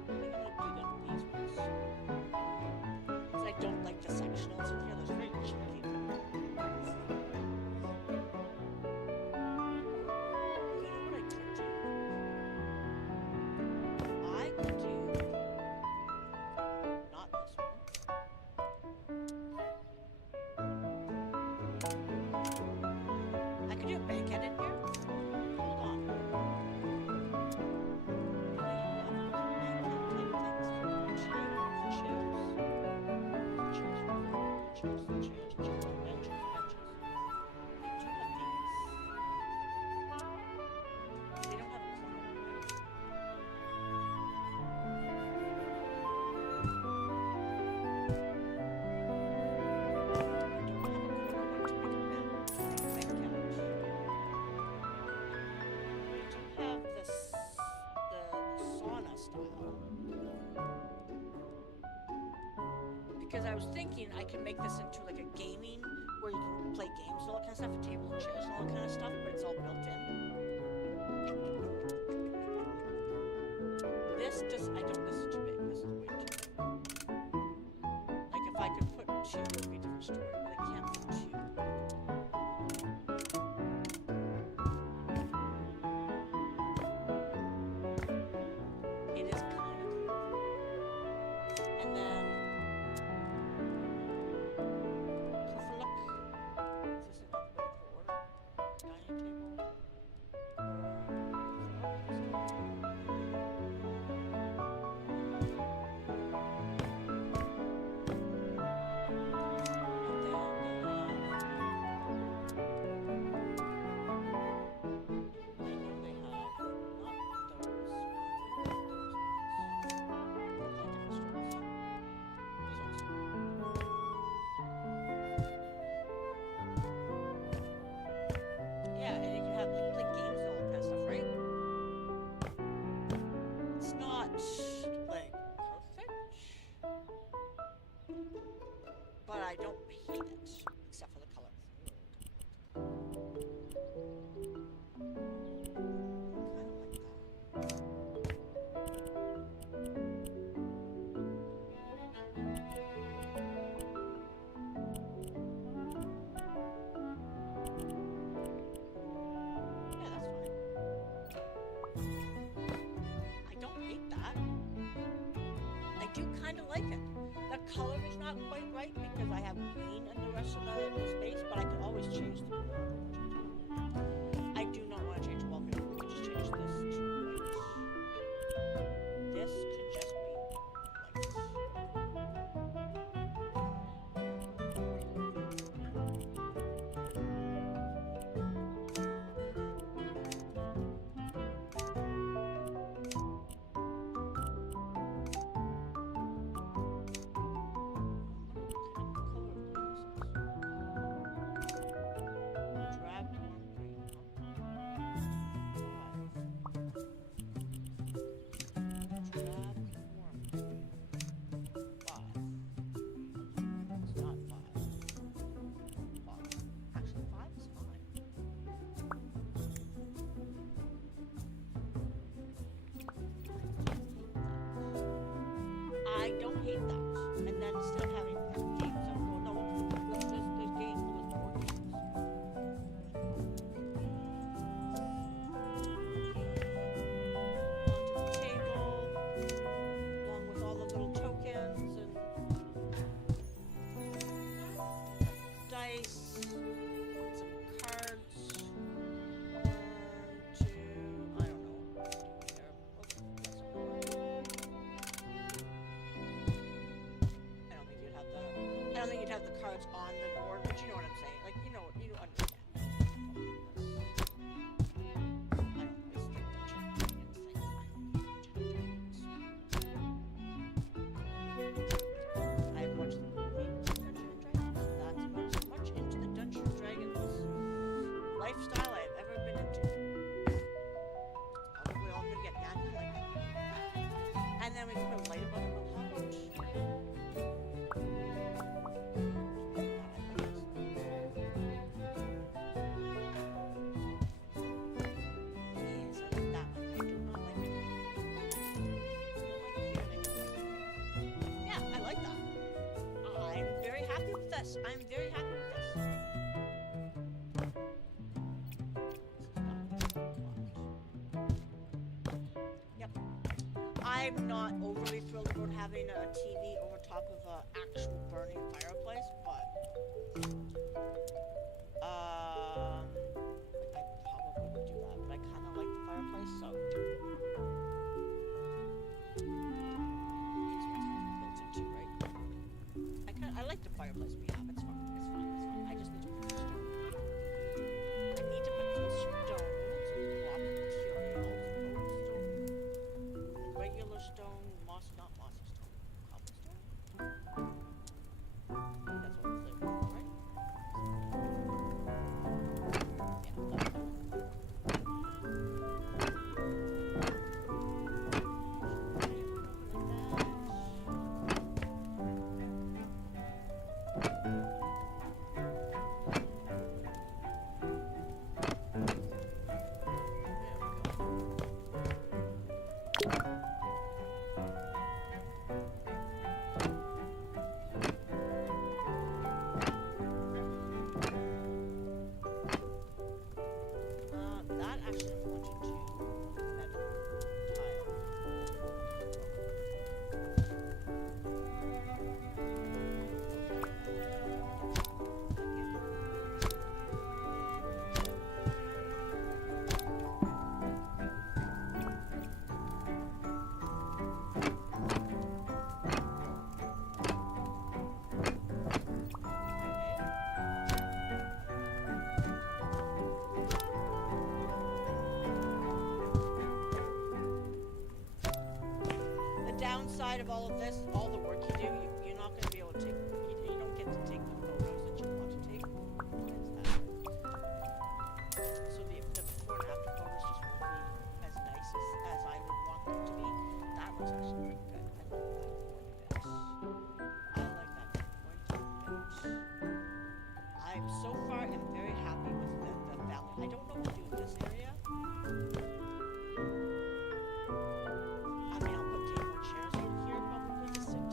Maybe not do them these ones. Because I don't like the sectionals in here. Those are very chunky. You know what I could do? I could do not this one. I could do a banquet in here. Hold on. Do they have banquet type things for chairs? Chairs, benches. They do have these. They don't have a corner one, right? Because I was thinking I could make this into like a gaming where you can play games and all that kind of stuff, and tables and chairs and all that kind of stuff, but it's all built in. This just, I don't, this is too big. This is way too big. Like if I could put two, it would be a different story, but I can't put two. It is kind of cool. And then look. Is this an alphabetical order? Dining table. Yeah, and you can have like play games and all that kind of stuff, right? It's not like perfect, but I don't hate it, except for the color. Kind of like that. Yeah, that's fine. I don't hate that. I do kind of like it. The color is not quite right because I have green in the rest of the space, but I could always change the color. I do not want to change the wallpaper. We could just change this to white. This could just be What kind of color is this? hate that. And then instead of having games, I would go, no, there's games, there's board games. Onto the table, along with all the little tokens and dice, some cards, one, two, I don't know. I don't think you'd have the cards on the board, but you know what I'm saying. Like, you understand. I have watched the movie Dungeons and Dragons. That's as much into the Dungeons and Dragons lifestyle I've ever been into. Probably all gonna get mad and like that. And then we can put a light above it. How much? I'm very happy with this. Yep. I'm not overly thrilled about having a TV over top of an actual burning fireplace, but I probably would do that, but I kind of like the fireplace, so. These ones have to be built into, right? I like the fireplace we have. It's fine. It's fine. It's fine. I just need to put some stone. I need to put some stone, some block materials, stone, regular stone, not mossy stone, cobblestone. That's what it's there, right? Yeah, that's that. That actually wanted to metal tile. Downside of all of this, all the work you do, you're not going to be able to take, you don't get to take the photos that you want to take. So the before and after photos just won't be as nice as I would want them to be. That was actually pretty good. I like that quite a bit. I'm so far am very happy with the valley. I don't know what to do with this area. I mean, I'll put table and chairs out here probably to sit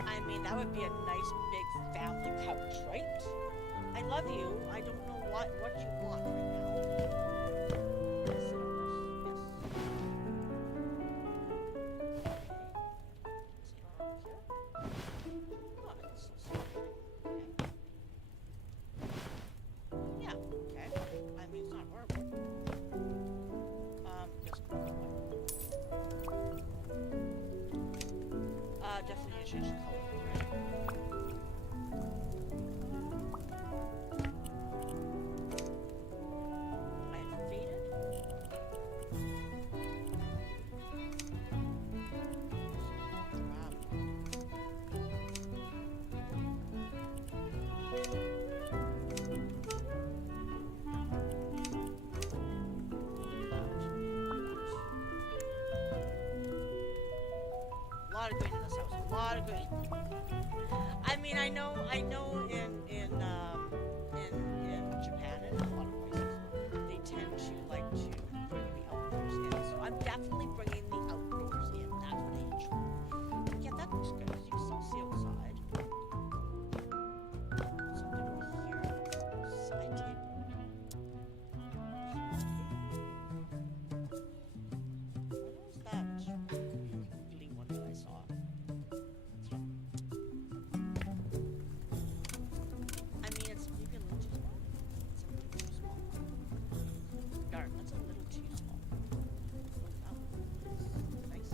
I mean, that would be a nice big family couch, right? I love you. I don't know what you want right now. Yes, sit on this. Yes. Okay. Oh, it's so small. Okay. Yeah. Okay. I mean, it's not horrible. Just definitely need to change the color, right? I had faded. Wow. A lot of green in this house. A lot of green. I mean, I know in Japan and a lot of places, they tend to like to bring the outdoors in. So I'm definitely bringing the outdoors in. That's what I enjoy. Yeah, that looks good because you can still see outside. Something over here. Side table. What was that ugly one that I saw? I mean, it's maybe a little too small. It's a little too small. Darn, that's a little too small. That one is nice.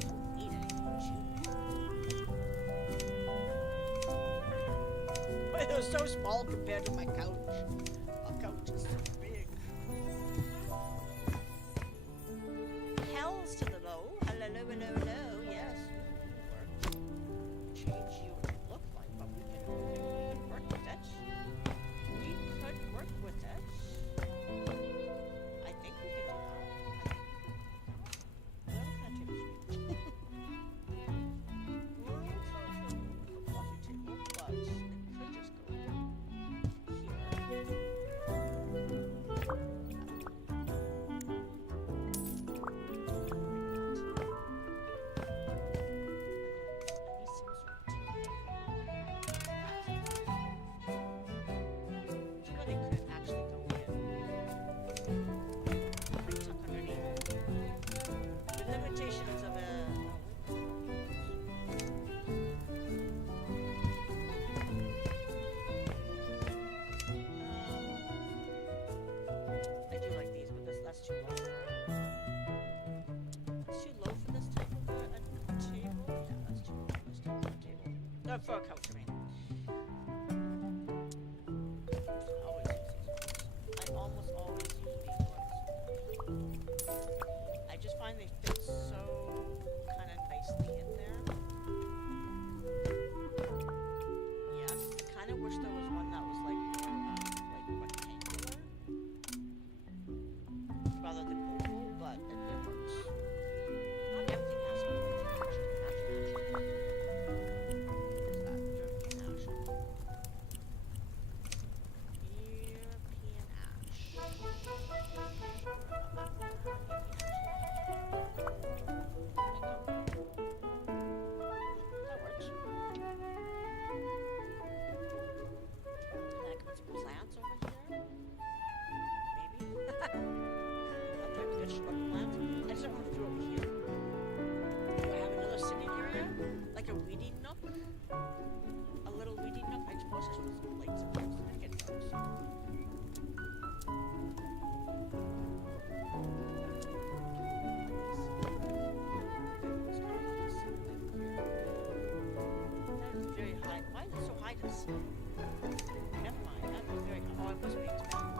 Don't need anything too big. It was so small compared to my couch. My couch is so big. Hells to the low. Hello, hello, hello. Yes, work. Change you to look like, but we can work with it. We could work with it. I think we could do that. Well, kind of too coffee table, but it could just go here. For a couch, I mean. I almost always use these ones. I just find they fit so kind of nicely in there. Yes, I kind of wish there was one that was like more rectangular rather than oval, but it works. Not everything has to be match. Never mind, that was very... Oh, it must be expanded.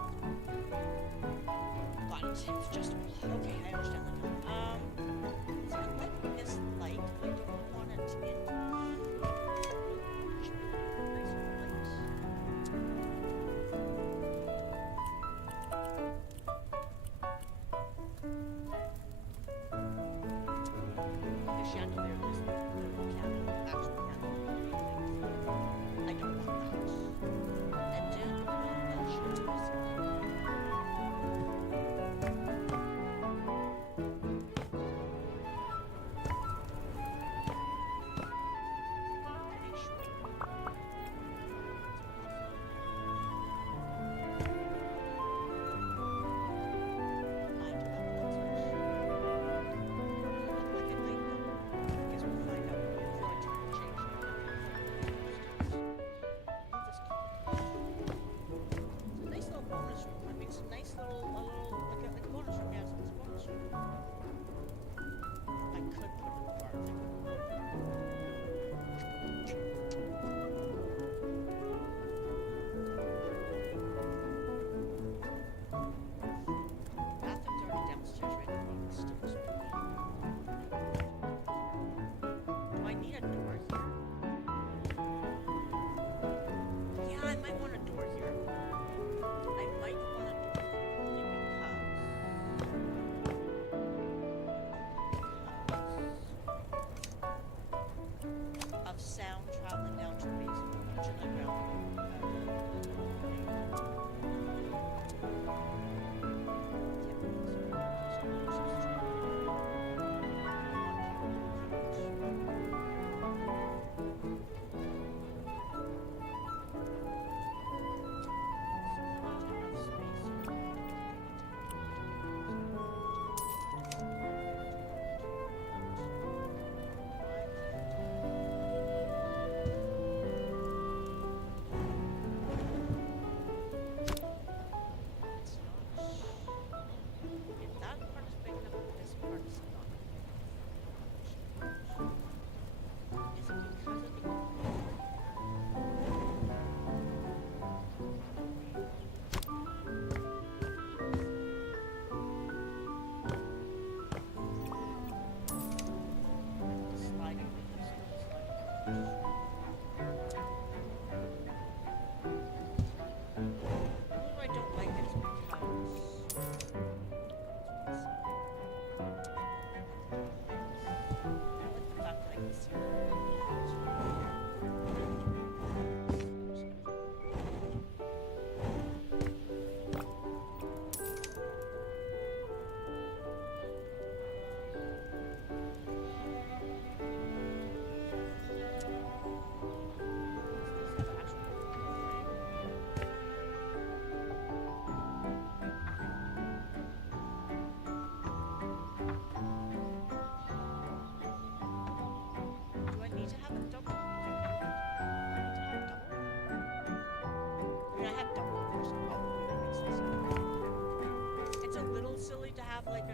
have like a...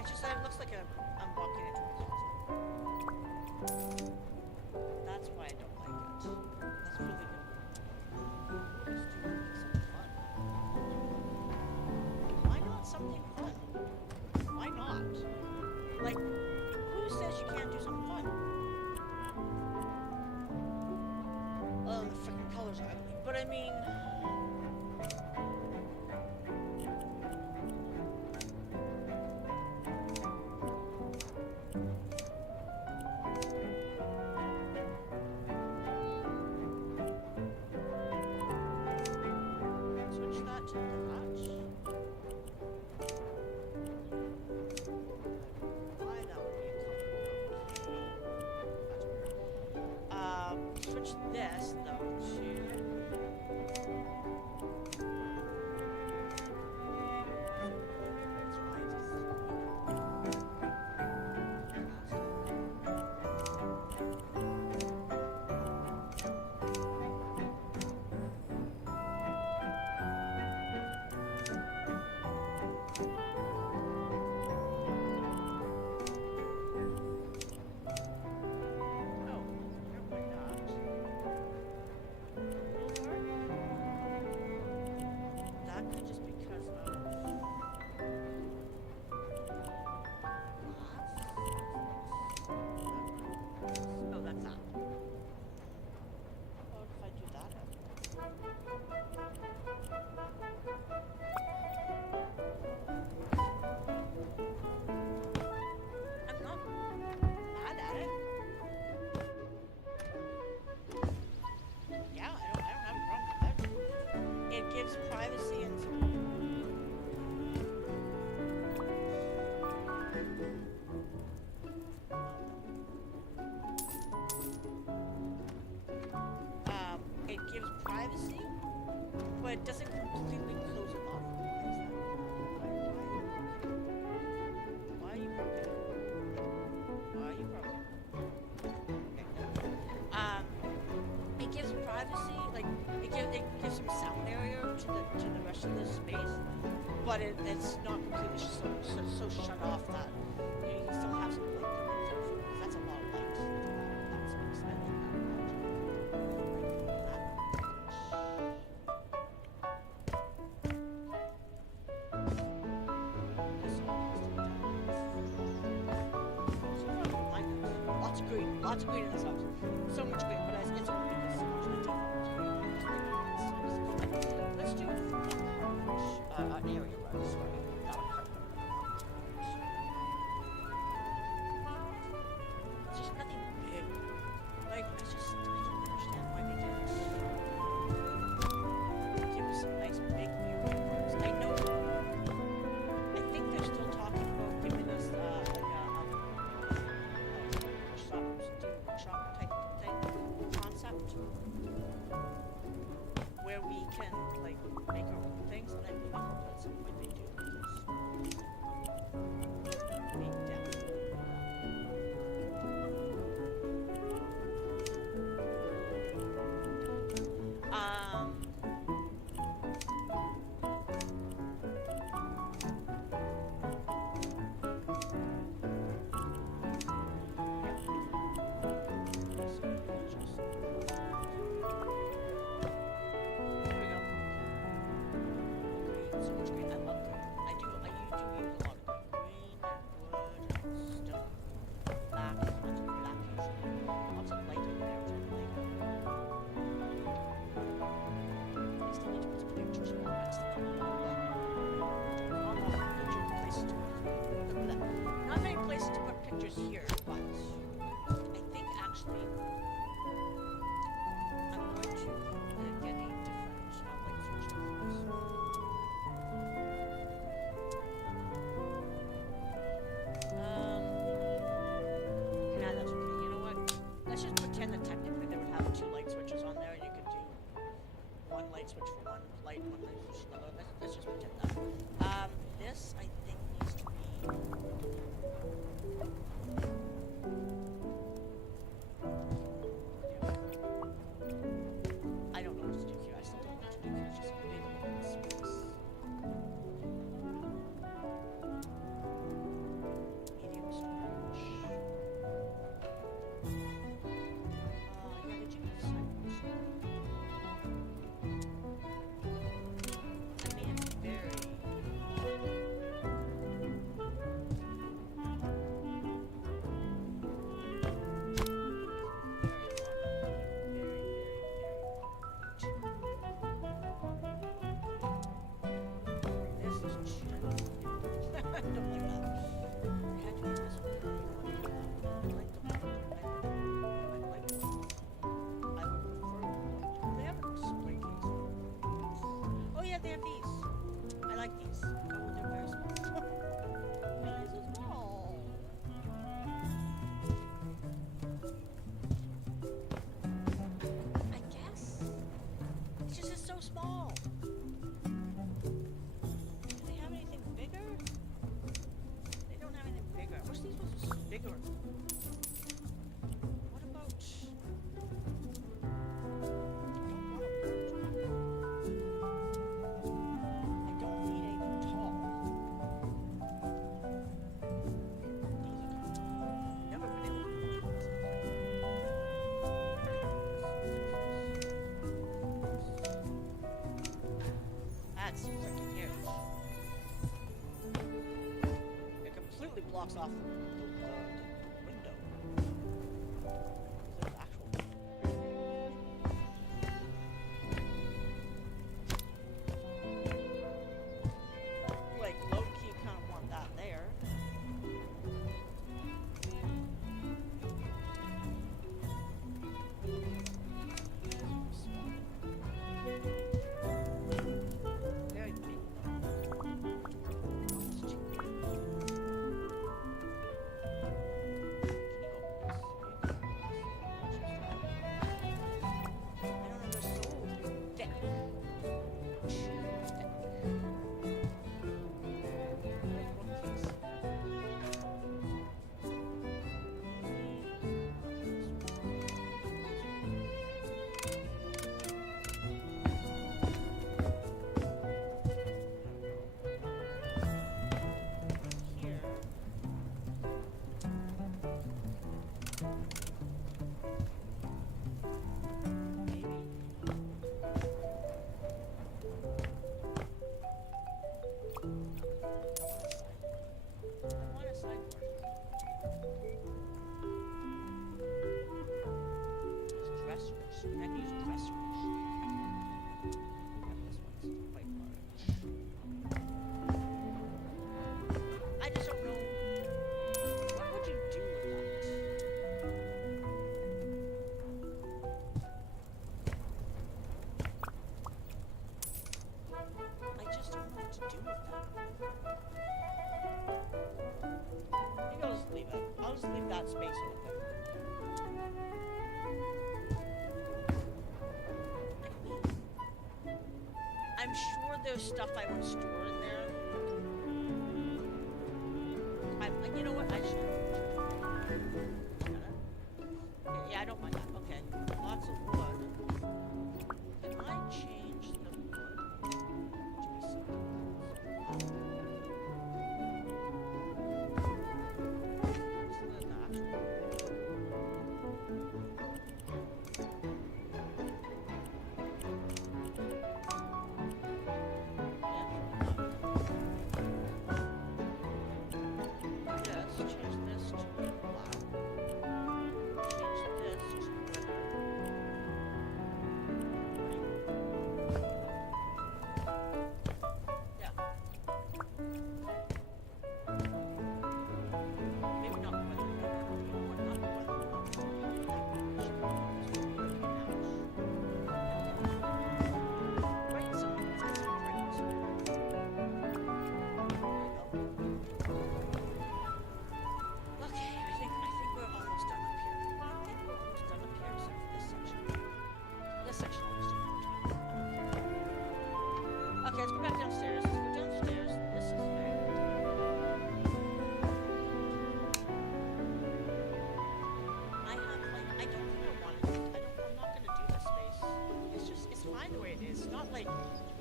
It's just that it looks like I'm walking into a closet. That's why I don't like it. That's really good. Let's do something fun. Why not something fun? Why not? Like, who says you can't do something fun? Oh, the freaking colors are ugly. But I mean... Switch that to that. Why that would be a color? That's weird. Switch this though to... Privacy and it gives privacy, but it doesn't completely close it off. Why are you broken? Why are you broken? It gives privacy, like it gives some sound area to the rest of the space, but it's not completely so shut off that you can still have some light coming through, because that's a lot of light. That's exciting. Lots of green in this house. So much green, but it's only because so much green. Let's do an area run, sorry. Not a carpet. It's just nothing big. Like, I don't understand why they did it. Give us some nice big area runs. I know, I think they're still talking about giving us workshop type thing, concept, where we can like make our own things, and I really hope at some point they do, because we definitely here, but I think actually I'm going to get a different light source to use. Nah, that's okay. You know what? Let's just pretend that technically they would have 2 light switches on there, and you could do 1 light switch for one light, 1 light switch for another. Let's just pretend that. This I think needs to be. blocks off the window. There's actual like low-key kind of want that there. Very big though. It's too big. Can you open this? I don't know, they're so thick. I just don't know. What would you do with that? I just don't know what to do with that. Maybe I'll just leave it. I'll just leave that space open. I'm sure there's stuff I would store in there. You know what? I should. Yeah, I don't mind that. Okay. Lots of wood. Can I change the wood to be something Okay, let's go back downstairs. Let's go downstairs. This is very I have, like, I don't think I want to, I'm not going to do this space. It's just, it's fine the way it is. It's not, like,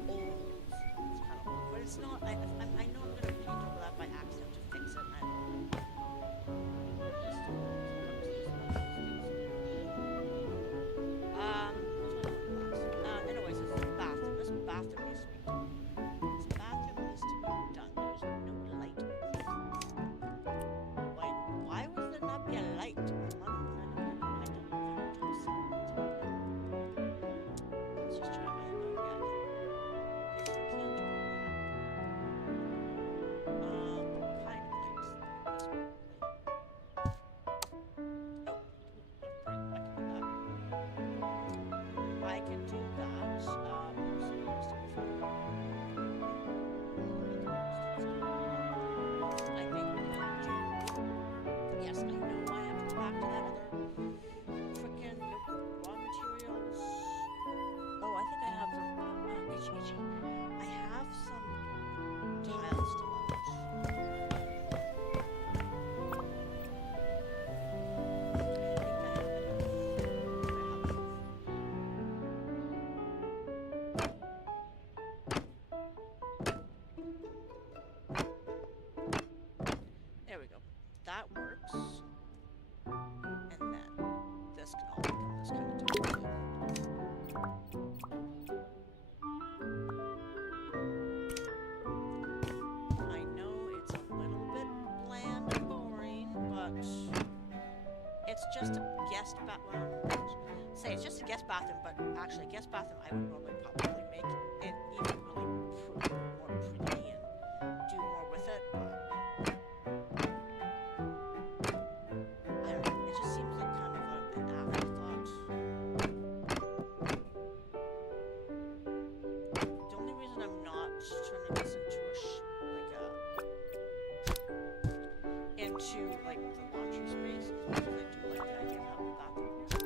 old. It's kind of old, but it's not, I know I'm going to paint over that by accident to fix it. Anyways, this is the bathroom. This bathroom needs to be done. This bathroom needs to be done. There's no light. Like, why would there not be a light? Let's just try my I can do that. I think yes, I know I have to go back to that other freaking raw materials. Oh, I think I have some. I have some tiles still out. There we go. That works. And then but it's just a guest bathroom. Say it's just a guest bathroom, but actually, a guest bathroom I would normally probably make it even really more pretty and do more with it. But I don't know. It just seems like kind of an afterthought. The only reason I'm not turning this into like the laundry space is because I do like the idea of having a bathroom here.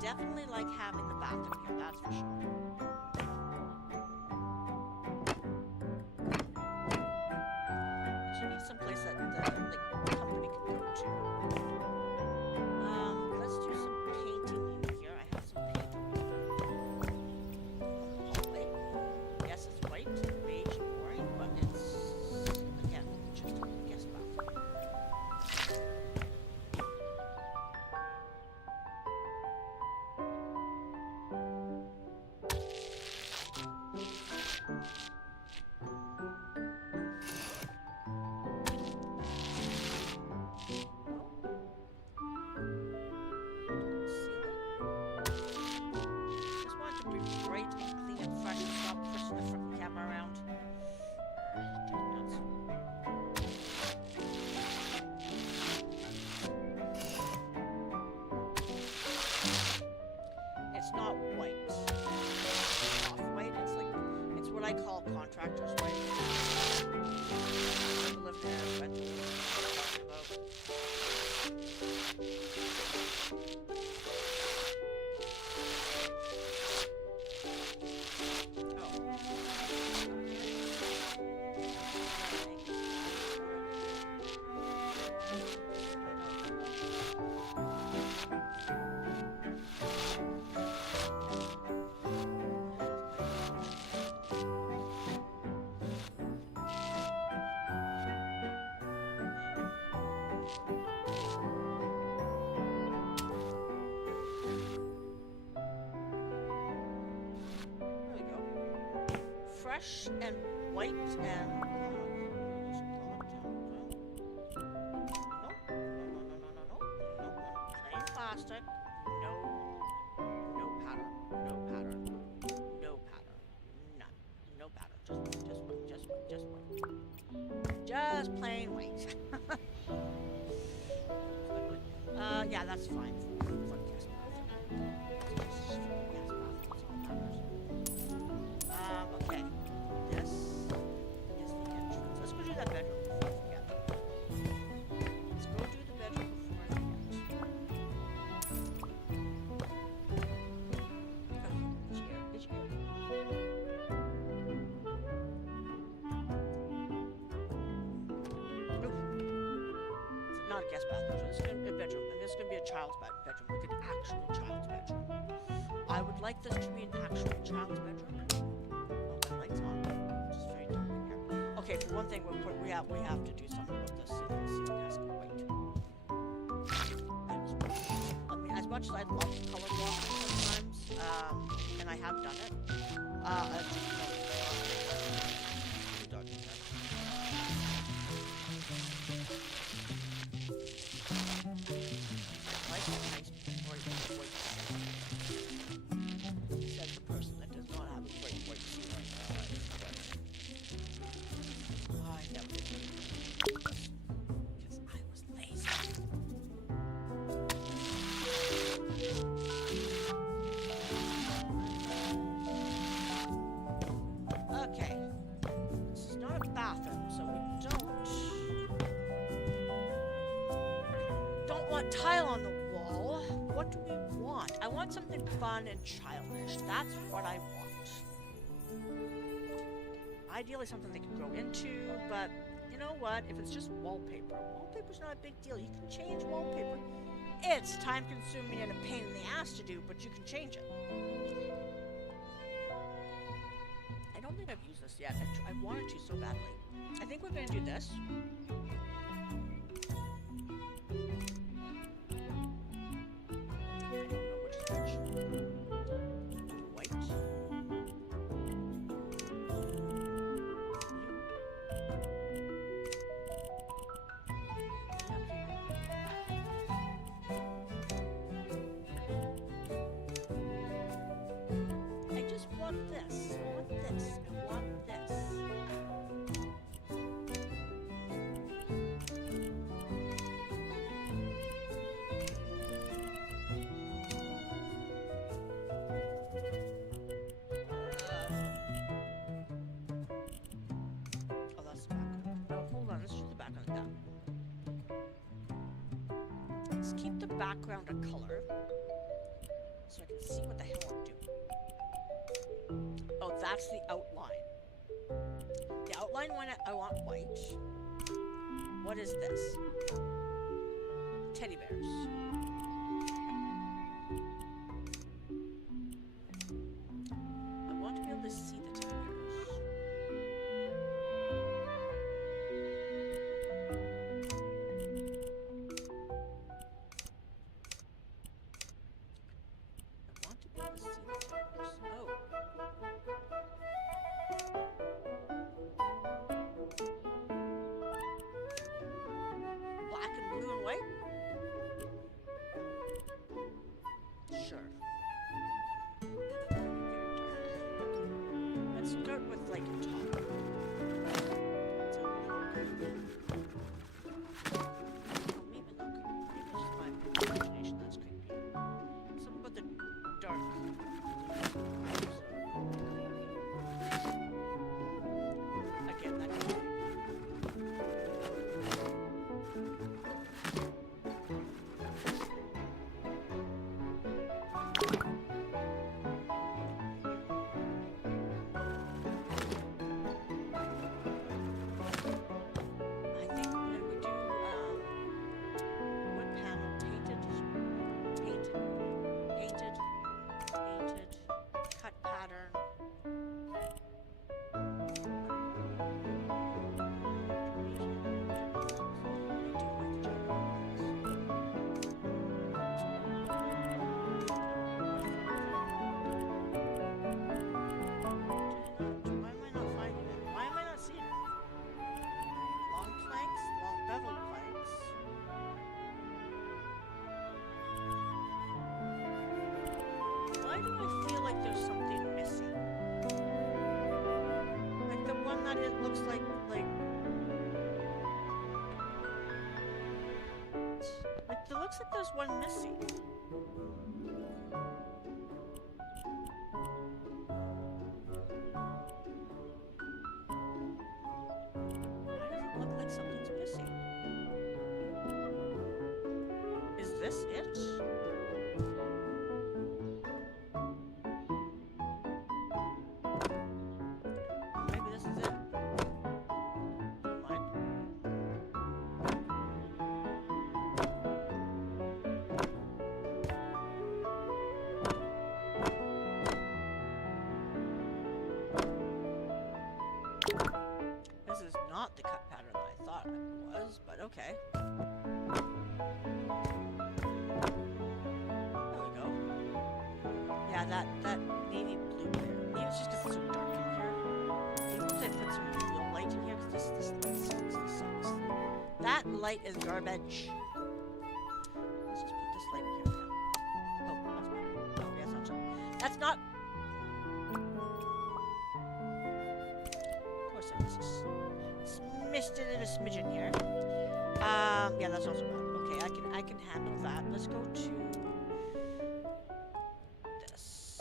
Definitely like having the bathroom here, that's for sure. You need someplace that the company can go to. Let's do some painting in here. I have some paint over here. Yes, it's white, beige, and boring, but it's, again, just a guest bathroom. Just want it to be bright and clean and fresh and stop pushing the front camera around. It's not white. It's off-white. It's like, it's what I call contractor's white. People live there, rentals, talking about. Fresh and white and plain plastic. No pattern. None. No pattern. Just white. Just plain white. Yeah, that's fine for guest bathroom. Okay. This is the entrance. Let's go do that bedroom before I forget. Let's go do the bedroom before I forget. It's here. It's here. Nope. It's not a guest bathroom, so this is going to be a bedroom. And this is going to be a child's bedroom. Like an actual child's bedroom. I would like this to be an actual child's bedroom. Lights on. It's just very dark in here. Okay, for one thing, we have to do something about this. The ceiling has to go white. I mean, as much as I love color blocking sometimes, and I have done it, it's just too dark in here. I like a nice bright white ceiling. Says the person that does not have a bright white ceiling. I never did it. Because I was lazy. Okay. This is not a bathroom, so we don't want tile on the wall. What do we want? I want something fun and childish. That's what I want. Ideally something they can grow into, but you know what? If it's just wallpaper's not a big deal. You can change wallpaper. It's time consuming and a pain in the ass to do, but you can change it. I don't think I've used this yet. I wanted to so badly. I think we're going to do this. I don't know which is which. White. this. I want this. I want this. Oh, that's the background. Oh, hold on. Let's do the background like that. Let's keep the background a color so I can see what the hell I'm doing. Oh, that's the outline. The outline one I want white. What is this? Teddy bears. I want to be able to see the teddy bears. I want to be able to see the teddy bears. Oh. Black and blue and white? Sure. Let's start with like a top. It's a little oh, maybe not creepy. Maybe it's just my imagination that's creepy. Something about the dark. Again, that could be. Why do I feel like there's something missing? Like the one that it looks like it looks like there's one missing. Why does it look like something's missing? Is this it? Not the cut pattern that I thought it was, but okay. There we go. Yeah, that navy blue there. Maybe it's just because it's so dark in here. Maybe if I put some real light in here, because this light sucks. That light is garbage. Let's just put this light in here now. Oh, that's better. Oh, yeah, that's not so. That's not. Of course, this is. Missed it in a smidgen here. Yeah, that's also bad. Okay, I can handle that. Let's go to this.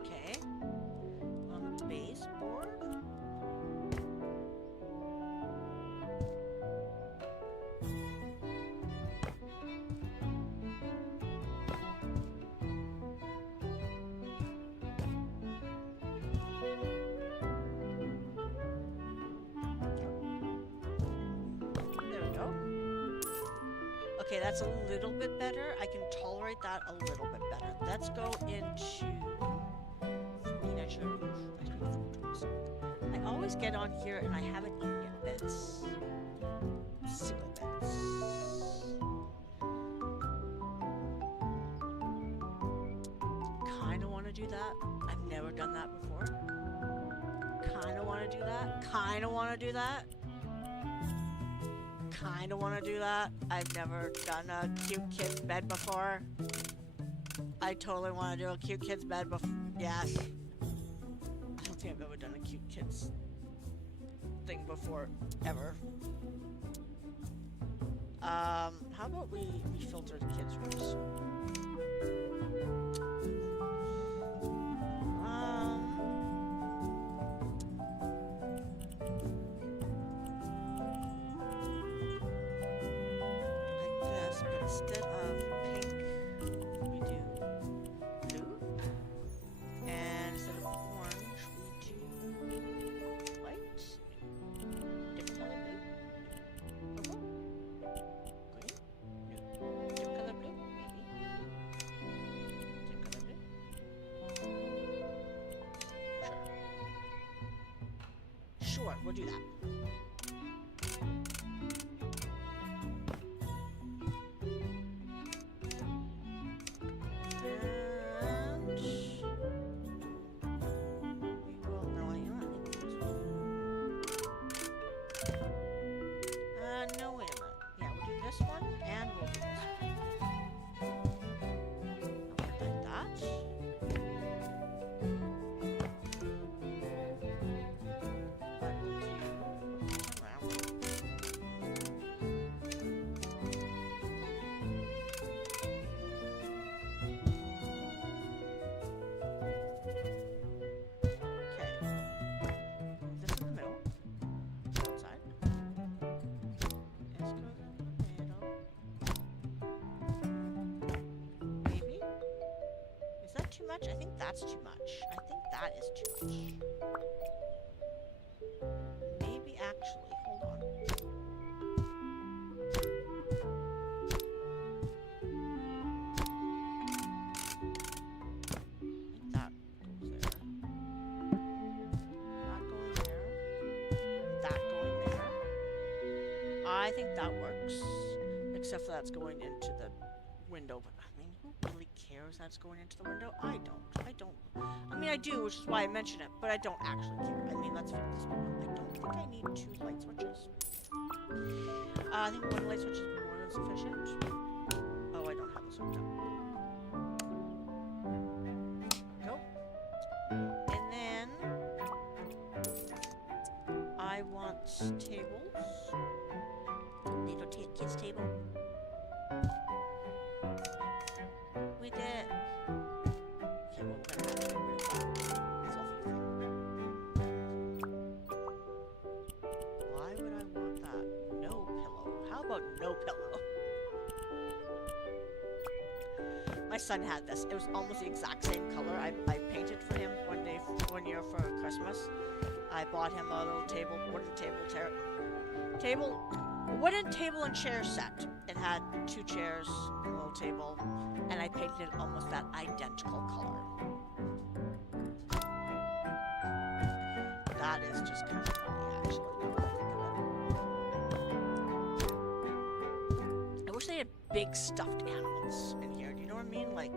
Okay. On the baseboard. Okay, that's a little bit better. I can tolerate that a little bit better. Let's go into... I always get on here and I haven't eaten yet. Beds. Single beds. Kinda want to do that. that. I've never done that before. Kinda wanna do that. Kinda wanna do that. Kinda wanna do that. I've never done a cute kid's bed before. I totally wanna do a cute kid's bed before. Yes. I don't think I've ever done a cute kid's thing before, ever. How about we filter the kids' rooms? Like this, but instead of pink, we do blue. And instead of orange, we do white. Different color blue. Purple. Green. No. Different color blue, maybe. Different color blue. Sure. Sure, we'll do that. No, wait a minute. Yeah, we'll do this one, and we'll do this one. Like that. But we'll do round. Okay. This in the middle. Outside. Maybe? Is that too much? I think that's too much. I think that is too much. Maybe actually. Hold on. I think that goes there. That going there. That going there. I think that works. Except for that's going into the window. But I mean, who really cares that's going into the window? I don't. I mean, I do, which is why I mention it, but I don't actually care. I mean, let's fix this one. I don't think I need 2 light switches. I think 1 light switch is more than sufficient. Oh, I don't have this hooked up. There we go. And then I want tables. Little kids table. We did. Okay, well, we're gonna have to get rid of that fluffy thing. Why would I want that? No pillow. How about no pillow? My son had this. It was almost the exact same color. I painted for him one year for Christmas. I bought him a little table, wooden table and chair set. It had 2 chairs, a little table, and I painted it almost that identical color. That is just kind of funny, actually, now that I think of it. I wish they had big stuffed animals in here, do you know what I mean? Like,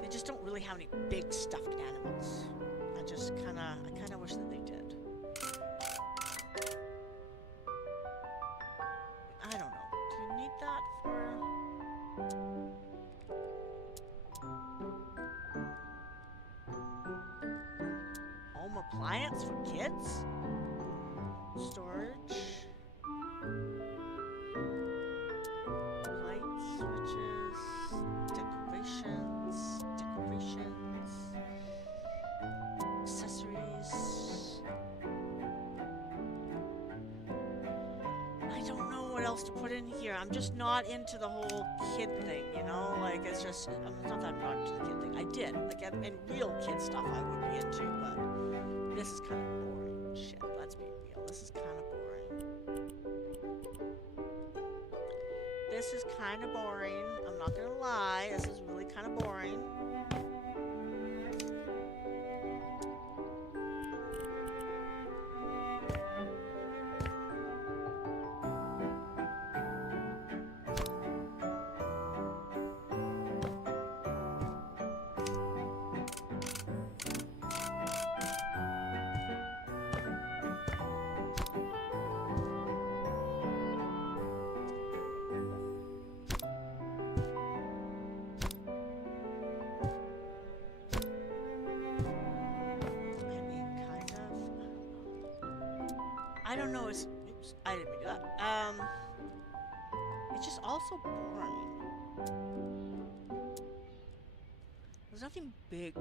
they just don't really have any big stuffed animals. I kinda wish that they did. I don't know. Do you need that for... home appliance for kids? Storage. Light switches. Decorations. Accessories. I don't know what else to put in here. I'm just not into the whole kid thing, you know? Like, it's just, I'm not that not into the kid thing. I did. Like, and real kid stuff I would be into, but this is kind of boring. Shit, let's be real. This is kind of boring. This is kind of boring. I'm not gonna lie. This is really kind of boring. I don't know. It's oops. I didn't mean to do that. It's just also boring. There's nothing big.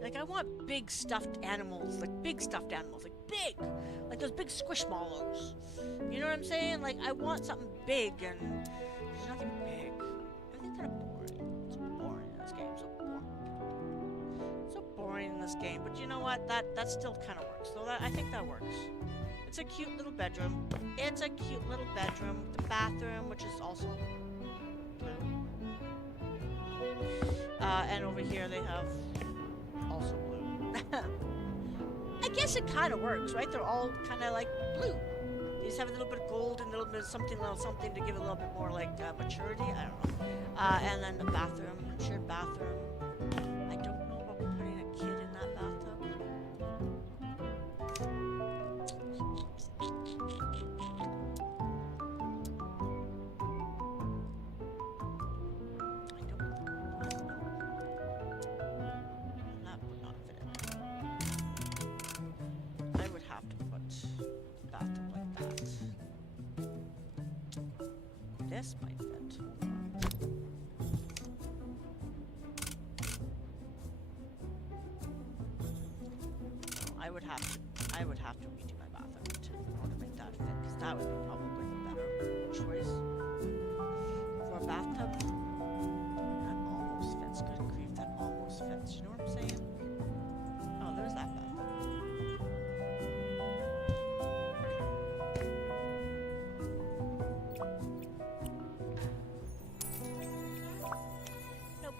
Like, I want big stuffed animals. Like, big stuffed animals. Like, big! Like those big squishmallows. You know what I'm saying? Like, I want something big, and there's nothing big. Everything's kind of boring. It's boring in this game. So boring. So boring in this game. But you know what? That still kind of works. So I think that works. It's a cute little bedroom. It's a cute little bedroom. The bathroom, which is also blue. And over here they have also blue. I guess it kind of works, right? They're all kind of like blue. They just have a little bit of gold and a little bit of something, to give it a little bit more like maturity. I don't know. And then the bathroom, shared bathroom. I don't know about putting a kid in that bathtub. This might fit. No, I would have to redo my bathroom in order to make that fit, because that would be probably the better choice for a bathtub. That almost fits. Good grief, that almost fits. You know what I'm saying? Oh, there's that bathtub.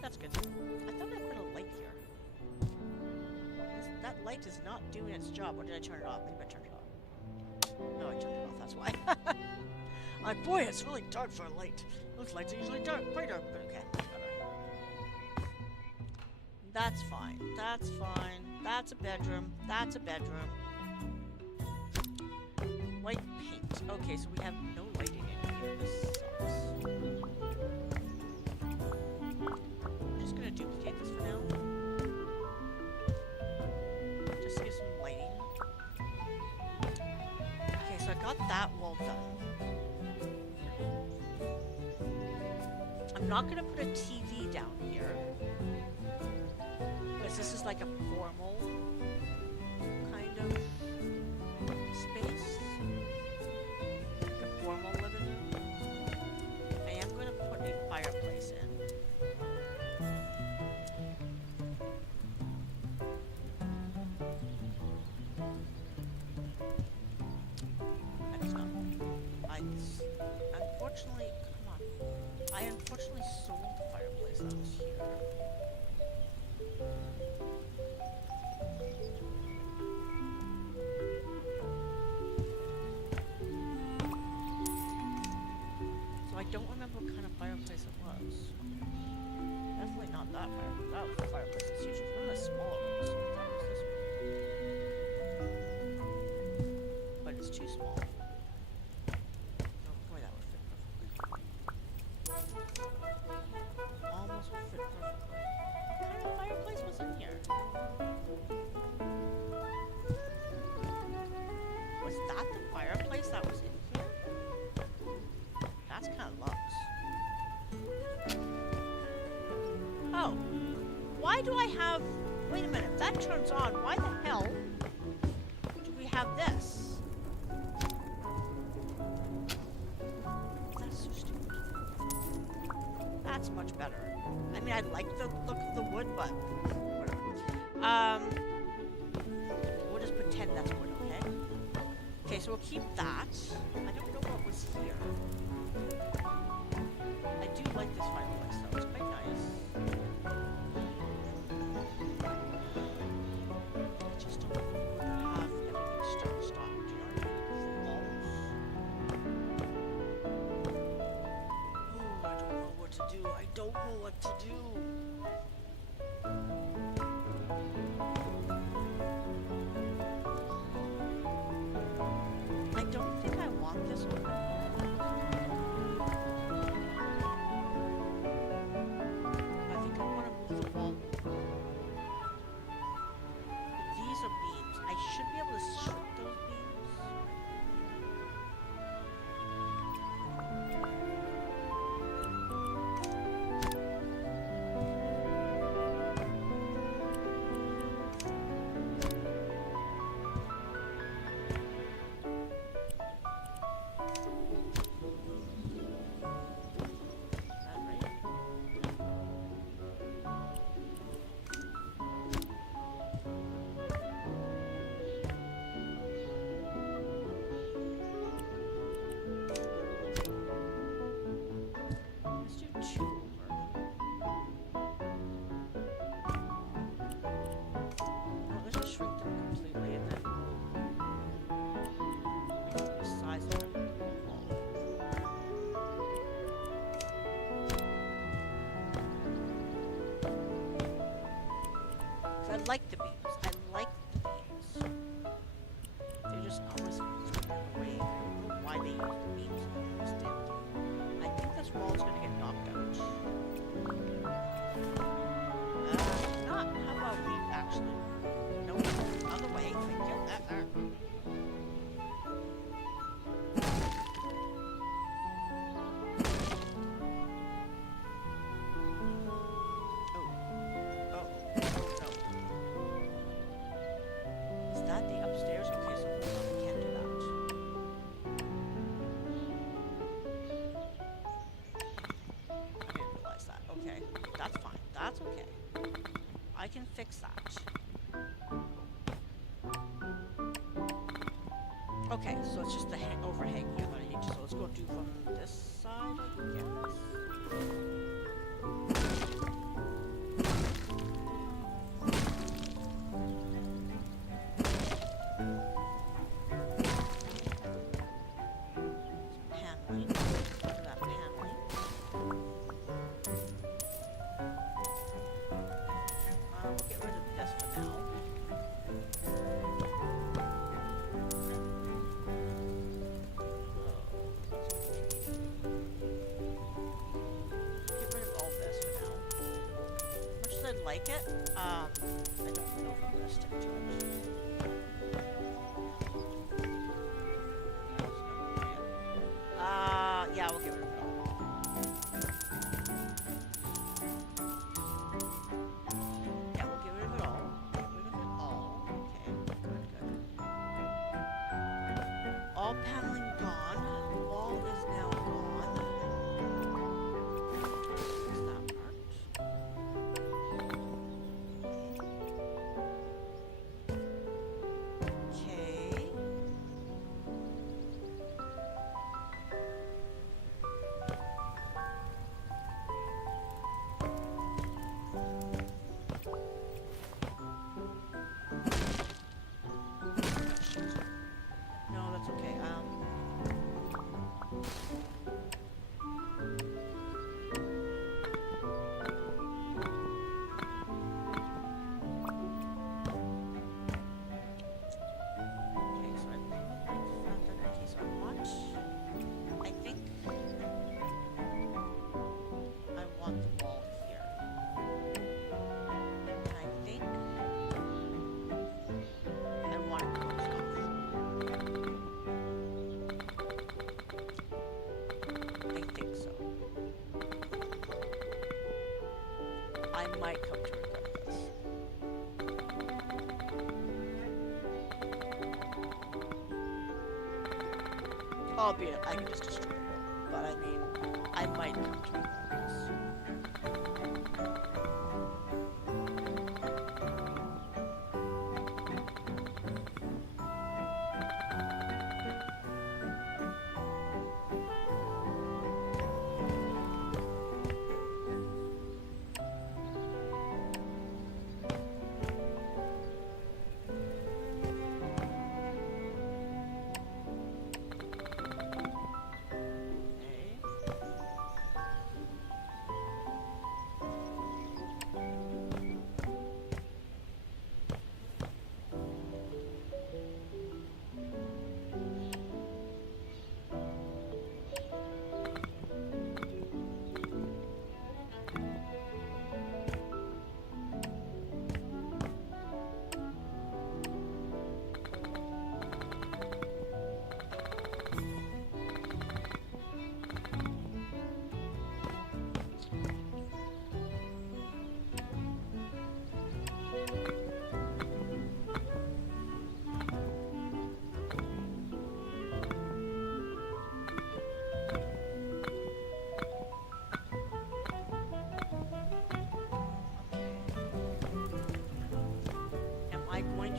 That's good. I thought I put a light here. That light is not doing its job. Or did I turn it off? Maybe I turned it off. No, I turned it off. That's why. Boy, it's really dark for a light. Those lights are usually dark, quite dark, but okay, whatever. That's fine. That's fine. That's a bedroom. That's a bedroom. White paint. Okay, so we have no lighting in here. This sucks. Gonna duplicate this for now. Just to get some lighting. Okay, so I got that wall done. I'm not gonna put a TV down here, because this is like a formal kind of space. Like a formal living room. I am gonna put a fireplace in. Unfortunately, come on. I unfortunately sold the fireplace that was here. So I don't remember what kind of fireplace it was. Definitely not that fireplace. That was the fireplace that's usually one of the smaller ones. I thought it was this one. But it's too small. Almost would fit perfectly. What kind of fireplace was in here? Was that the fireplace that was in here? That's kind of luxe. Oh. Why do I have... Wait a minute. If that turns on, why the hell do we have this? That's much better. I mean, I like the look of the wood, but whatever. We'll just pretend that's wood, okay? Okay, so we'll keep that. I don't know what was here. I do like this fireplace, though. It's quite nice. I just don't know where to have everything stocked. You know what I mean? Oh, I don't know what to do. I don't know what to do. I don't think I want this one. thank you. Oh, no. Is that the upstairs? Okay, so hold on, we can't do that. I didn't realize that. Okay, that's fine. That's okay. I can fix that. Okay, so it's just the overhang here that I need to. So let's go do from this side, I guess. Paneling. Look at that paneling. We'll get rid of this for now. Like it. I don't know if I'm gonna stick to it. Yeah, we'll get rid of it all. Yeah, we'll get rid of it all. Get rid of it all. Okay, good, good. All paneling gone. The wall is now gone. Fix that part. I might come to regret this. Albeit, I can just destroy it. But I mean, I might come to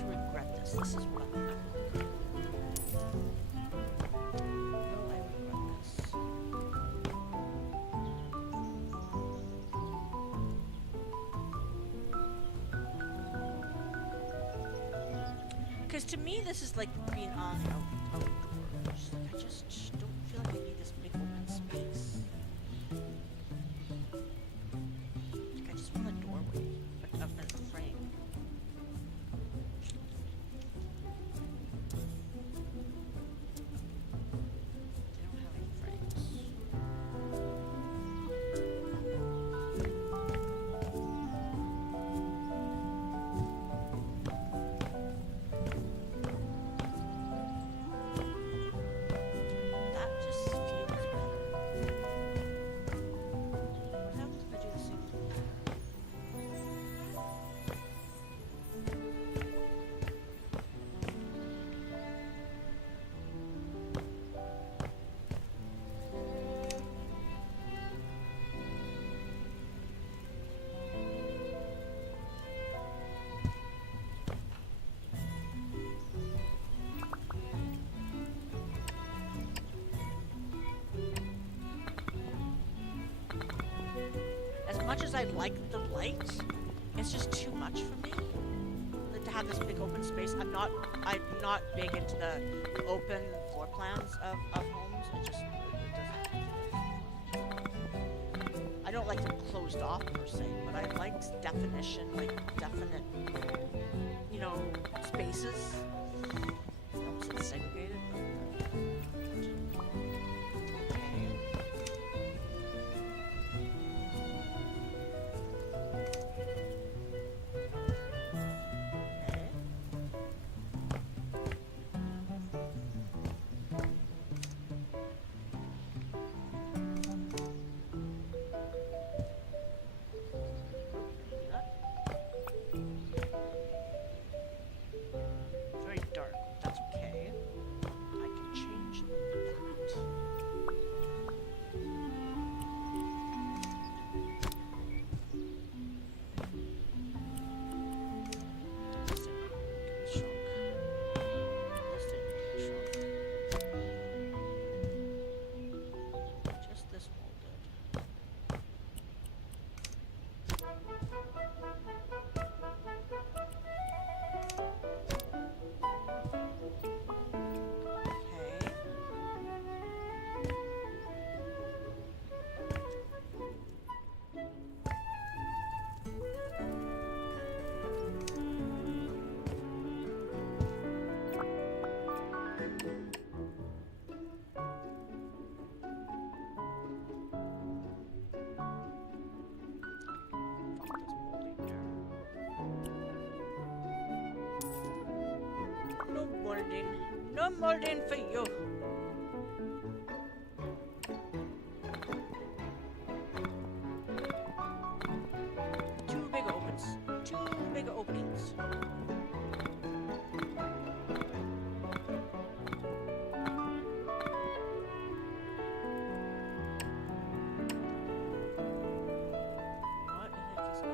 regret this. This is what I'm not. No, I regret this. Because to me, this is like being on outdoors. Like, I just don't feel like I need this big open space. Like, I just want a doorway, a frame. much as I like the light, it's just too much for me. Like to have this big open space. I'm not big into the open floor plans of homes. It just I don't like them closed off per se, but I like definition, like definite, you know, spaces. I almost said segregated. No molding for you. Two big opens. Two big openings. What the heck is no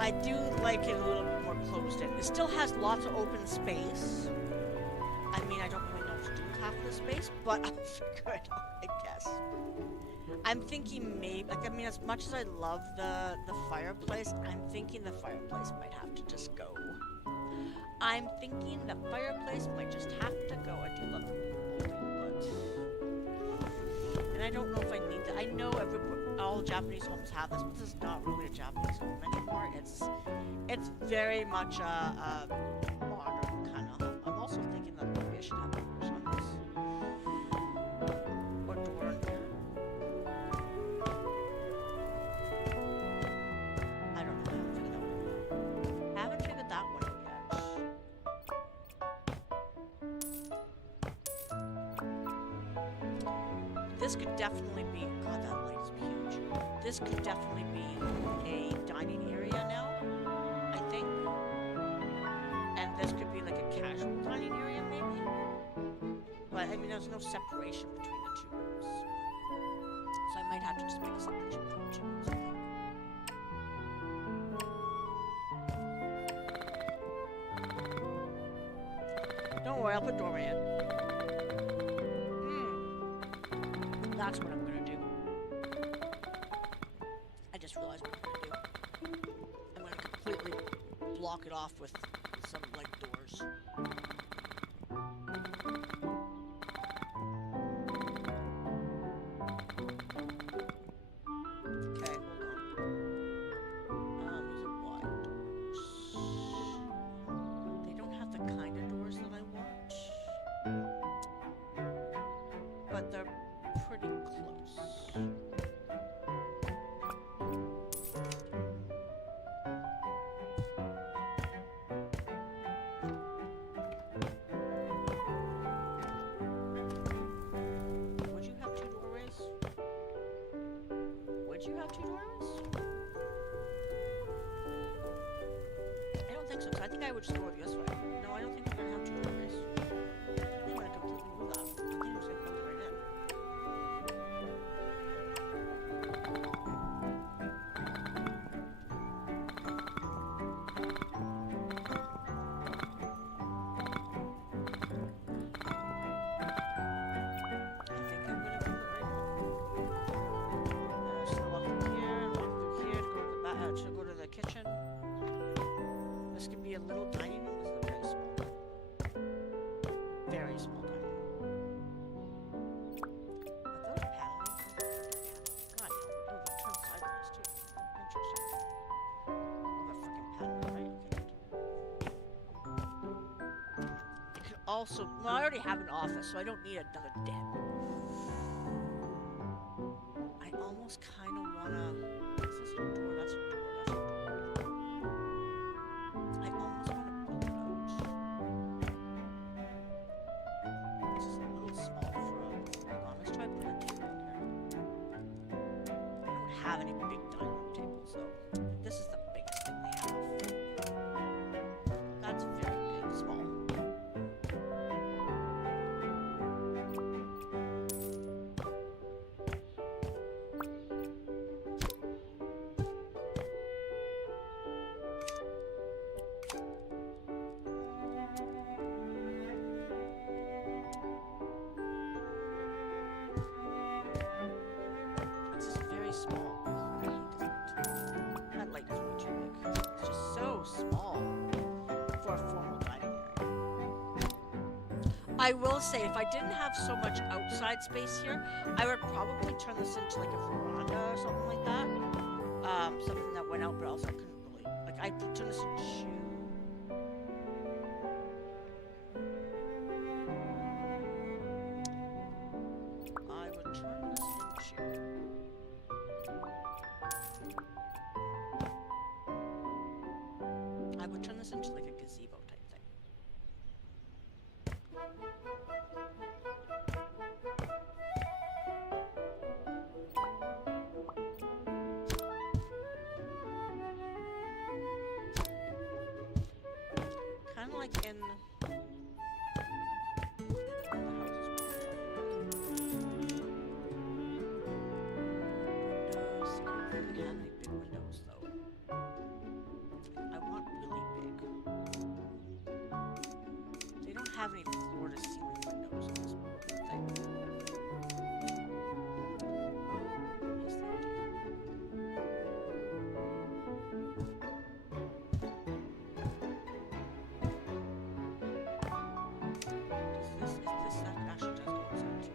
I do like it a little bit more closed in. It still has lots of open space. I mean, I don't really know what to do with half of the space, but I'll figure it out, I guess. I'm thinking maybe, like, I mean, as much as I love the fireplace, I'm thinking the fireplace might have to just go. I'm thinking the fireplace might just have to go. I do love the molding, but... And I don't know if I need that. I know all Japanese homes have this, but this is not really a Japanese home anymore. It's very much a modern kind of home. I'm also thinking that maybe I should have doors on this. Or door on here. I don't know. I haven't figured that one out yet. This could definitely be... God, that light is huge. This could definitely be a dining area now, I think. And this could be like a casual dining area, maybe. But, I mean, there's no separation between the two rooms. So I might have to just make a separation between the two rooms, I think. Don't worry, I'll put doorway in. That's what I'm gonna do. I just realized what I'm gonna do. I'm gonna completely block it off with some, like, doors. Okay, hold on. These are wide doors. They don't have the kind of doors that I want. But they're pretty close. would just go this way. No, I don't think we're gonna have two doorways. I think I'm gonna completely move that. I think I'm just gonna put it right in. To go to the kitchen. This could be a little dining room. This is a very small dining room. Very small dining room. Are those paneling? God, no, they turn sideways too. Interesting. Oh, they're freaking paneling, right? Okay. It could also, well, I already have an office, so I don't need another den. I almost kind of wanna. Is this a door? That's a door. I almost want to build it out. This is a little small for a... Hold on, let's try putting a table in here. I don't have any big dining room tables, though. This is the biggest thing they have. That's very big, small. Small. That light is way too big. It's just so small for a formal dining area. I will say, if I didn't have so much outside space here, I would probably turn this into like a veranda or something like that. Something that went out, but also couldn't really. Like, I'd turn this into. I would turn this into. I would turn this into like a gazebo type thing. Kind of like in the houses. Have any floor to ceiling windows on this thing. Yes, they do. Is this that actually does go inside too?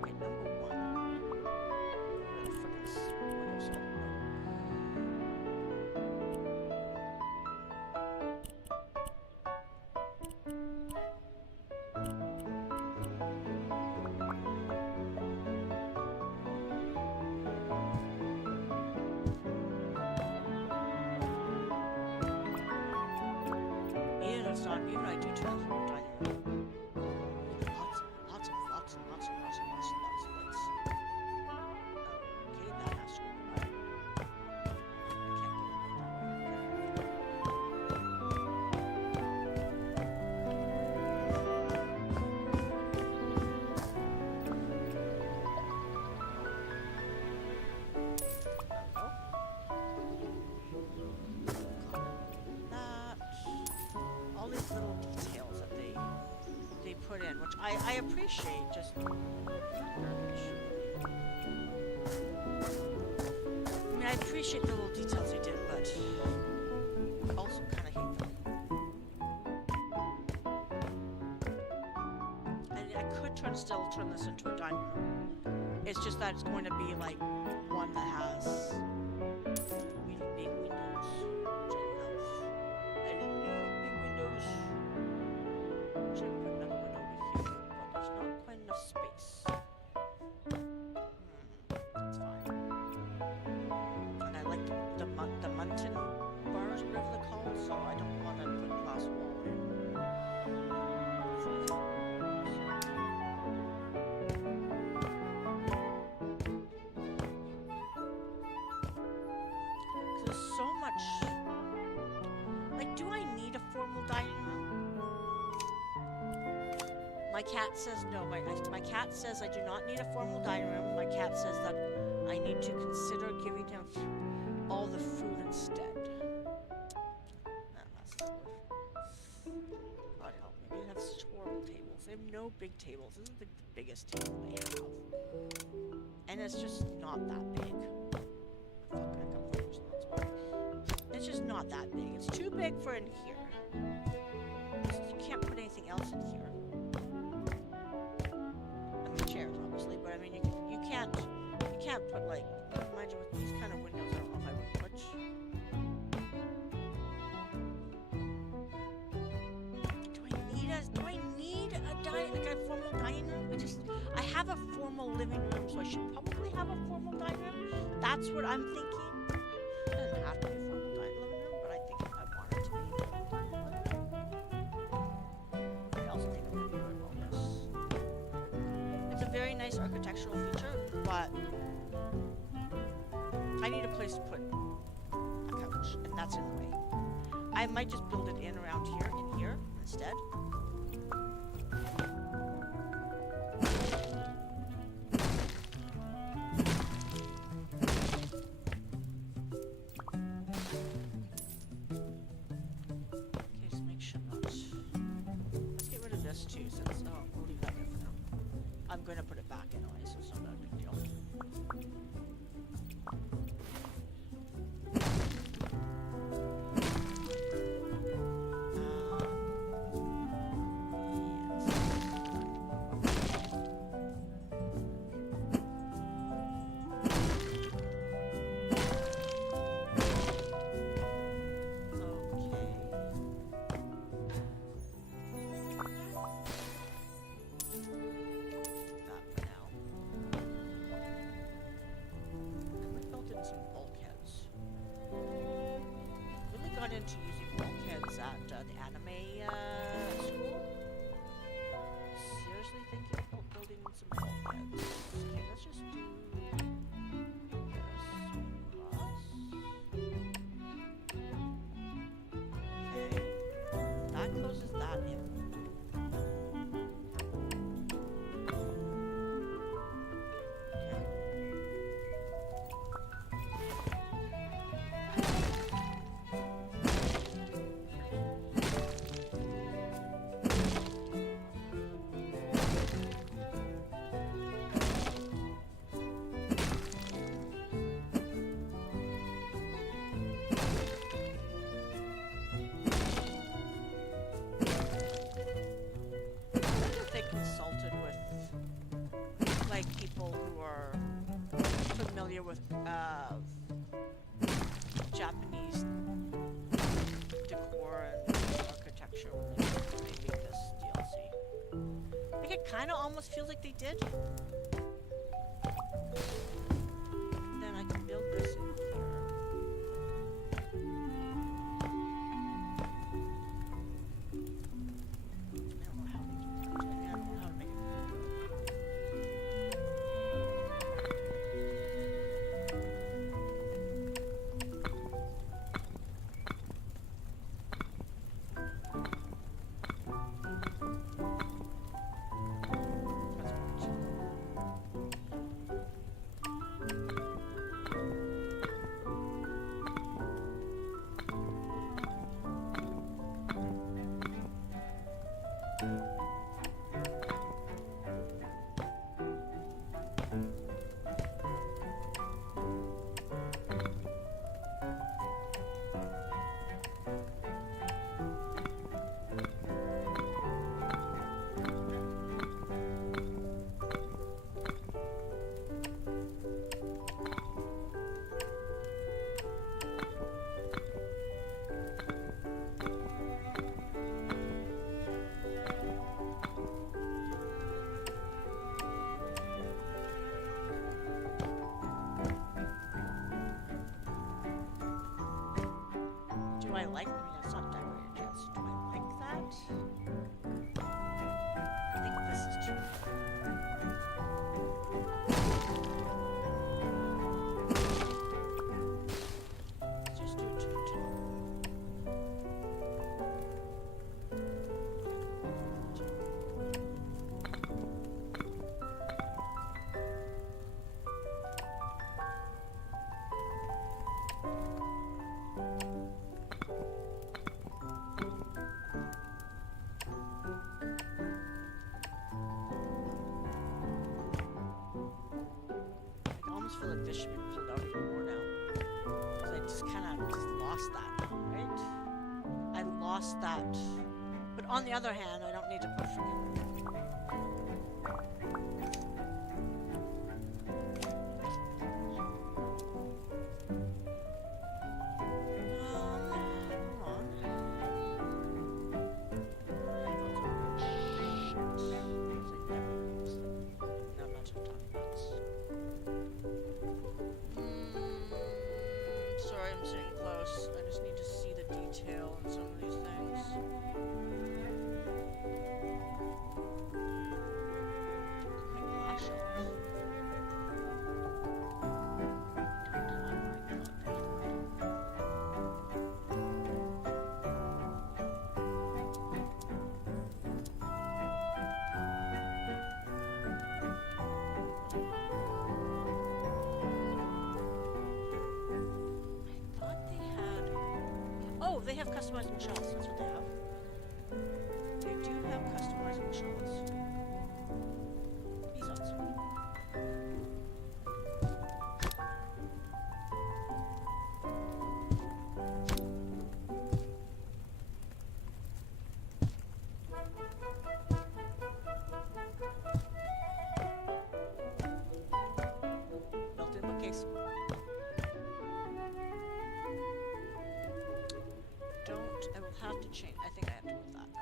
Okay, number one. Where the frick is windows? Even I do turn the dining room. Lots of lights. Okay, that has to go right. All these little details that they put in, which I appreciate. Just garbage. I mean, I appreciate the little details they did, but I also kind of hate them. I could still turn this into a dining room. It's just that it's going to be like one that has really big windows. Space. That's fine. And I like the Muntin bars, whatever they're called, so I don't want to put glass wall in. there's so much. Like, do I need a formal dining room? My cat says no. My cat says I do not need a formal dining room. My cat says that I need to consider giving him all the food instead. That's not worth. God help me. They have such horrible tables. They have no big tables. This is the biggest table they have. And it's just not that big. Fuck, I got one person that's why. It's just not that big. It's too big for in here. You can't put anything else in here. I mean, chairs, obviously, but I mean, you can't put like. Mind you, with these kind of windows, I don't know if I would put. Do I need a formal dining room? I have a formal living room, so I should probably have a formal dining room. That's what I'm thinking. It doesn't have to be a formal living room, but I think I want it to be. I also think I'm gonna do it on this. It's a very nice architectural feature, but I need a place to put a couch, and that's in the way. I might just build it in around here, in here, instead. Okay, so make sure not. Let's get rid of this too, since we'll leave that there for now. I'm gonna put it back anyway, so it's not that big deal. Into using bulkheads at the anime school. Seriously thinking about building some bulkheads. Okay, let's just do this across. Okay, that closes that in. Consulted with like people who are familiar with Japanese decor and architecture when they made this DLC. Like it kind of almost feels like they did. Then I can build this in here. Do I like, I mean, it's not decorated yet, so do I like that? I think this is too Let's do lost that now, right? I lost that. But on the other hand, I don't need to put freaking... They have customizable shells, that's what they have. They do have customizable shells. These ones. Built-in bookcase. I will have to change. I think I have to move that though.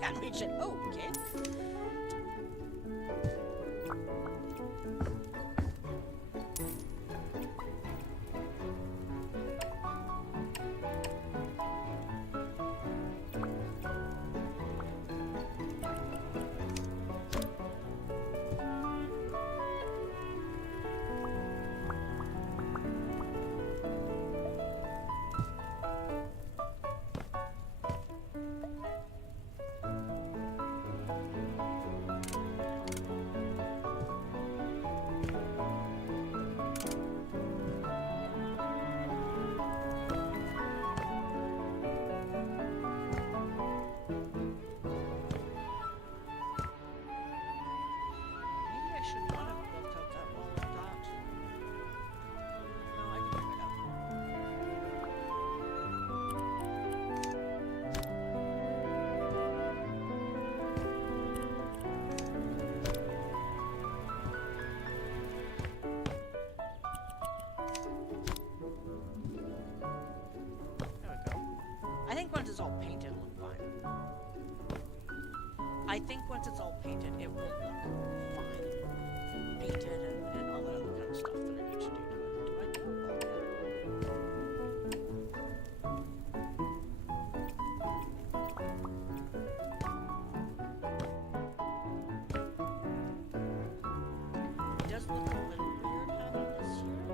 Can't reach it. Oh, okay. I think once it's all painted, it'll look fine. I think once it's all painted, it will look fine. Painted and all that other kind of stuff that I need to do to it. Do I do a bulkhead? It does look a little weird having this here.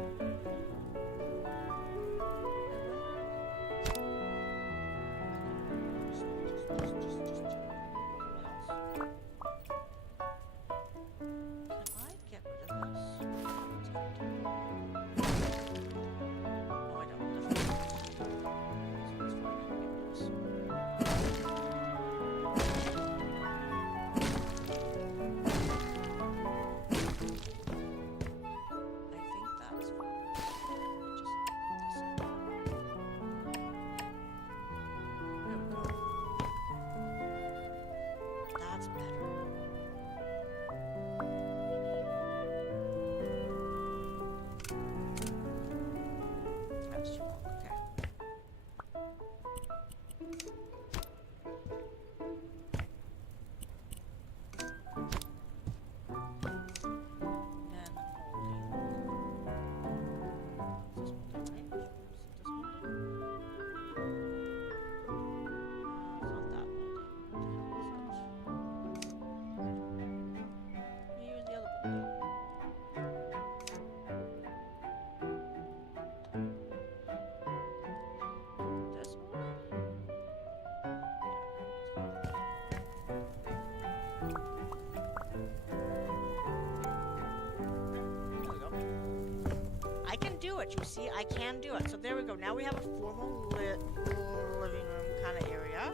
Can I get rid of that? do it. You see, I can do it. So there we go. Now we have a formal living room kind of area.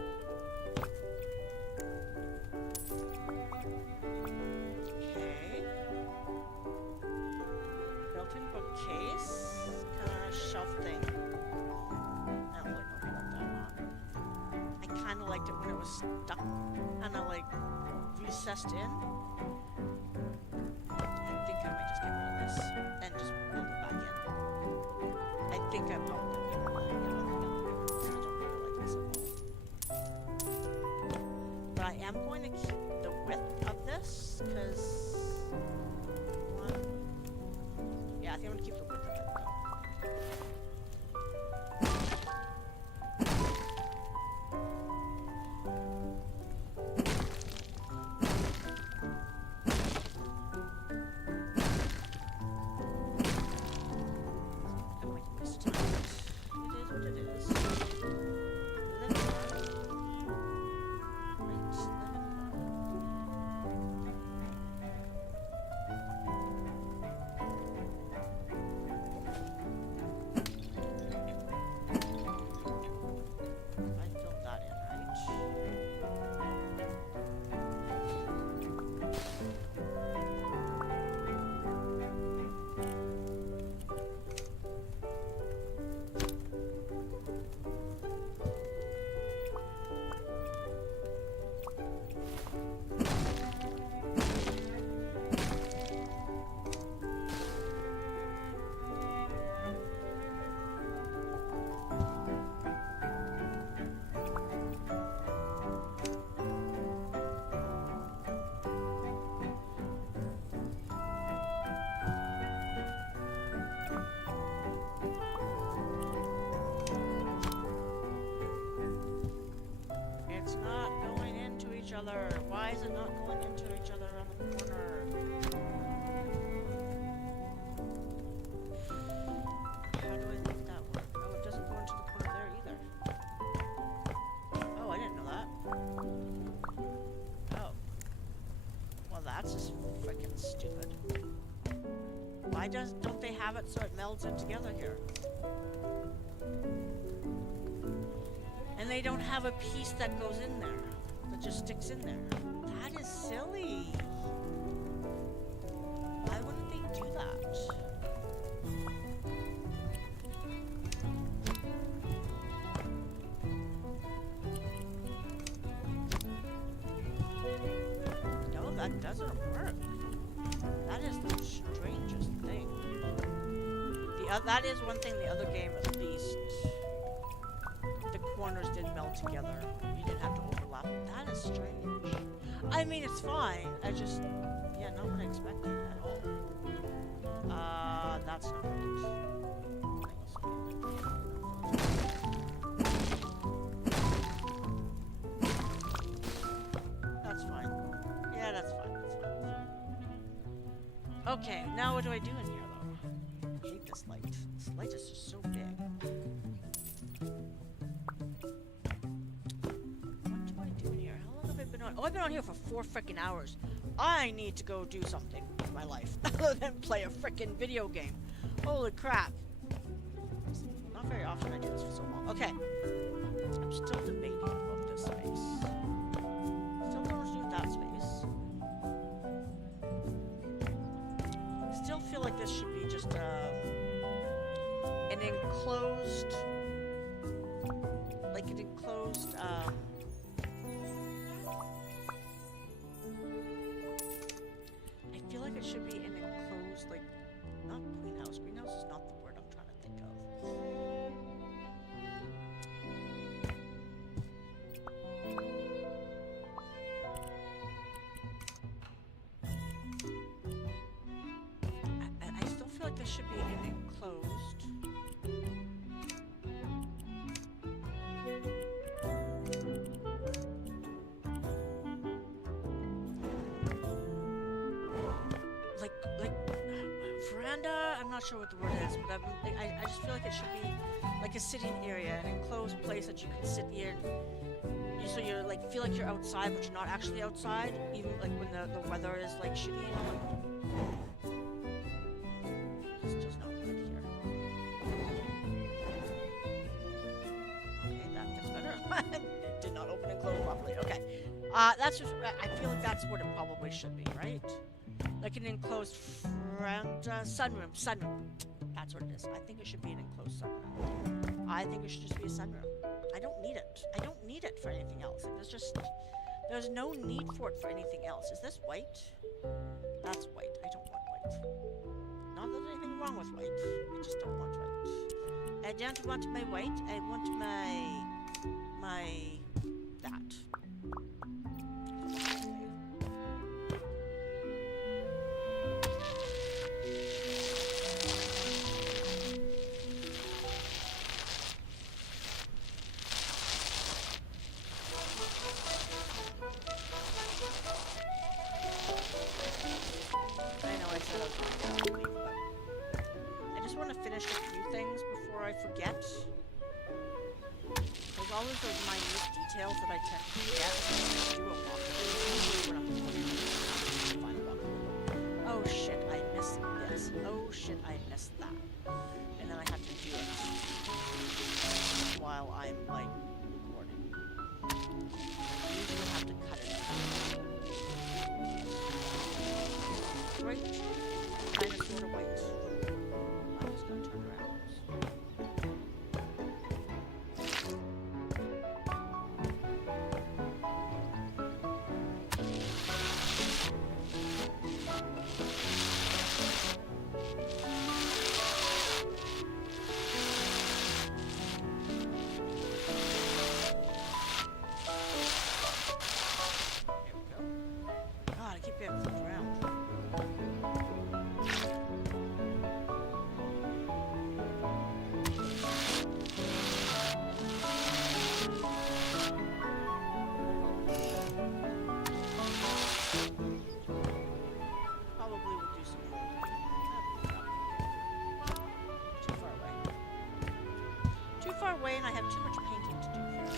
Okay. Built-in bookcase. Kind of shelf thing. I don't really know about that one. I kind of liked it when it was stuck. Kind of like recessed in. I think I might just get rid of this and just build it back in. I think I will. But I am going to keep the width of this because, yeah, I think I'm going to keep the width of it though. Why is it not going into each other around the corner? How do I make that work? Oh, it doesn't go into the corner there either. Oh, I didn't know that. Oh. Well, that's just freaking stupid. Why don't they have it so it melds in together here? And they don't have a piece that goes in there. That just sticks in there. That is silly. Why wouldn't they do that? No, that doesn't work. That is the strangest thing. That is one thing the other game, at least, the corners did meld together. You didn't have to overlap. That is strange. I mean, it's fine. I just, yeah, not what I expected at all. That's not right. That's fine. Yeah, that's fine. That's fine. Okay, now what do I do in here, though? I hate this light. This light is just so big. Oh, I've been on here for 4 freaking hours. I need to go do something with my life other than play a freaking video game. Holy crap. Not very often I do this for so long. Okay. I'm still debating about this space. Still don't do that space. Still feel like this should be just an enclosed, like an enclosed, it should be an enclosed, like, not greenhouse. Greenhouse is not the word I'm trying to think of. I still feel like there should be an enclosed. I'm not sure what the word is, but I just feel like it should be like a sitting area, an enclosed place that you can sit here. So you're like feel like you're outside, but you're not actually outside, even like when the weather is like shitty, you know. It's just not good here. That's just, I feel like that's what it probably should be, right? Like an enclosed front, sunroom. That's what it is. I think it should be an enclosed sunroom. I think it should just be a sunroom. I don't need it. I don't need it for anything else. Like, there's no need for it for anything else. Is this white? That's white. I don't want white. Not that there's anything wrong with white. I just don't want white. I don't want my white. I want that. I know I said I was going to leave, but I just want to finish a few things before I forget. There's always those minute details that I tend to forget when I do a walkthrough, when I'm recording a walkthrough. Oh shit, I missed this. Oh shit, I missed that. And then I have to do it while I'm, like, recording. I usually have to cut it out. Right, kind of sort of white. I'm just gonna turn around. There we go. God, I keep getting flipped around. Probably will do some folding. Too far away. Too far away, and I have too much painting to do here.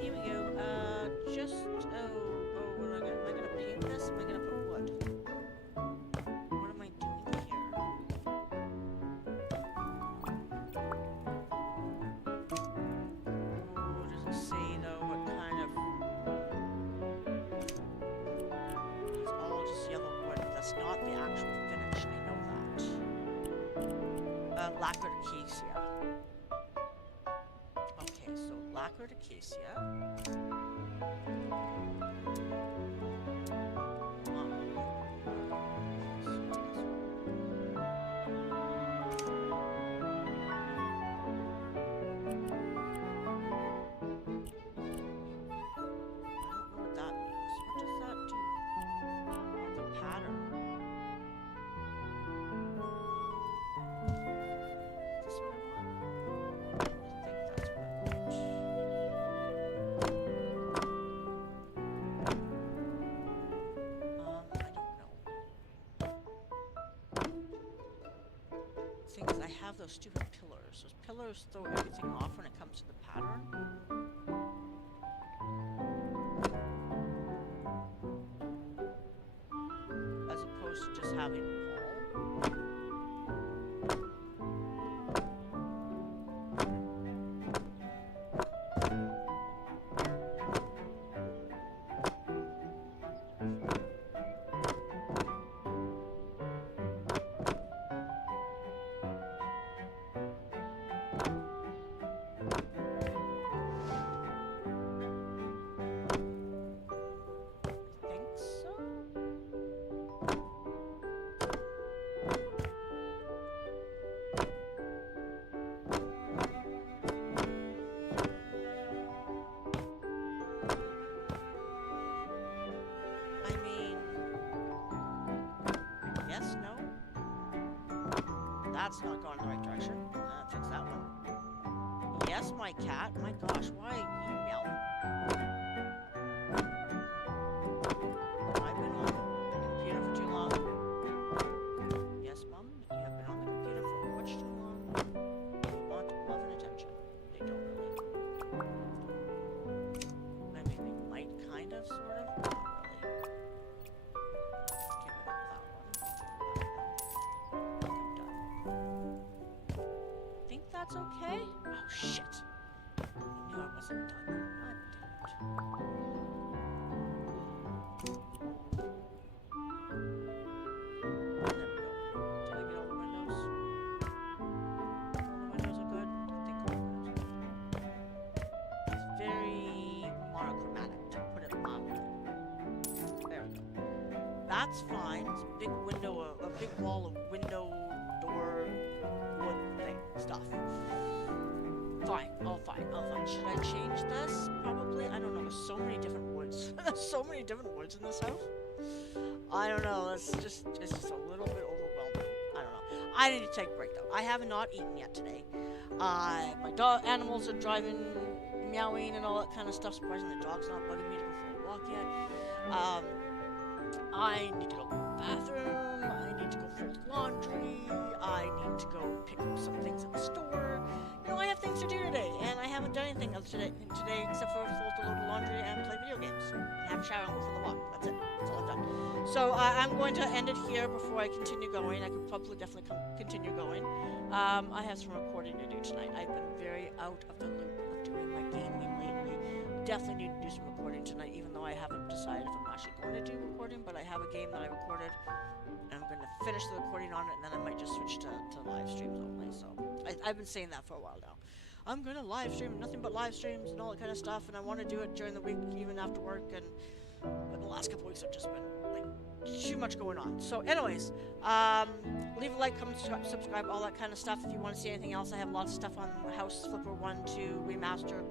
Here we go. What am I gonna paint this? Am I gonna put wood? What am I doing here? Oh, does it say though what kind of? It's all just yellow wood. That's not the actual finish. I know that. Lacquered acacia. Okay, so lacquered acacia. Thing is, I have those stupid pillars. Those pillars throw everything off when it comes to the pattern. As opposed to just having wall. That's not going in the right direction. Fix that one. Yes, my cat. My gosh, why you yell? I've been on the computer for too long. Yes, that's fine. It's a big window, a big wall of window, door, wood thing, stuff. Fine, all fine, all fine. Should I change this? Probably. I don't know. There's so many different woods. There's so many different woods in this house. I don't know. It's just a little bit overwhelming. I don't know. I need to take a break though. I have not eaten yet today. My animals are driving, meowing, and all that kind of stuff. Surprisingly, the dog's not bugging me to go for a walk yet. I need to go to the bathroom. I need to go fold laundry. I need to go pick up some things at the store. You know, I have things to do today, and I haven't done anything else today except for fold a load of laundry and play video games. Have a shower and go for the walk. That's it. That's all I've done. So I'm going to end it here before I continue going. I could probably definitely continue going. I have some recording to do tonight. I've been very out of the loop of doing my gaming lately. Definitely need to do some recording tonight, even though I haven't decided if I'm actually going to do recording, but I have a game that I recorded, and I'm going to finish the recording on it, and then I might just switch to live streams only. So I've been saying that for a while now. I'm going to live stream, nothing but live streams and all that kind of stuff, and I want to do it during the week, even after work, but the last couple weeks have just been, like, too much going on. So anyways, leave a like, comment, subscribe, all that kind of stuff. If you want to see anything else, I have lots of stuff on House Flipper 1, 2, Remastered,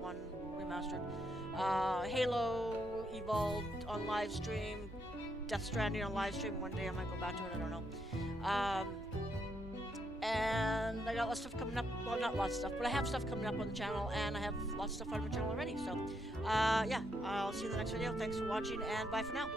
Halo, Evolved on live stream, Death Stranding on live stream. One day I might go back to it, I don't know. And I got lots of stuff coming up. Well, not lots of stuff, but I have stuff coming up on the channel, and I have lots of stuff on my channel already. So, yeah, I'll see you in the next video. Thanks for watching, and bye for now.